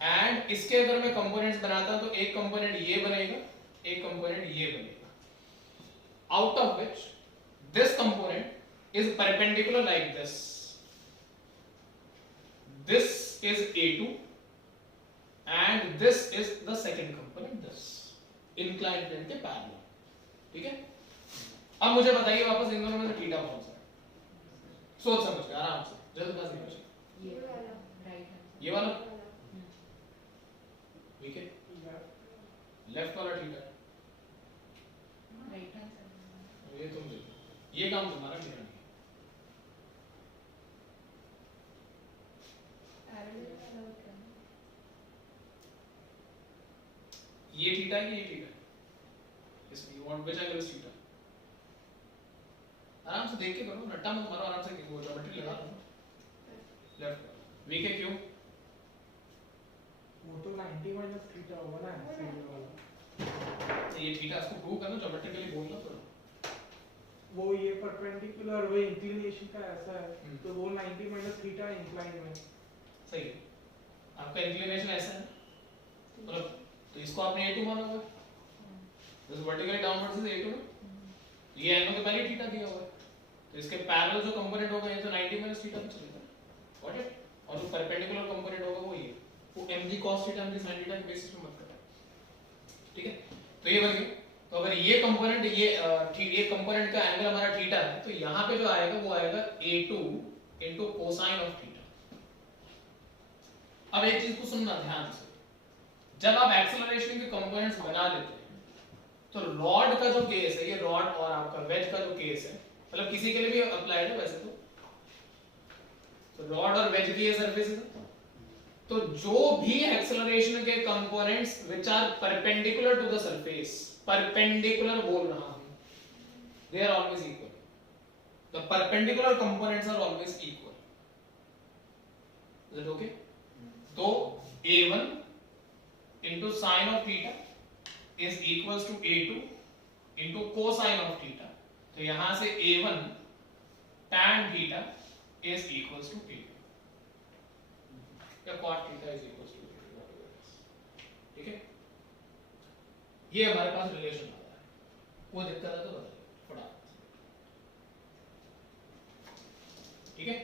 And इसके अगर मैं components बनाता हूँ तो एक component ये बनेगा, एक component ये बनेगा. Out of which this component is perpendicular like this. This is A2 and this is the second component, this inclined plane के parallel, ठीक है? अब मुझे बताइए वापस इन दोनों में से थीटा कौन सा है? सोच समझ के आराम से, जल्दबाजी नहीं होनी ये वाला। राइट हैंड ये वाला ठीक है? लेफ्ट वाला थीटा, राइट हैंड साइड ये तुम देखो, ये काम तुम्हारा मेरा नहीं है. पैरेलल वाला होता है. ये थीटा है कि ये थीटा है? इसमें you want which angle is theta? आराम से देख के करो, रट्टा मत मारो, आराम से वो ज्योमेट्री लगा लो. लेफ्ट वीके क्यों? वो तो 90 माइनस थीटा होगा ना सीधे वाला. ये थीटा इसको प्रूव करना, ज्योमेट्रिकली बोलना थोड़ा. वो ये परपेंडिकुलर वो इंक्लिनेशन का ऐसा है, तो वो 90 माइनस थीटा इंक्लाइन में. सही है. आपका इंक्लिनेशन ऐसा है, मतलब तो इसको आपने a2 माना हुआ है. This vertically downwards is a2 ना. ये एंगल तो पहले थीटा दिया हुआ है, तो इसके पैरेलल जो कंपोनेंट होगा ये तो 90 माइनस थीटा पे चलेगा. Got it? और जो परपेंडिकुलर कंपोनेंट होगा वो ये, वो mg cos theta mg sin theta के बेसिस पे मत करना, ठीक है? तो ये बन गया. तो अगर ये कंपोनेंट ये कंपोनेंट का एंगल हमारा थीटा है, तो यहाँ पे जो आएगा वो आएगा a2 into cosine of theta. अब एक चीज को सुनना ध्यान से, जब आप एक्सेलरेशन के कंपोनेंट्स बना लेते हैं तो रॉड का जो केस है, ये रॉड और आपका वेज का जो केस है, मतलब किसी के लिए भी अप्लाइड है वैसे तो रॉड और वेज की ये सरफेस है. तो जो भी एक्सेलरेशन के components which are perpendicular to the surface, perpendicular बोल रहा हूं, they are always equal. The perpendicular components are always equal. Is it okay? तो a1 into sin of theta is equals to a2 into cosine of theta. तो यहां से a1 tan theta is equals to a2 या cot theta is equals to a2, whatever it is. ठीक है? ये हमारे पास relation आ रहा है. वो दिक्कत है तो बताइए फटाफट. ठीक है?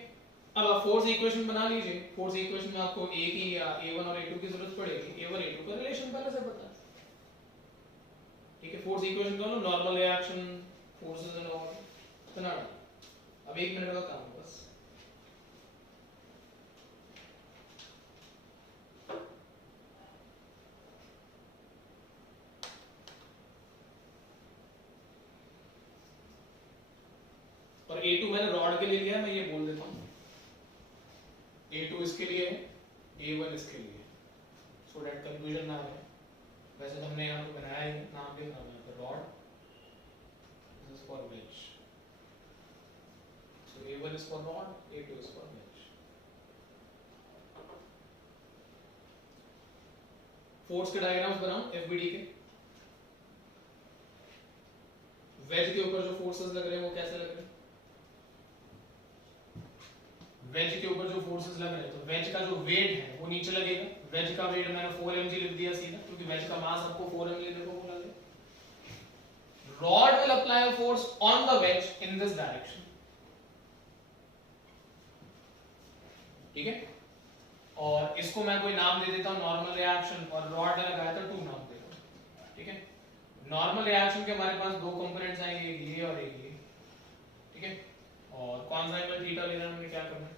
अब आप फोर्स इक्वेशन बना लीजिए. फोर्स इक्वेशन में आपको a की या a1 और a2 की जरूरत पड़ेगी. a1 a2 का रिलेशन पहले से पता है. ठीक है? फोर्स इक्वेशन का लो, normal reaction forces and all इतना. अब 1 मिनट का काम है बस. और a2 मैंने रॉड के लिए लिया, मैं ये बोल देता हूँ. a2 इसके लिए है, a1 इसके लिए, सो दैट कंफ्यूजन ना रहे. वैसे तो हमने यहाँ पे बनाया है, नाम लिखा है यहाँ पे rod, this is for wedge. So a1 is for rod, a2 is for wedge. Force के डायग्राम्स बनाओ एफबीडी के. वेज के ऊपर जो फोर्सेस लग रहे हैं वो कैसे लग रहे हैं? वेज के ऊपर जो फोर्सेस लग रहे हैं, तो वेज का जो वेट है वो नीचे लगेगा. वेज का वेट मैंने 4 mg लिख दिया सीधा, क्योंकि वेज का मास आपको 4 mg लेने को बोला है. Rod will apply a force on the ways in this direction. ठीक है? और इसको मैं कोई नाम दे देता हूं नॉर्मल रिएक्शन, और रॉड ने लगाया था 2 नाम दे दो. ठीक है? नॉर्मल रिएक्शन के हमारे पास 2 कंपोनेंट्स आएंगे, एक ये और एक ये. ठीक है? और कौन सा एंगल थीटा लेना है, हमें क्या करना है?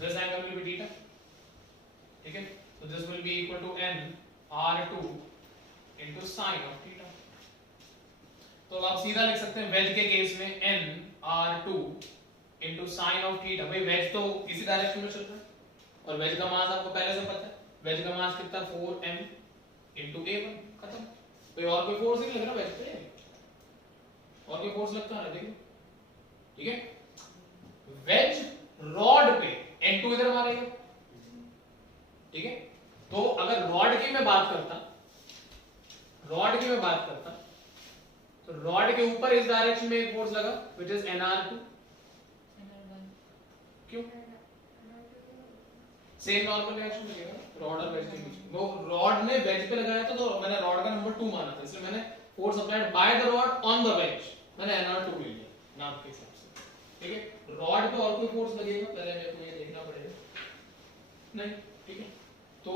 This angle will be theta. ठीक है? तो this will be equal to n r2 into sin of theta. तो आप सीधा लिख सकते हैं वेज के केस में n r2 into sin of theta. भाई वेज तो इसी डायरेक्शन में चल रहा है और वेज का मास आपको पहले से पता है. वेज का मास कितना 4m into a1. तो ये और कोई फोर्स नहीं लग रहा वेज पे, और कोई फोर्स लगता है देखो, ठीक है। वेज रॉड पे N2 इधर मारेगा, ठीक है। तो अगर रॉड की मैं बात करता, तो रॉड के ऊपर इस डायरेक्शन में एक फोर्स लगा व्हिच इज NR2, क्यों? सेम नॉर्मल रिएक्शन लगेगा रॉड और वेज के बीच में। वो रॉड ने वेज पे लगाया था तो मैंने रॉड का नंबर 2 माना था, इसलिए मैंने force applied by the rod on the ways, मैंने NR2 ले लिया नाम के हिसाब से, ठीक है। रॉड पे और कोई फोर्स लगेगा पहले मेरे को ये देखना पड़ेगा, नहीं, ठीक है। तो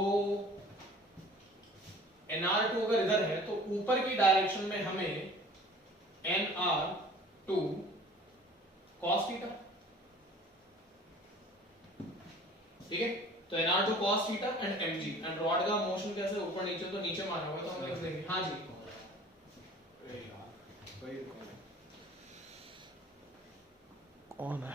NR2 अगर इधर है तो ऊपर की डायरेक्शन में हमें NR2 cos थीटा, ठीक है। तो NR2 cos theta and mg, and rod का मोशन कैसे ऊपर नीचे, तो नीचे माना होगा तो हम लिख देंगे, हाँ जी अरे यार, वही कौन है?